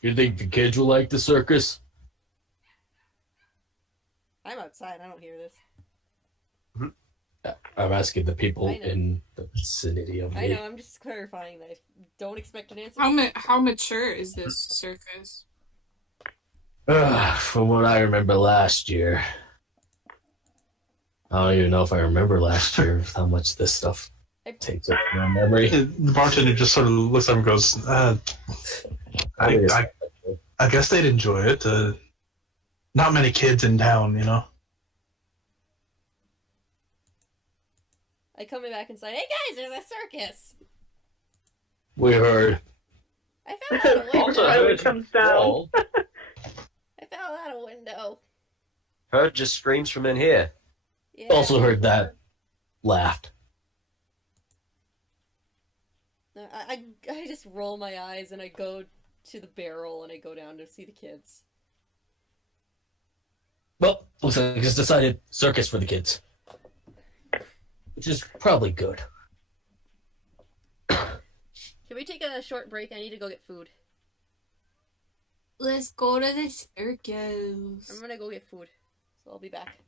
You think the kids will like the circus? I'm outside. I don't hear this. I'm asking the people I know. in the vicinity of I me. know. I'm just clarifying that. I don't expect an answer. How mature is this circus? From what I remember last year. I don't even know if I remember last year how much this stuff takes up my memory. The bartender just sort of looks up and goes, I guess they'd enjoy it. Not many kids in town, I come back inside. Hey guys, there's a circus. We heard. I fell out a window. Also, Riley comes down. Fall. I fell out a window. Heard just screams from in here. Yeah. Also heard that. Laughed. No, I just roll my eyes and I go to the barrel and I go down to see the kids. Well, looks like it's decided circus for the kids. Which is probably good. Can we take a short break? I need to go get food. Let's go to the circus. I'm gonna go get food. So I'll be back.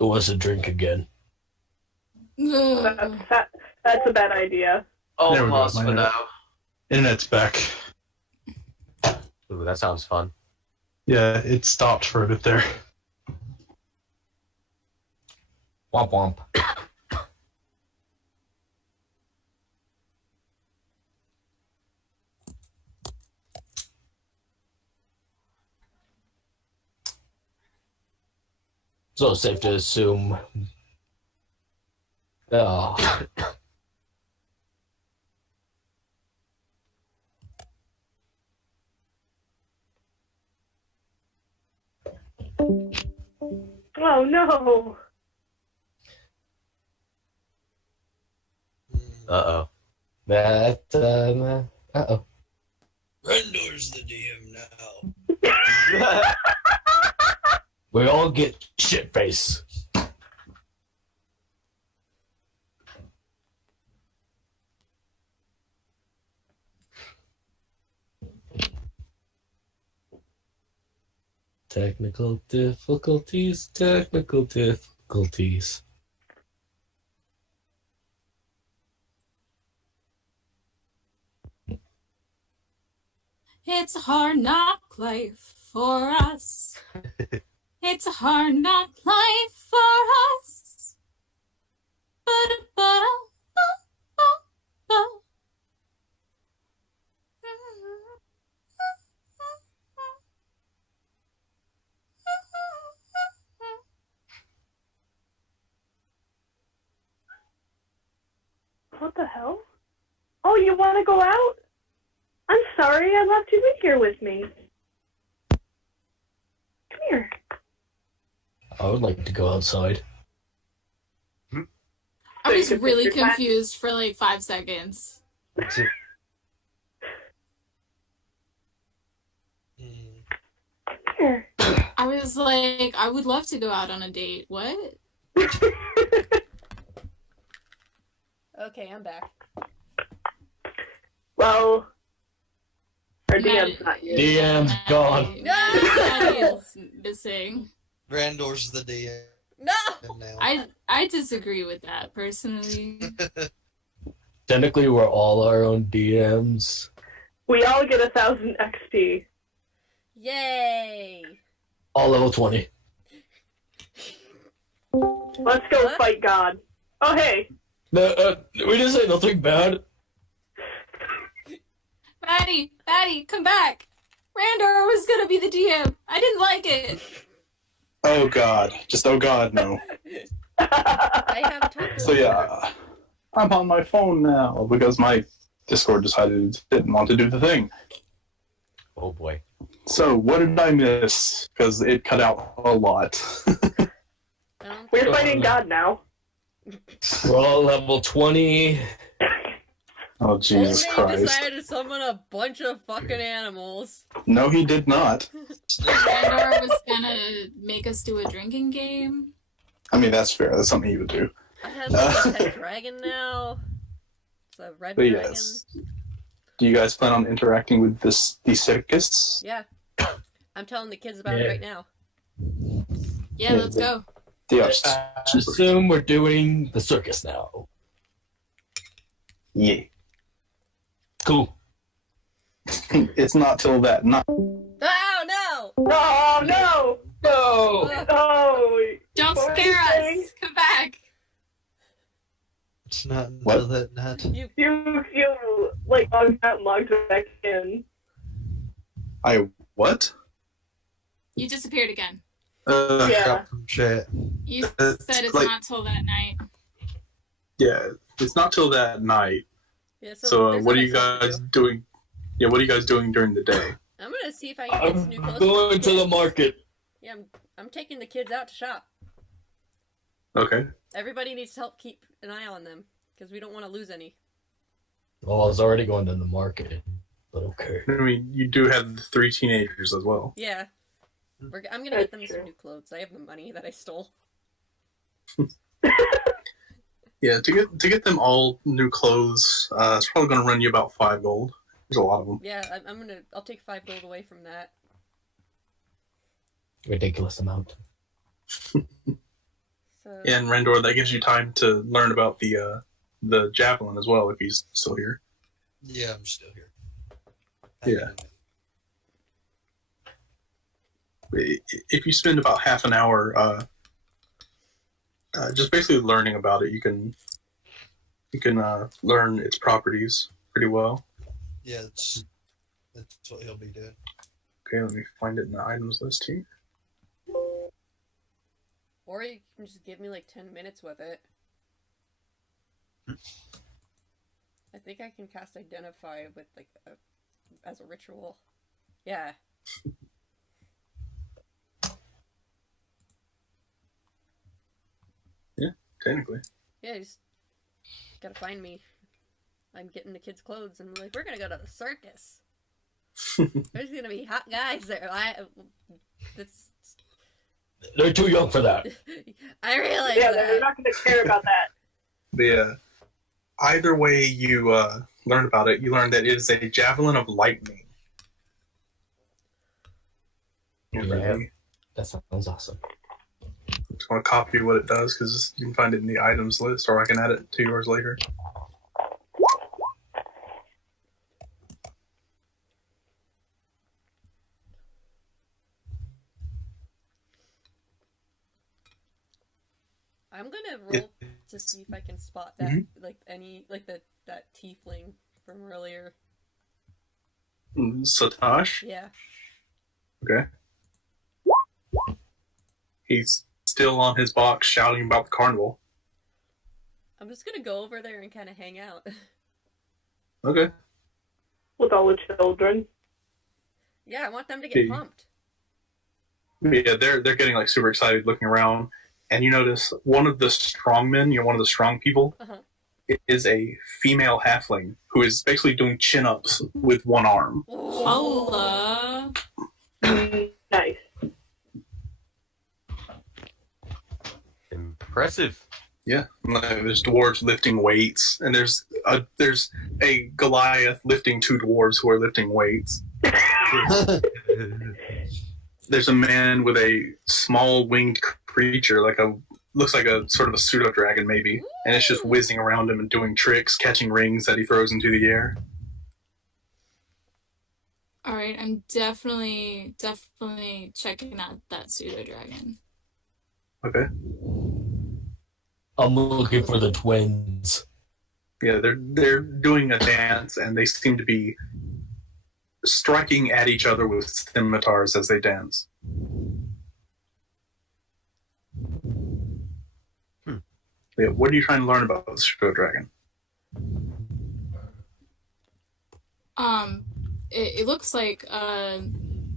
Who wants to drink again? That's a bad idea. Oh, There we go, pause my for internet. now. Internet's back. Ooh, that sounds fun. Yeah, it stopped for a bit there. Womp womp. So safe to assume. Oh. Oh no! Uh-oh. That, uh-oh. Rendor's the DM now. We all get shit face. Technical difficulties. It's a hard knock life for us. It's a hard knock life for us. What the hell? Oh, you want to go out? I'm sorry I left you in here with me. Come here. I would like to go outside. I was So you can really put your confused for like 5 seconds. That's it. Mm. Here. I was like, I would love to go out on a date. What? Okay, I'm back. Well, our Maddie- DM's not here. DM's gone. Maddie is missing. Randor's the DM No! now. I disagree with that personally. Technically, we're all our own DMs. We all get 1,000 XP. Yay! All level 20. Let's go What? fight God. Oh, hey. We didn't say nothing bad. Maddie, come back! Randor was gonna be the DM. I didn't like it. Oh god. Just oh god, no. I have tacos. So yeah, I'm on my phone now because my Discord decided it didn't want to do the thing. Oh boy. So what did I miss? Because it cut out a lot. We're fighting God now. We're all level 20. Oh Jesus Old man Christ! decided to summon a bunch of fucking animals. No, he did not. Randor was gonna make us do a drinking game. I mean, that's fair. That's something he would do. I have like a pet dragon now. It's a red But dragon. yes. Do you guys plan on interacting with these circus? Yeah. I'm telling the kids about it Yeah. right now. Yeah, let's go. They are Assume we're doing the circus now. Yeah. Cool. It's not till that night. Oh no! Oh, no! No! Oh, Don't What were scare you us. saying? Come back. It's not until What? that night. you like, logged out and logged back in. I what? You disappeared again. Yeah. Drop from chat. You It's said it's like- not till that night. Yeah, it's not till that night. Yeah, So there's what are nothing you else to guys do. doing? Yeah, what are you guys doing during the day? I'm gonna see if I can get some I'm new clothes. going to the market. Yeah, I'm taking the kids out to shop. Okay. Everybody needs to help keep an eye on them because we don't want to lose any. Well, I was already going to the market, but okay. I mean, you do have the 3 teenagers as well. Yeah. I'm gonna get them some new clothes. I have the money that I stole. Yeah, to get them all new clothes, it's probably going to run you about 5 gold. There's a lot of them. Yeah, I'll take 5 gold away from that. Ridiculous amount. So Yeah, and Rendor, that gives you time to learn about the javelin as well if he's still here. Yeah, I'm still here. Yeah. If you spend about half an hour just basically learning about it, you can learn its properties pretty well. Yeah, that's what he'll be doing. Okay, let me find it in the items list here. or you can just give me like 10 minutes with it. I think I can cast Identify with like as a ritual. Yeah. Technically. Yeah, you just gotta find me. I'm getting the kids' clothes and like, we're gonna go to the circus. There's gonna be hot guys there. That's They're too young for that. I realize Yeah, that. they're not going to care about that. Yeah. Either way you learn about it, you learn that it is a javelin of lightning. Yeah. That sounds awesome. Just want to copy what it does because you can find it in the items list, or I can add it to yours later. I'm gonna roll to see if I can spot that, like any, like that tiefling from earlier. Satosh. Yeah. Okay. He's still on his box shouting about the carnival. I'm just gonna go over there and kind of hang out. Okay. with all the children. Yeah, I want them to get Yeah. pumped. Yeah, they're getting like super excited looking around, and you notice one of the strongmen, one of the strong people, Uh-huh. is a female halfling who is basically doing chin-ups with one arm. Hola. Nice. Impressive. Yeah, like, there's dwarves lifting weights, and there's a Goliath lifting two dwarves who are lifting weights. There's a man with a small winged creature, looks like a sort of a pseudo dragon maybe, and it's just whizzing around him and doing tricks, catching rings that he throws into the air. All right, I'm definitely checking out that pseudo dragon. Okay. I'm looking for the twins. Yeah, they're doing a dance, and they seem to be striking at each other with scimitars as they dance. Yeah, what are you trying to learn about the pseudo dragon? It looks like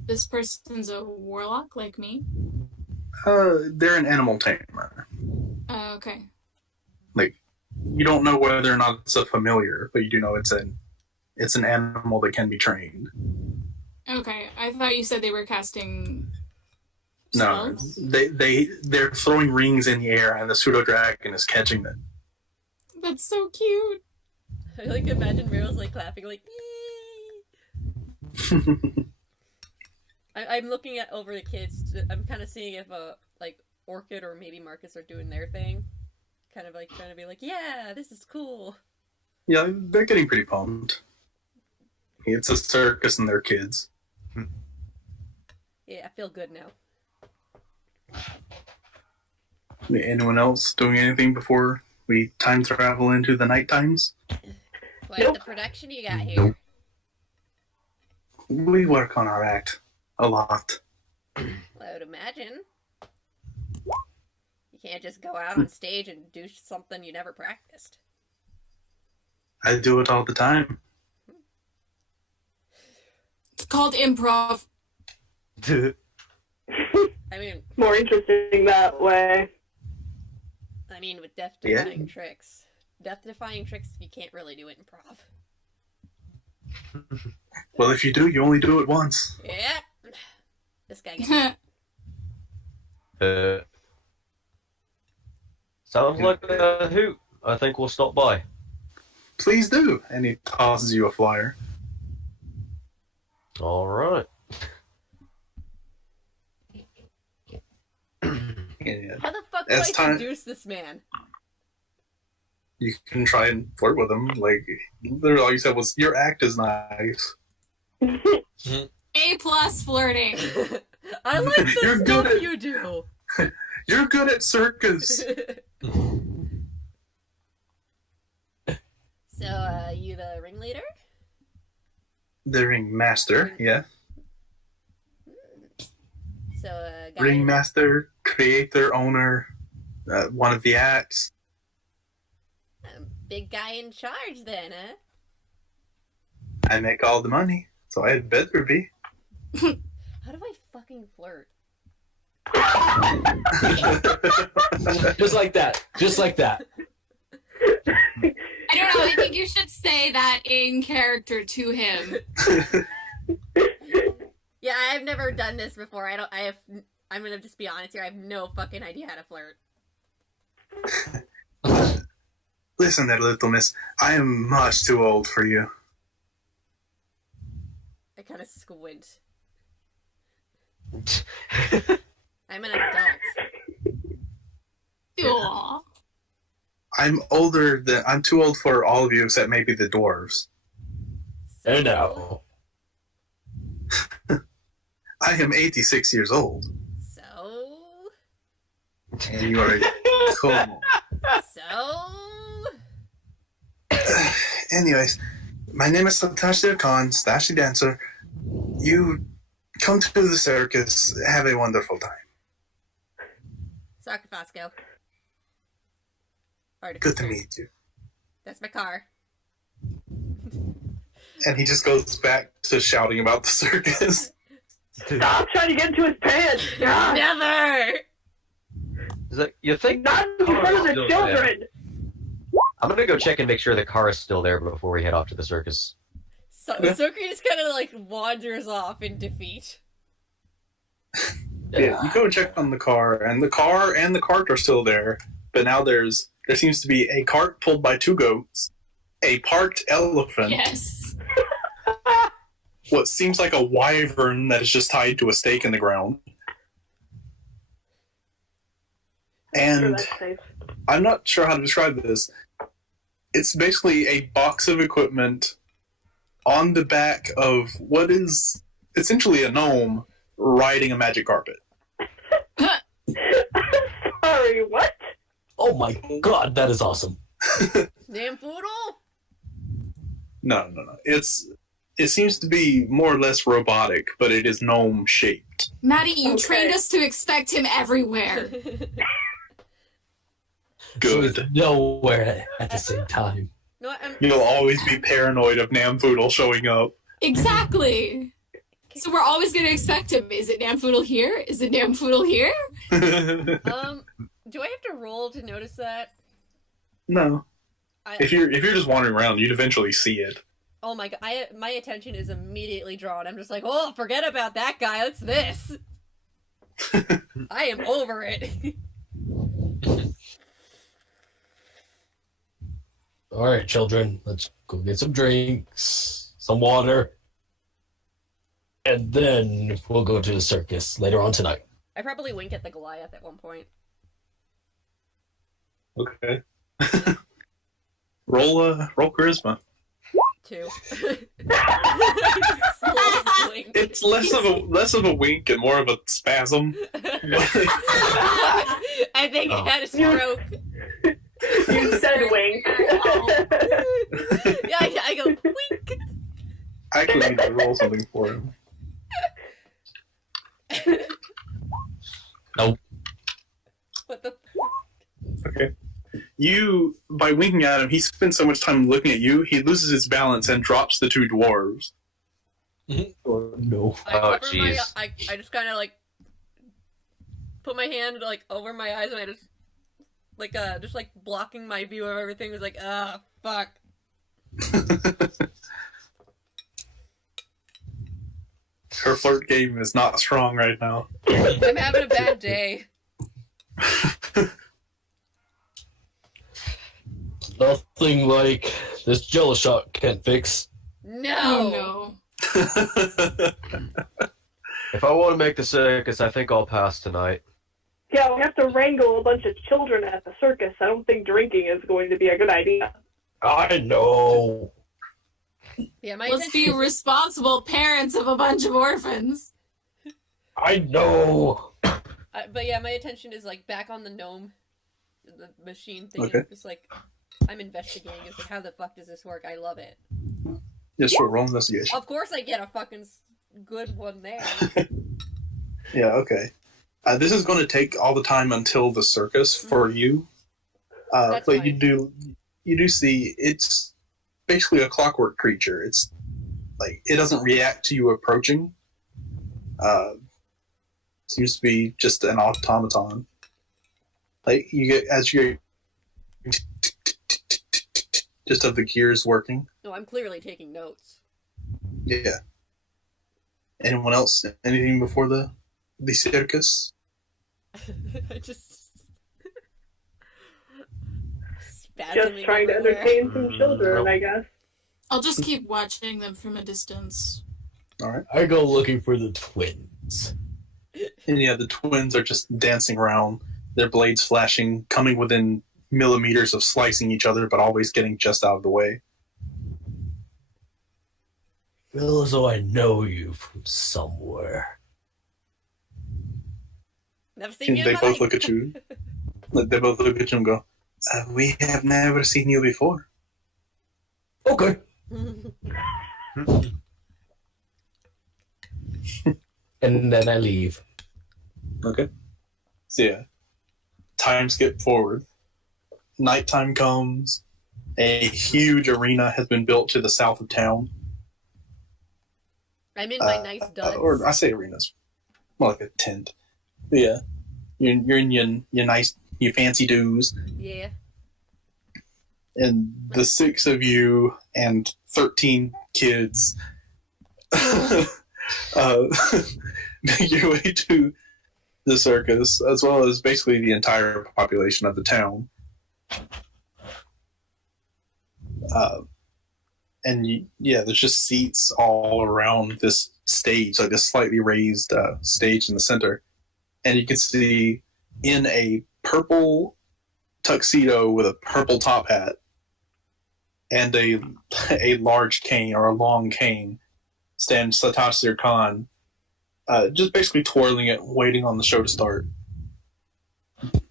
this person's a warlock like me. They're an animal tamer. Okay. You don't know whether or not it's a familiar, but you do know it's an animal that can be trained. Okay, I thought you said they were casting No, spells. they're throwing rings in the air, and the pseudo dragon is catching them. That's so cute. I like imagine Meryl's like clapping like. I'm looking at over the kids. I'm kind of seeing if like Orchid or maybe Marcus are doing their thing, kind of like trying to be like, yeah, this is cool. Yeah, they're getting pretty pumped. It's a circus, and they're kids. Yeah, I feel good now. Anyone else doing anything before we time travel into the night times? Quite Nope. the production you got here. We work on our act a lot. I would imagine. You can't just go out on stage and do something you never practiced. I do it all the time. It's called improv. I mean, More interesting that way. with death-defying tricks. Death-defying tricks, you can't really do improv. Well, if you do, you only do it once. Yep. This guy gets Sounds like a hoot. I think we'll stop by. Please do. And he tosses you a flyer. All right. Yeah. How the fuck do As I time- seduce this man? You can try and flirt with him. Literally all you said was, your act is nice. A+ flirting. I like the You're stuff good at- you do. You're good at circus. So, you the ringleader? The ringmaster, yeah. So, guy Ringmaster, creator, owner, one of the acts. big guy in charge then, huh? I make all the money, so I had better be. How do I fucking flirt? Just like that. Just like that. I don't know. I think you should say that in character to him. Yeah, I've never done this before. I'm gonna just be honest here. I have no fucking idea how to flirt. Listen there, little miss. I am much too old for you. I kind of squint. I'm an adult. Aw. I'm too old for all of you except maybe the dwarves. So, Oh no. I am 86 years old. So, And you are cool. Anyways, my name is Satoshi Khan, Stashy Dancer. You come to the circus, have a wonderful time. Soccer Fosco. Good to meet you. That's my car. And he just goes back to shouting about the circus. Stop trying to get into his pants! God, Never! Is that, you think not in front of the Still children! I'm gonna go check and make sure the car is still there before we head off to the circus. So Sokri just kind of like wanders off in defeat. Yeah, you go and check on the car and the cart are still there, but now there seems to be a cart pulled by 2 goats, a parked elephant, Yes. what seems like a wyvern that is just tied to a stake in the ground. And That's safe. I'm not sure how to describe this. It's basically a box of equipment on the back of what is essentially a gnome riding a magic carpet. Sorry, what? Oh my god, that is awesome. Damn poodle? No. It seems to be more or less robotic, but it is gnome shaped. Maddie, you Okay. trained us to expect him everywhere. Good. So he's nowhere at the same time. No, You'll always be paranoid of Namfoodle showing up. Exactly. So we're always going to expect him. Is it Namfoodle here? Is it Namfoodle here? do I have to roll to notice that? No. If you're just wandering around, you'd eventually see it. Oh my god, my attention is immediately drawn. I'm just like, oh, forget about that guy. It's this. I am over it. All right, children, let's go get some drinks, some water, and then we'll go to the circus later on tonight. I probably wink at the Goliath at one point. Okay. Roll charisma. 2. It's less of a wink and more of a spasm. I think he had a stroke. You said wink. Yeah, I go wink. I actually need to roll something for him. Nope. What the? Okay. You, by winking at him, he spends so much time looking at you, he loses his balance and drops the 2 dwarves. No. I Oh, cover my, jeez. I just kind of like put my hand like over my eyes and I just like blocking my view of everything. It was like, fuck. Her flirt game is not strong right now. I'm having a bad day. Nothing like this jello shot can't fix. No. Oh no. If I want to make the circus, I think I'll pass tonight. Yeah, we have to wrangle a bunch of children at the circus. I don't think drinking is going to be a good idea. I know. Yeah, my Let's be attention- responsible parents of a bunch of orphans. I know. but yeah, my attention is like back on the gnome, the machine thing. Okay. It's like I'm investigating. It's like, how the fuck does this work? I love it. Just for roll investigation. Of course, I get a fucking good one there. Yeah, okay. This is going to take all the time until the circus for you. That's But fine. you do see it's basically a clockwork creature. It's like it doesn't react to you approaching. Seems to be just an automaton. Like you get as you just of the gears working. No, I'm clearly taking notes. Yeah. Anyone else? Anything before the circus? I just Just trying to entertain some children, I guess. I'll just keep watching them from a distance. All right. I go looking for the twins. And yeah, the twins are just dancing around, their blades flashing, coming within millimeters of slicing each other, but always getting just out of the way. Feel as though I know you from somewhere. Never seen And you they in my both life. look at you. They both look at you and go, "We have never seen you before." Okay. And then I leave. Okay. So yeah, time skip forward. Nighttime comes. A huge arena has been built to the south of town. I'm in my nice duds. Or I say arenas, more like a tent. But yeah, you're in your nice, your fancy dues, Yeah. and the 6 of you and 13 kids make your way to the circus, as well as basically the entire population of the town. There's just seats all around this stage, like this slightly raised stage in the center. And you can see in a purple tuxedo with a purple top hat and a large cane or a long cane stands Satash Khan, just basically twirling it, waiting on the show to start.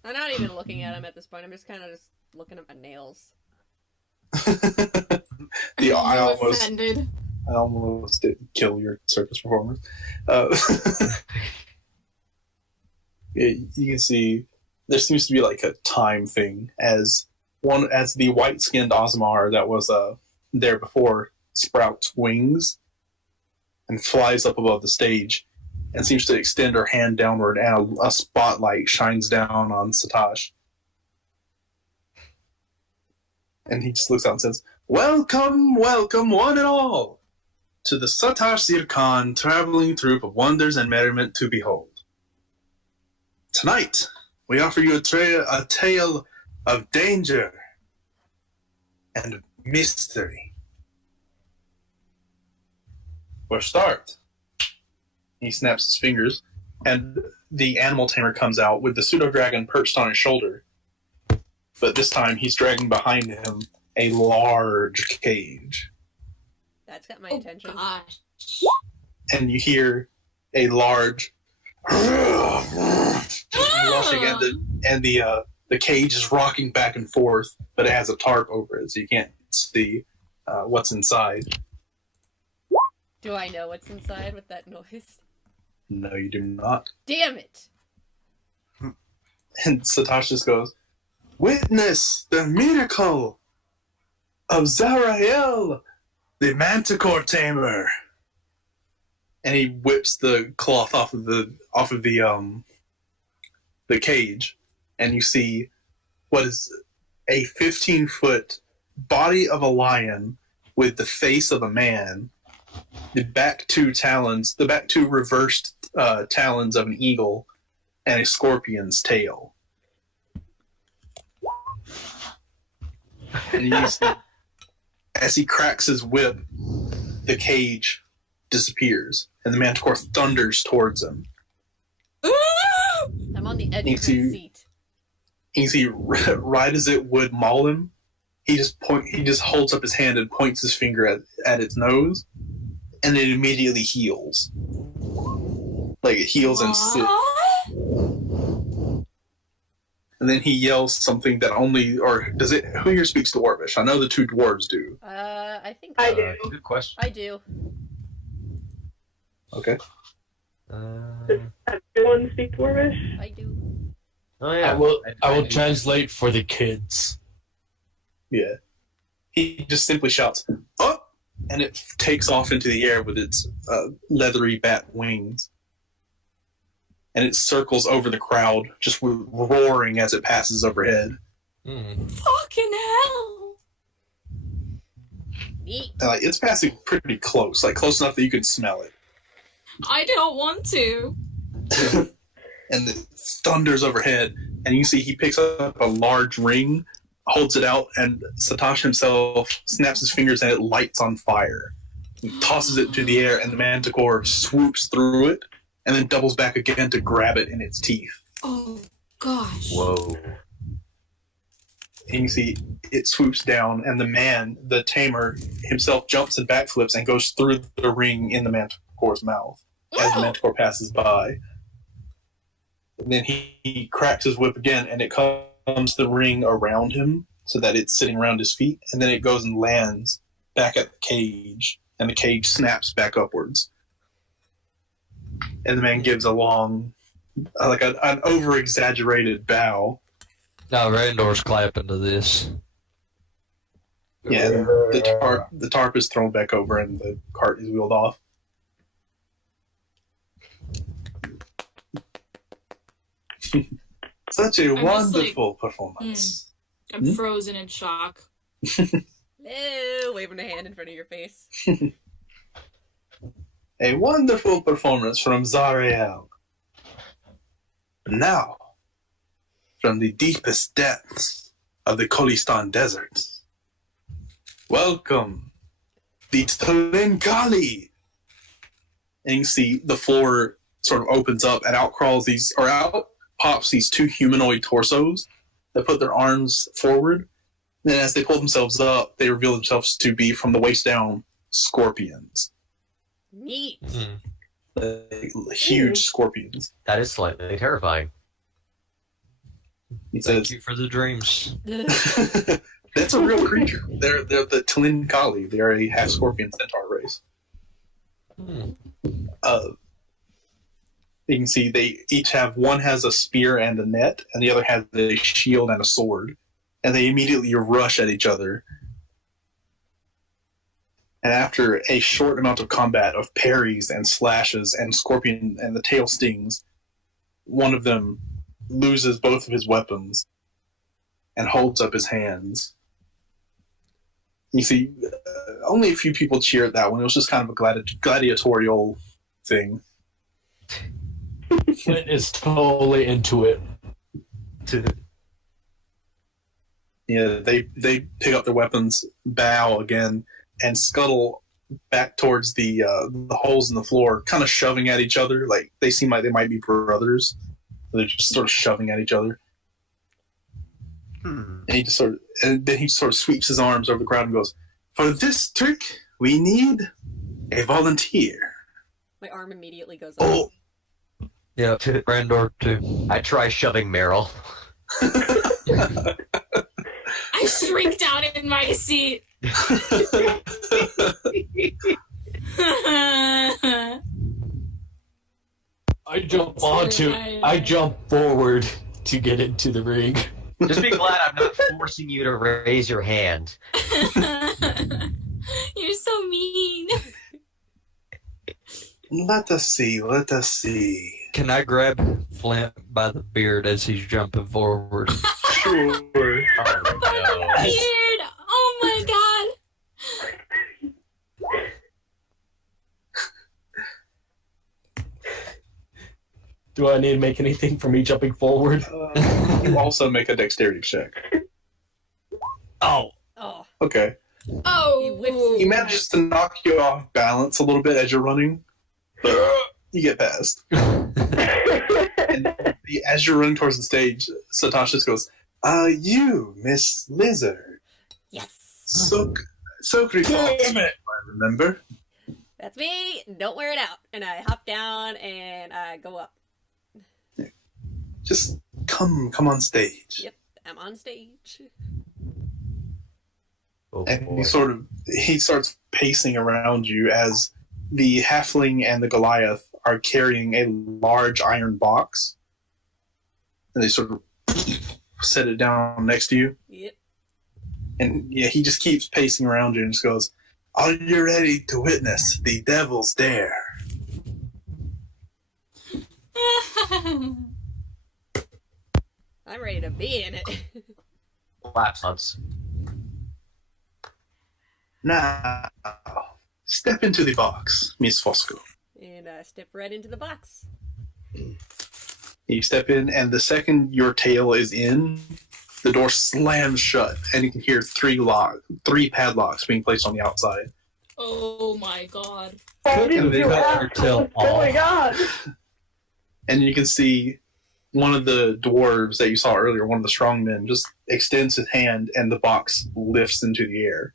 I'm not even looking at him at this point. I'm just kind of just looking at my nails. I offended. almost didn't kill your circus performers. You can see there seems to be like a time thing as the white-skinned Ozmar that was there before sprouts wings and flies up above the stage and seems to extend her hand downward, and a spotlight shines down on Satash. And he just looks out and says, "Welcome, welcome, one and all, to the Satash Khan traveling troupe of wonders and merriment to behold. Tonight, we offer you a tale of danger and mystery. For start," he snaps his fingers, and the animal tamer comes out with the pseudo-dragon perched on his shoulder. But this time, he's dragging behind him a large cage. That's got my attention. Gosh. And you hear a large rushing, and the cage is rocking back and forth, but it has a tarp over it, so you can't see what's inside. Do I know what's inside with that noise? No, you do not. Damn it! And Satash just goes, "Witness the miracle of Zarael, the Manticore Tamer." And he whips the cloth off of the cage, and you see what is a 15-foot body of a lion with the face of a man, the back two reversed talons of an eagle, and a scorpion's tail. And you see, as he cracks his whip, the cage disappears, and the Manticore thunders towards him. I'm on the edge You of my see- seat. You see, right as it would maul him, he just holds up his hand and points his finger at its nose, and it immediately heals. Like it heals and sits. And then he yells something that who here speaks Dwarvish? I know the 2 dwarves do. I think I do. Good question. I do. Okay. Everyone speak Dwarvish? I do. Oh yeah. I will translate for the kids. Yeah. He just simply shouts, "Up!" and it takes off into the air with its leathery bat wings. And it circles over the crowd, just roaring as it passes overhead. Fucking hell. Neat. And, it's passing pretty close, close enough that you can smell it. I don't want to. And it thunders overhead, and you see he picks up a large ring, holds it out, and Satash himself snaps his fingers and it lights on fire. He tosses it into the air, and the Manticore swoops through it, and then doubles back again to grab it in its teeth. Oh, gosh. Whoa. And you see it swoops down, and the tamer himself jumps and backflips and goes through the ring in the Manticore's mouth as the Manticore passes by. And then he cracks his whip again, and it comes the ring around him so that it's sitting around his feet, and then it goes and lands back at the cage, and the cage snaps back upwards. And the man gives a long, an over-exaggerated bow. Now Randor's clapping to this. Yeah, and the tarp is thrown back over, and the cart is wheeled off. Such a I'm just wonderful performance. I'm frozen in shock. Ew, waving a hand in front of your face. A wonderful performance from Zariel. Now, from the deepest depths of the Kholistan deserts, welcome the Talinkali. And you see the floor sort of opens up and out pops these two humanoid torsos that put their arms forward. And as they pull themselves up, they reveal themselves to be, from the waist down, scorpions. Neat. Huge scorpions. That is slightly terrifying. He Thank says, you for the dreams. that's a real creature. They're the Talinkali. They're a half scorpion centaur race. You can see they each have, one has a spear and a net, and the other has a shield and a sword. And they immediately rush at each other. And after a short amount of combat of parries and slashes and scorpion and the tail stings, one of them loses both of his weapons and holds up his hands. You see, only a few people cheered that one. It was just kind of a gladiatorial thing. Flint is totally into it. Yeah, they pick up their weapons, bow again, and scuttle back towards the holes in the floor, kind of shoving at each other. Like they seem like they might be brothers. They're just sort of shoving at each other. And then he sort of sweeps his arms over the crowd and goes, "For this trick, we need a volunteer." My arm immediately goes up. Oh, Yeah, Randor too. I try shoving Meryl. I shrink down in my seat. I jump forward to get into the ring. Just be glad I'm not forcing you to raise your hand. You're so mean. let us see. Can I grab Flint by the beard as he's jumping forward? Sure. Weird. Oh my god. Do I need to make anything for me jumping forward? You also make a dexterity check. Oh. Oh. Okay. Oh. He manages to knock you off balance a little bit as you're running. You get past. And as you're running towards the stage, Satoshi just goes, you, Miss Lizard. Yes. So Damn it! I remember. That's me. Don't wear it out. And I hop down and I go up. Just come on stage. Yep, I'm on stage. Oh, And boy. he starts pacing around you as the halfling and the Goliath are carrying a large iron box. And they sort of set it down next to you. Yep. And yeah, he just keeps pacing around you and just goes, "Are you ready to witness the devil's dare?" I'm ready to be in it. Lapse. Now, step into the box, Miss Fosco. And step right into the box. You step in, and the second your tail is in, the door slams shut, and you can hear three padlocks being placed on the outside. Oh my god. Couldn't they cut her tail off? And you can see one of the dwarves that you saw earlier, one of the strong men, just extends his hand, and the box lifts into the air.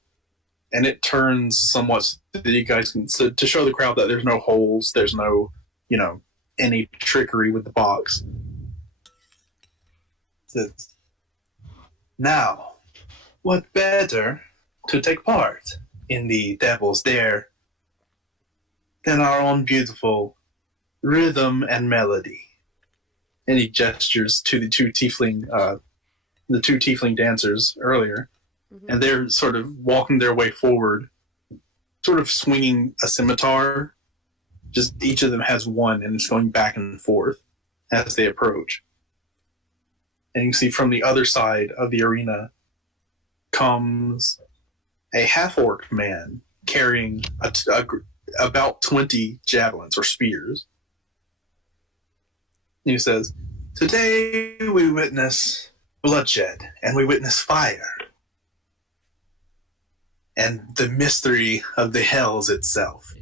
And it turns somewhat so that you guys can, so to show the crowd that there's no holes, there's no, any trickery with the box. It says, "Now, what better to take part in the Devil's Dare than our own beautiful rhythm and melody?" And he gestures to the two tiefling dancers earlier, and they're sort of walking their way forward, sort of swinging a scimitar. Just each of them has one, and it's going back and forth as they approach. and you see from the other side of the arena comes a half-orc man carrying about 20 javelins or spears. And he says, "Today we witness bloodshed, and we witness fire, and the mystery of the hells itself."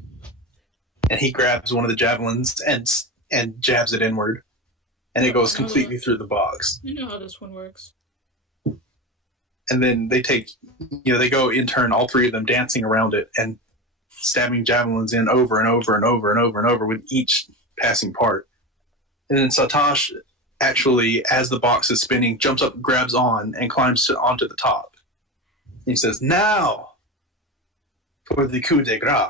And he grabs one of the javelins and jabs it inward, and it goes completely through the box. You know how this one works. And then they they go in turn, all three of them dancing around it and stabbing javelins in over and over and over and over and over with each passing part. And then Satosh actually, as the box is spinning, jumps up, grabs on, and climbs onto the top. He says, "Now for the coup de grace."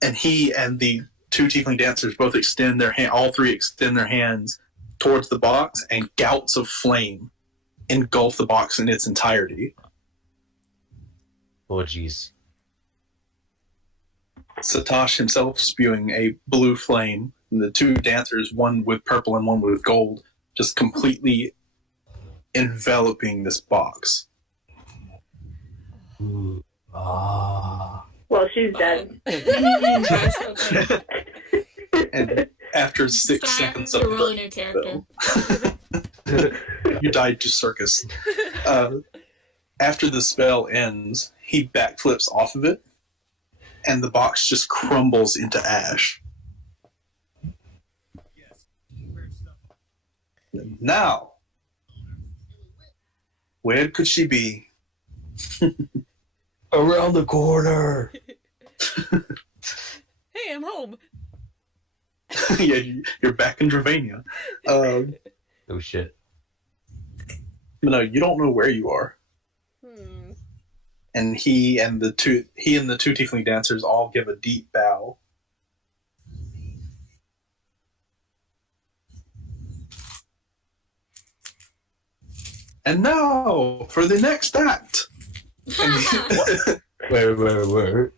And he and the two tiefling dancers both extend their hand, all three extend their hands towards the box, and gouts of flame engulf the box in its entirety. Oh, jeez. Satosh himself spewing a blue flame, and the two dancers, one with purple and one with gold, just completely enveloping this box. Ooh. Ah. Well, she's dead. And after 6 Time seconds to of roll a new character. you died to circus. After the spell ends, he backflips off of it, and the box just crumbles into ash. Now, where could she be? Around the corner. Hey, I'm home. Yeah, you're back in Dravania. Oh shit. No, you don't know where you are. And he and the two tiefling dancers all give a deep bow. And now for the next act. Where?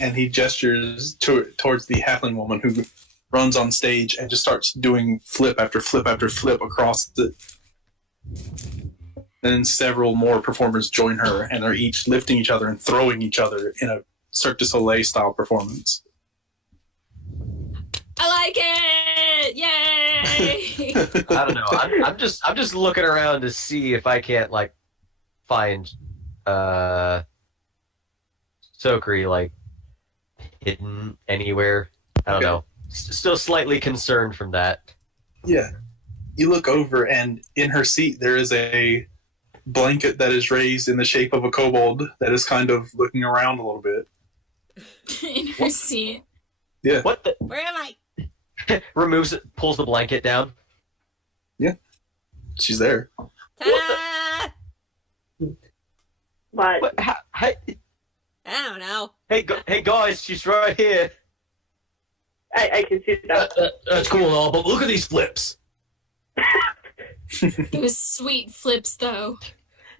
And he gestures towards the halfling woman who runs on stage and just starts doing flip after flip after flip across it. Then several more performers join her, and they're each lifting each other and throwing each other in a Cirque du Soleil style performance. I like it! Yay! I don't know. I'm just looking around to see if I can't like find Sokri like hidden anywhere. I don't know. Still slightly concerned from that. Yeah. You look over, and in her seat there is a blanket that is raised in the shape of a kobold that is kind of looking around a little bit. In her seat. Yeah. What the? Where am I? Removes it, pulls the blanket down. Yeah. She's there. Ta-da! What? How, I don't know. hey guys, she's right here. I can see that. That's cool and all, but look at these flips. Those sweet flips, though.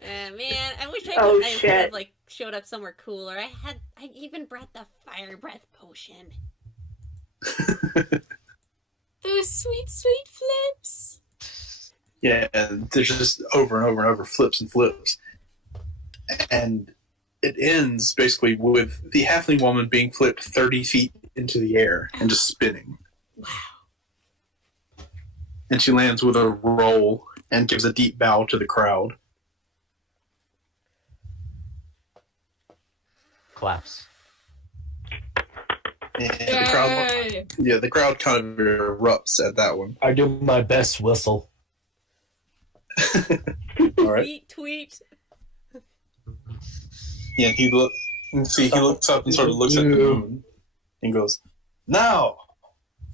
Man, I wish I Oh, could shit. have like showed up somewhere cooler. I even brought the fire breath potion. Those sweet, sweet flips. Yeah, and there's just over and over and over flips and flips. And it ends basically with the halfling woman being flipped 30 feet into the air and just spinning. Wow. And she lands with a roll and gives a deep bow to the crowd. Claps. And the crowd kind of erupts at that one. I do my best whistle. All right. Tweet. Yeah, he looks up and sort of looks at the moon and goes, "Now,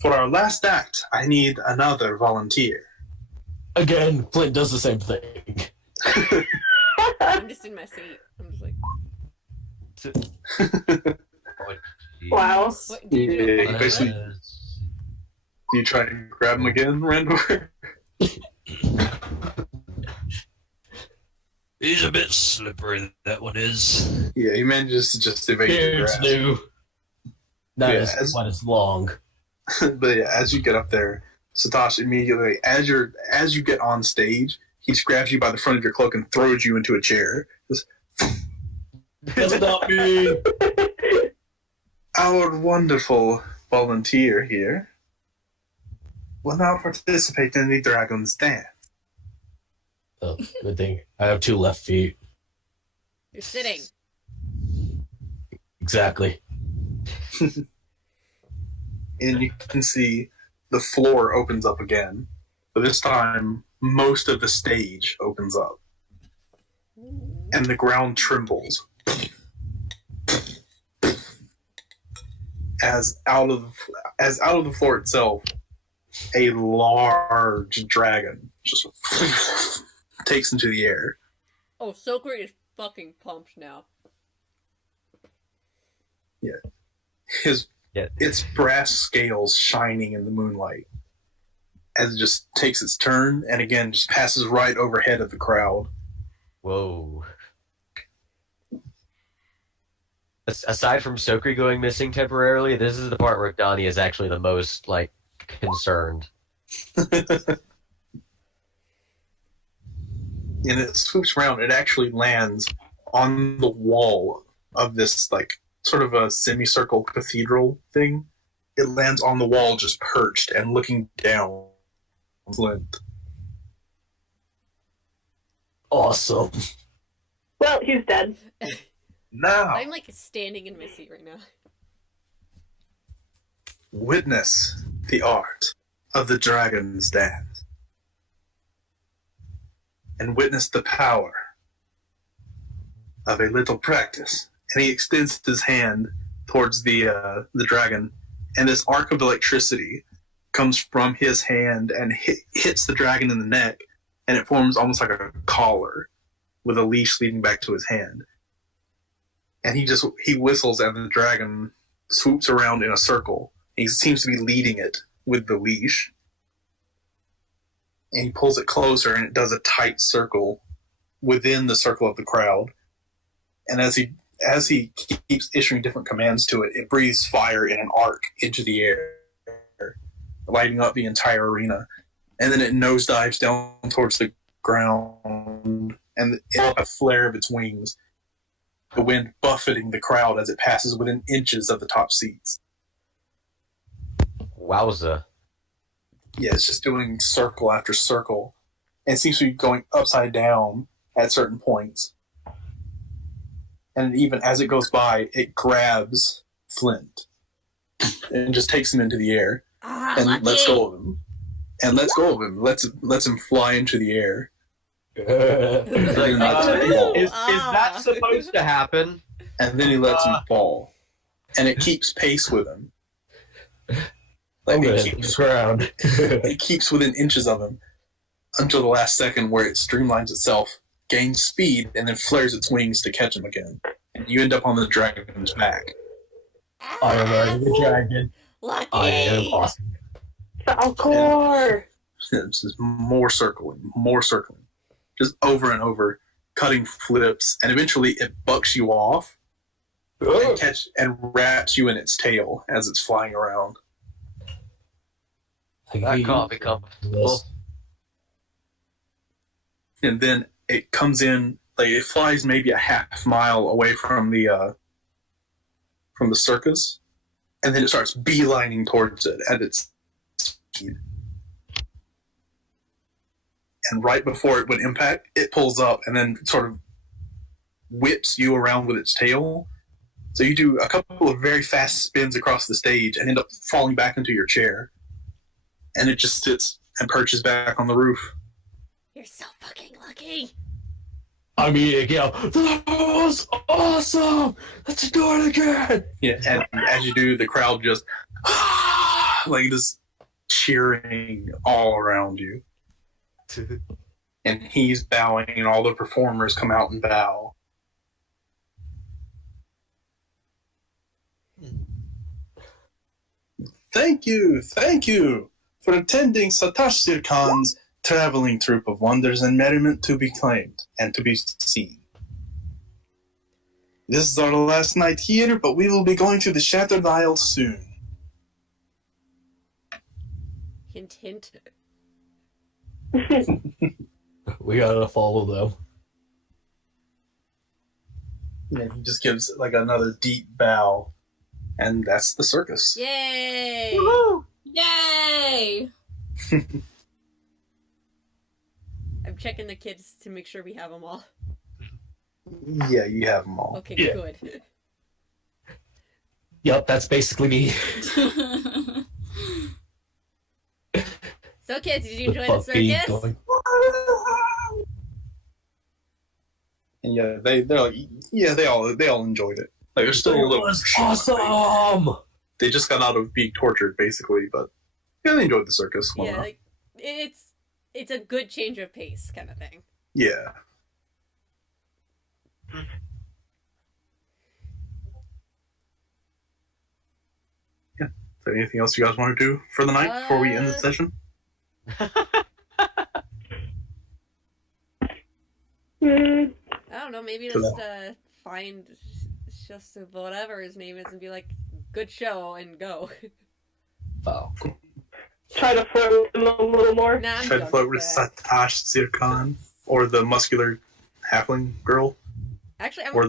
for our last act, I need another volunteer." Again, Flint does the same thing. I'm just in my seat. I'm just like, Wow. what do you do? Yeah, basically, do you try to grab him again, Randor? He's a bit slippery, that one is. Yeah, he manages to just evade your It's grasp. new. Not Yeah, as long. But yeah, as you get up there, Satoshi immediately, as you get on stage, he just grabs you by the front of your cloak and throws you into a chair. Just, That's not me. our wonderful volunteer here will now participate in the Dragon's Dance. Oh, good thing. I have 2 left feet. You're sitting. Exactly. And you can see the floor opens up again. But this time, most of the stage opens up. And the ground trembles. As out of the floor itself, a large dragon just takes into the air. Oh, Sokri is fucking pumped now. Its brass scales shining in the moonlight as it just takes its turn and again just passes right overhead of the crowd. Whoa. Aside from Sokri going missing temporarily, this is the part where Donnie is actually the most, like, concerned. And it swoops around. It actually lands on the wall of this, like, sort of a semicircle cathedral thing. It lands on the wall just perched and looking down. Flint. Awesome. Well, he's dead. Now, I'm like standing in my seat right now. witness the art of the Dragon's Dance. And witness the power of a little practice. And he extends his hand towards the dragon, and this arc of electricity comes from his hand and hits the dragon in the neck, and it forms almost like a collar with a leash leading back to his hand. And he whistles, and the dragon swoops around in a circle. He seems to be leading it with the leash. And he pulls it closer, and it does a tight circle within the circle of the crowd. And as he keeps issuing different commands to it, it breathes fire in an arc into the air, lighting up the entire arena. And then it nosedives down towards the ground, and in a flare of its wings, the wind buffeting the crowd as it passes within inches of the top seats. Wowza. Yeah, it's just doing circle after circle. And it seems to be going upside down at certain points. And even as it goes by, it grabs Flint and just takes him into the air and lets go of him. And lets go of him. Lets him fly into the air. Like, is that supposed to happen? And then he lets him fall. And it keeps pace with him. Like it keeps within inches of him until the last second, where it streamlines itself, gains speed, and then flares its wings to catch him again. And you end up on the dragon's back. I am riding the dragon. Lucky! I am awesome. Falcor! It's just more circling, just over and over, cutting flips, and eventually it bucks you off and wraps you in its tail as it's flying around. That can't be comfortable. And then it comes in, like it flies maybe a half mile away from the circus, and then it starts beelining towards it at its speed. And right before it would impact, it pulls up and then sort of whips you around with its tail. So you do a couple of very fast spins across the stage and end up falling back into your chair. And it just sits and perches back on the roof. You're so fucking lucky. I mean, that was awesome! Let's do it again! Yeah, and as you do, the crowd just like this cheering all around you. And he's bowing, and all the performers come out and bow. Thank you for attending Satoshi Khan's traveling troupe of wonders and merriment to be claimed and to be seen. This is our last night here, but we will be going to the Shattered Isle soon. Hint, hint. We gotta follow them. And he just gives like another deep bow, and that's the circus. Yay! Yay! I'm checking the kids to make sure we have them all. Yeah, you have them all. Okay, Yeah. good. Yep, that's basically me. So, kids, did you With enjoy the Buffy circus? going, And yeah, they're like, yeah, they all enjoyed it. Like they're still a it little was shocked. awesome! They just got out of being tortured, basically, but yeah, they enjoyed the circus. Well Yeah, enough. like it's a good change of pace kind of thing. Yeah. Yeah. Is there anything else you guys want to do for the night before we end the session? Mm, I don't know, maybe Cool. just find just whatever his name is and be like, good show, and go. Oh, cool. try to flirt with him a little more. Nah, I'm Try to done float with with that. Satash Zircon, or the muscular halfling girl, Actually, or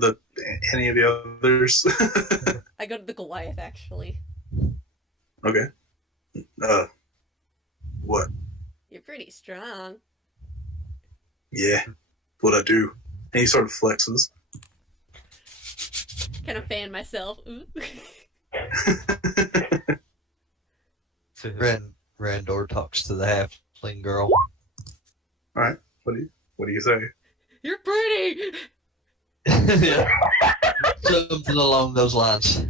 any of the others. I go to the Goliath, actually. Okay. What? You're pretty strong. Yeah. What I do. And he sort of flexes. Kind of fan myself. Ooh. Randor talks to the halfling girl. Alright. What do you say? You're pretty! Yeah. Something along those lines.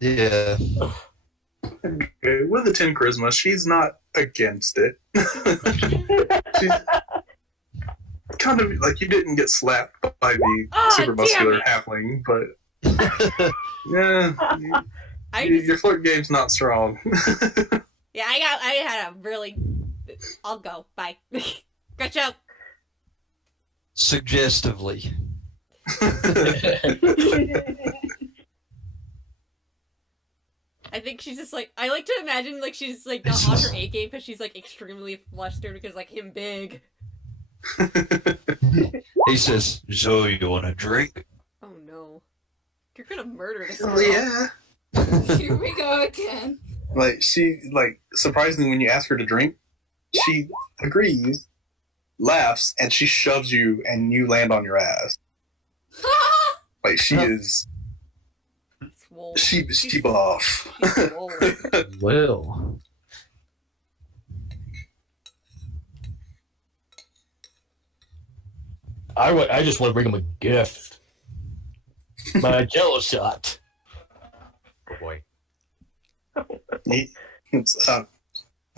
Yeah. Okay, with a 10 charisma, she's not against it. She's kind of like, you didn't get slapped by the Ah, super damn muscular it. halfling, but yeah, your flirt game's not strong. Yeah, I had a really... I'll go. Bye. Good show. Suggestively. I think she's just like... I like to imagine like she's like not on her A game because she's like extremely flustered because like him big. He says, "So you want a drink?" Oh no. You're gonna murder this Oh, girl. yeah. Here we go again. Like, surprisingly, when you ask her to drink, she agrees, laughs, and she shoves you, and you land on your ass. Like, she is, Swole. she buff. She's swole. Well. I just want to bring him a gift. My jello shot. Oh boy.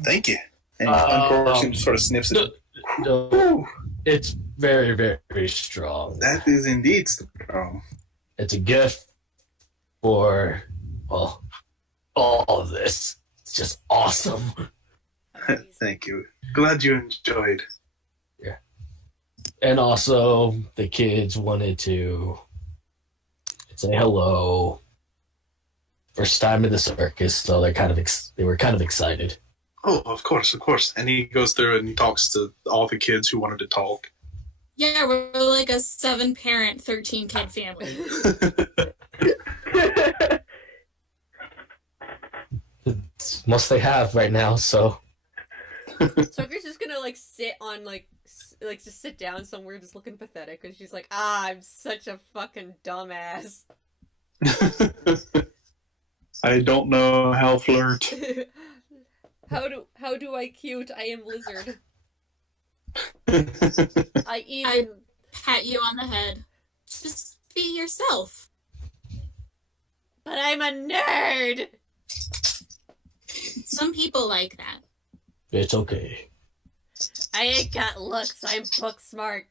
Thank you. And Um, Corson sort of sniffs it. No, Whew, it's very, very strong. that is indeed strong. It's a gift for, well, all of this. It's just awesome. Thank you. Glad you enjoyed. And also, the kids wanted to say hello. First time in the circus, so they were kind of excited. Oh, of course. And he goes through and he talks to all the kids who wanted to talk. Yeah, we're like a 7-parent, 13-kid family. It's most they have right now, so Tucker's just gonna like sit on like just sit down somewhere just looking pathetic because she's like, I'm such a fucking dumbass. I don't know how flirt. How do I cute? I am lizard. I even Pat you on the head. Just be yourself. but I'm a nerd. Some people like that. it's okay. I ain't got looks. I'm book smart.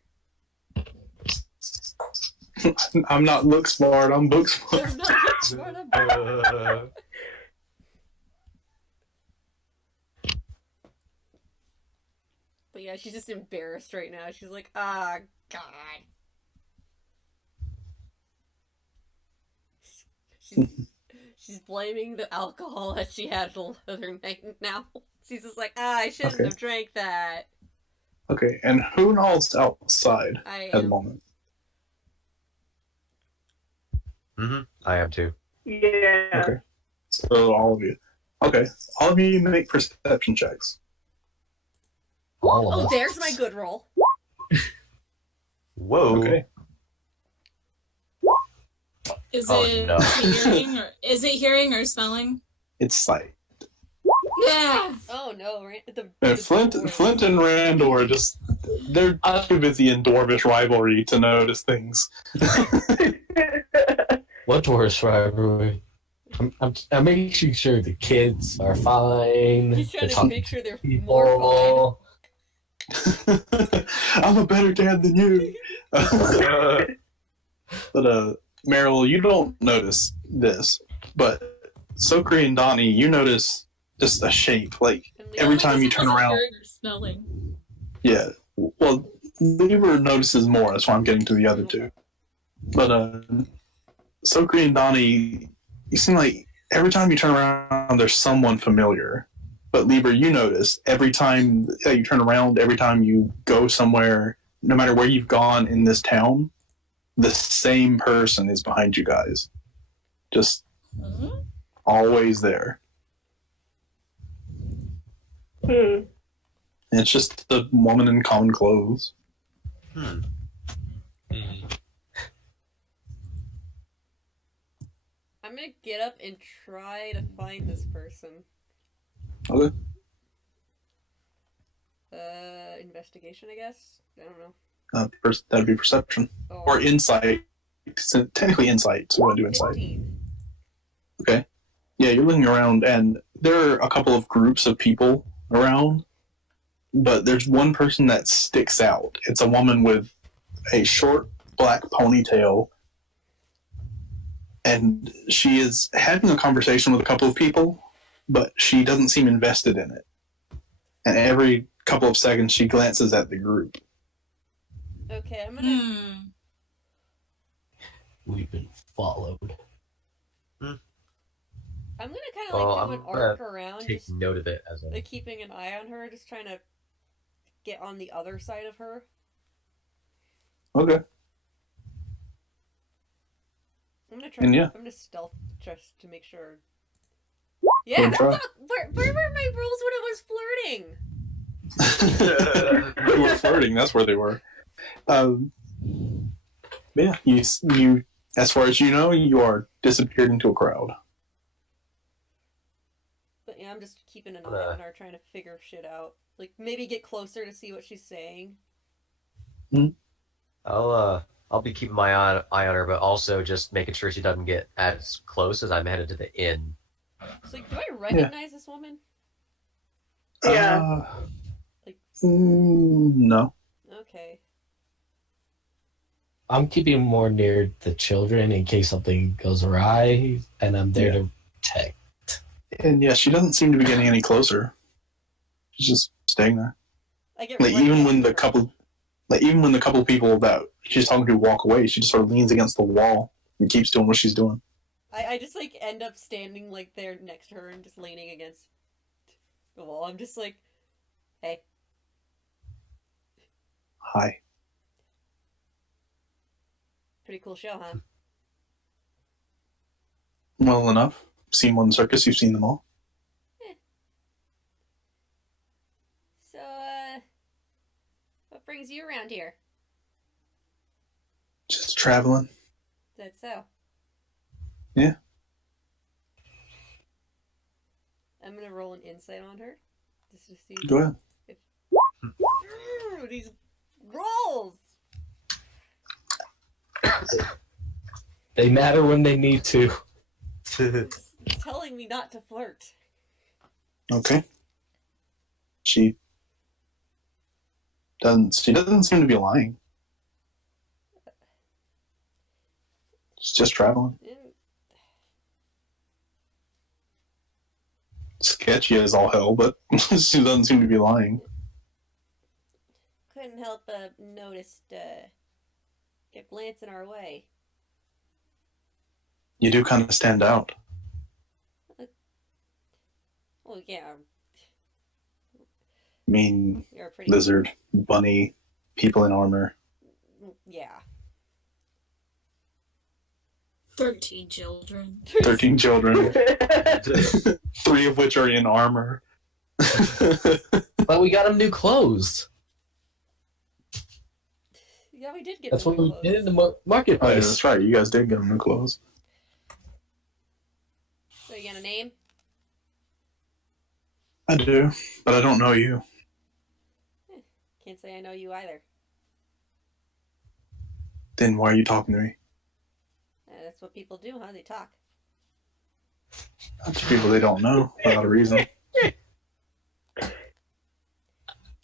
I'm not look smart, I'm book smart. I'm not book smart. I'm book. But yeah, she's just embarrassed right now. She's like, ah, God. She's She's blaming the alcohol that she had the other night now. She's just like, I shouldn't have drank that. Okay, and who all's outside I at the am. moment? I am too. Yeah. Okay. So all of you. Okay. All of you make perception checks. All of Oh, us. there's my good roll. Whoa. Okay. Is Oh, it no. hearing or smelling? It's sight. Yeah. Oh no, And Flint and Randor they're too busy in dwarvish rivalry to notice things. What tourist rivalry? I'm making sure the kids are fine. He's trying the to make sure they're more fine. people. I'm a better dad than you. But Meryl, you don't notice this, but Sokri and Donnie, you notice just a shape. Like every time you turn around. Hearing or smelling. Yeah. Well, Lieber notices more. That's why I'm getting to the other two. But Sokri and Donnie, you seem like every time you turn around, there's someone familiar. But Lieber, you notice every time you turn around, every time you go somewhere, no matter where you've gone in this town, the same person is behind you guys. Just always there. Hmm. And it's just the woman in common clothes. I'm gonna get up and try to find this person. Okay. Investigation, I guess? I don't know. That'd be perception. Oh, Or insight. It's technically insight, so we're going to do insight. 15. Okay. Yeah, you're looking around, and there are a couple of groups of people around, but there's one person that sticks out. It's a woman with a short black ponytail, and she is having a conversation with a couple of people, but she doesn't seem invested in it. And every couple of seconds, she glances at the group. Okay, I'm gonna... We've been followed. I'm gonna kind of like do an arc around, Take just note of it as a. like keeping an eye on her, just trying to get on the other side of her. Okay. I'm gonna try. And yeah. I'm gonna stealth just to make sure. Yeah, Don't try. where were my rules when I was flirting? You were flirting. That's where they were. Yeah, you. As far as you know, you are disappeared into a crowd. But yeah, I'm just keeping an eye on her, trying to figure shit out. Like maybe get closer to see what she's saying. I'll be keeping my eye on her, but also just making sure she doesn't get as close as I'm headed to the inn. So, like, do I recognize this woman? Yeah. No. Okay. I'm keeping more near the children in case something goes awry, and I'm there to protect. And yeah, she doesn't seem to be getting any closer. She's just staying there. I get Like right even next when to the her. couple people that she's talking to walk away, she just sort of leans against the wall and keeps doing what she's doing. I just like end up standing like there next to her and just leaning against the wall. I'm just like, hey. Hi. Pretty cool show, huh? Well enough. Seen one circus, you've seen them all. So, what brings you around here? Just traveling. Is that so? Yeah. I'm gonna roll an insight on her. Just to see. Go ahead. These rolls! They matter when they need to. It's telling me not to flirt. Okay. She doesn't seem to be lying. She's just traveling. Sketchy as all hell, but she doesn't seem to be lying. Couldn't help but notice kept glancing our way. You do kind of stand out. Well, yeah, I mean, you're a pretty lizard, bunny, people in armor. Yeah. 13 children. 13 children, 3 of which are in armor. But we got them new clothes. Yeah, we did get. That's them what we clothes. did in the Oh, yeah, marketplace. that's right. You guys did get them new clothes. So you got a name? I do, but I don't know you. Can't say I know you either. Then why are you talking to me? That's what people do, huh? They talk. That's people they don't know without a reason.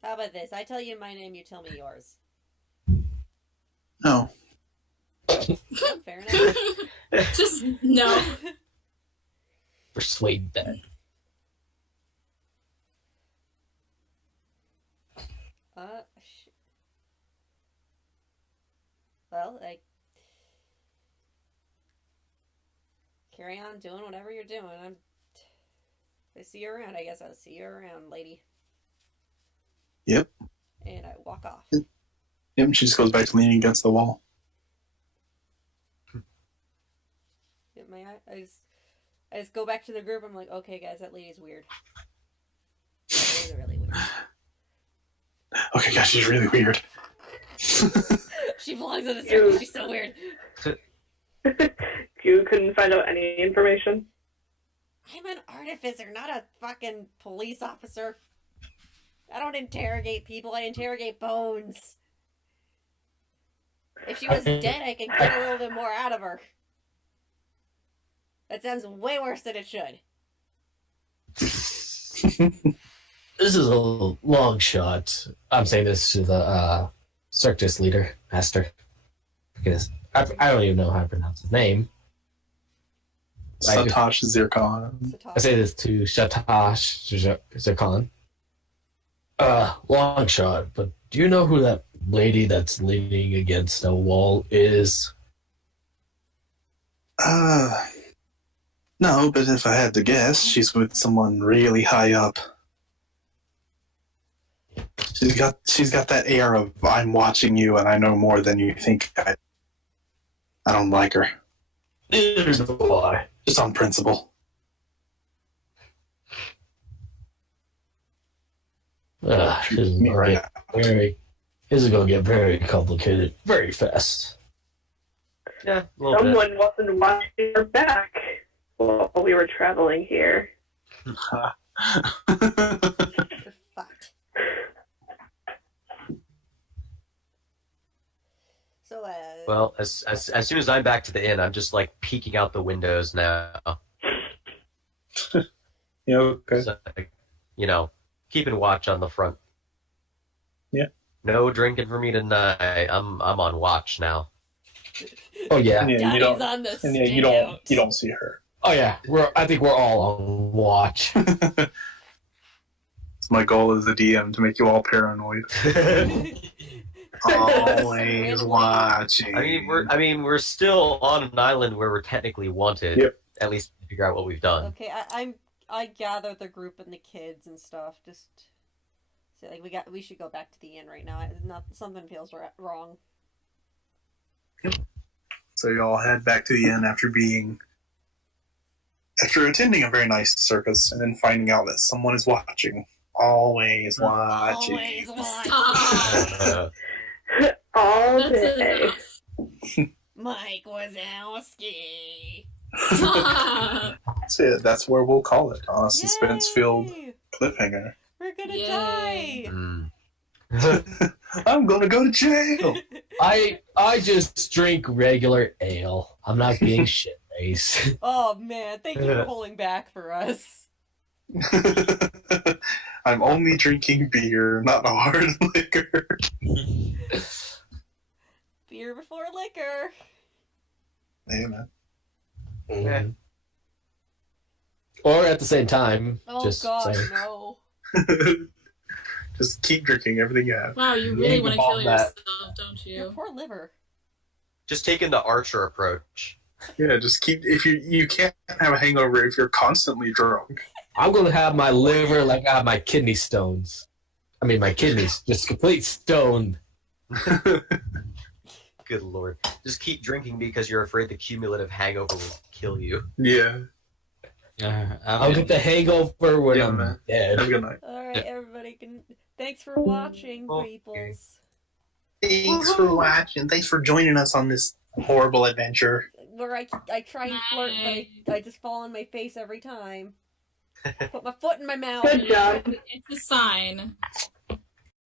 How about this? I tell you my name, you tell me yours. No. Oh, fair enough. Just no. Persuade that. Well, like, carry on doing whatever you're doing. If I see you around, I guess I'll see you around, lady. Yep. And I walk off. Yep, and she just goes back to leaning against the wall. I just go back to the group. I'm like, okay, guys, that lady's weird. That lady's really weird. Okay, guys, she's really weird. She belongs in a circle. She's so weird. You couldn't find out any information? I'm an artificer, not a fucking police officer. I don't interrogate people. I interrogate bones. If she was dead, I could get a little bit more out of her. That sounds way worse than it should. This is a long shot. I'm saying this to the circus leader, master. Because I don't even know how to pronounce his name. Satosh Zircon. I say this to Shatash Zircon. Long shot, but do you know who that lady that's leaning against a wall is? No, but if I had to guess, she's with someone really high up. She's got that air of I'm watching you and I know more than you think. I don't like her. Neither do I. Just on principle. This is gonna get very complicated very fast. Yeah, a little bit. Someone wasn't watching our back while we were traveling here. You're fucked. So, Well, as soon as I'm back to the inn, I'm just like peeking out the windows now. Yeah, okay. So, you know, keeping watch on the front. Yeah. No drinking for me tonight. I'm on watch now. Oh yeah. And yeah, Daddy's you don't. on the And yeah, you don't see her. Oh yeah. I think we're all on watch. My goal as a DM to make you all paranoid. Always watching. I mean, we're still on an island where we're technically wanted. Yep. At least to figure out what we've done. Okay, I gather the group and the kids and stuff. Just so like we should go back to the inn right now. Something feels wrong. So you all head back to the inn after attending a very nice circus and then finding out that someone is watching. Always watching. Always Stop. All That's day. enough. Mike Wazowski. Stop. That's it. That's where we'll call it. On a suspense-filled Yay! cliffhanger. We're gonna Yay. die. Mm. I'm gonna go to jail. I just drink regular ale. I'm not being shit faced. Oh man, thank you for holding back for us. I'm only drinking beer, not hard liquor. Beer before liquor. Hey, man. Okay. Or at the same time, Oh just god, saying. no. Just keep drinking everything you have. Wow, you You really ain't want to about kill that. yourself, don't Your you? poor liver. Just taking the Archer approach. Yeah, just keep. If you can't have a hangover if you're constantly drunk. I'm gonna have my liver like I have my kidney stones. I mean, my kidneys just complete stone. Good lord. Just keep drinking because you're afraid the cumulative hangover will kill you. Yeah. I'll get the hangover when Yeah, I'm man. dead. Have a good night. Alright, everybody, thanks for watching, Okay. peoples. Thanks for watching. Thanks for joining us on this horrible adventure. Where I try and flirt, but I just fall on my face every time. Put my foot in my mouth. Good job. It's a sign.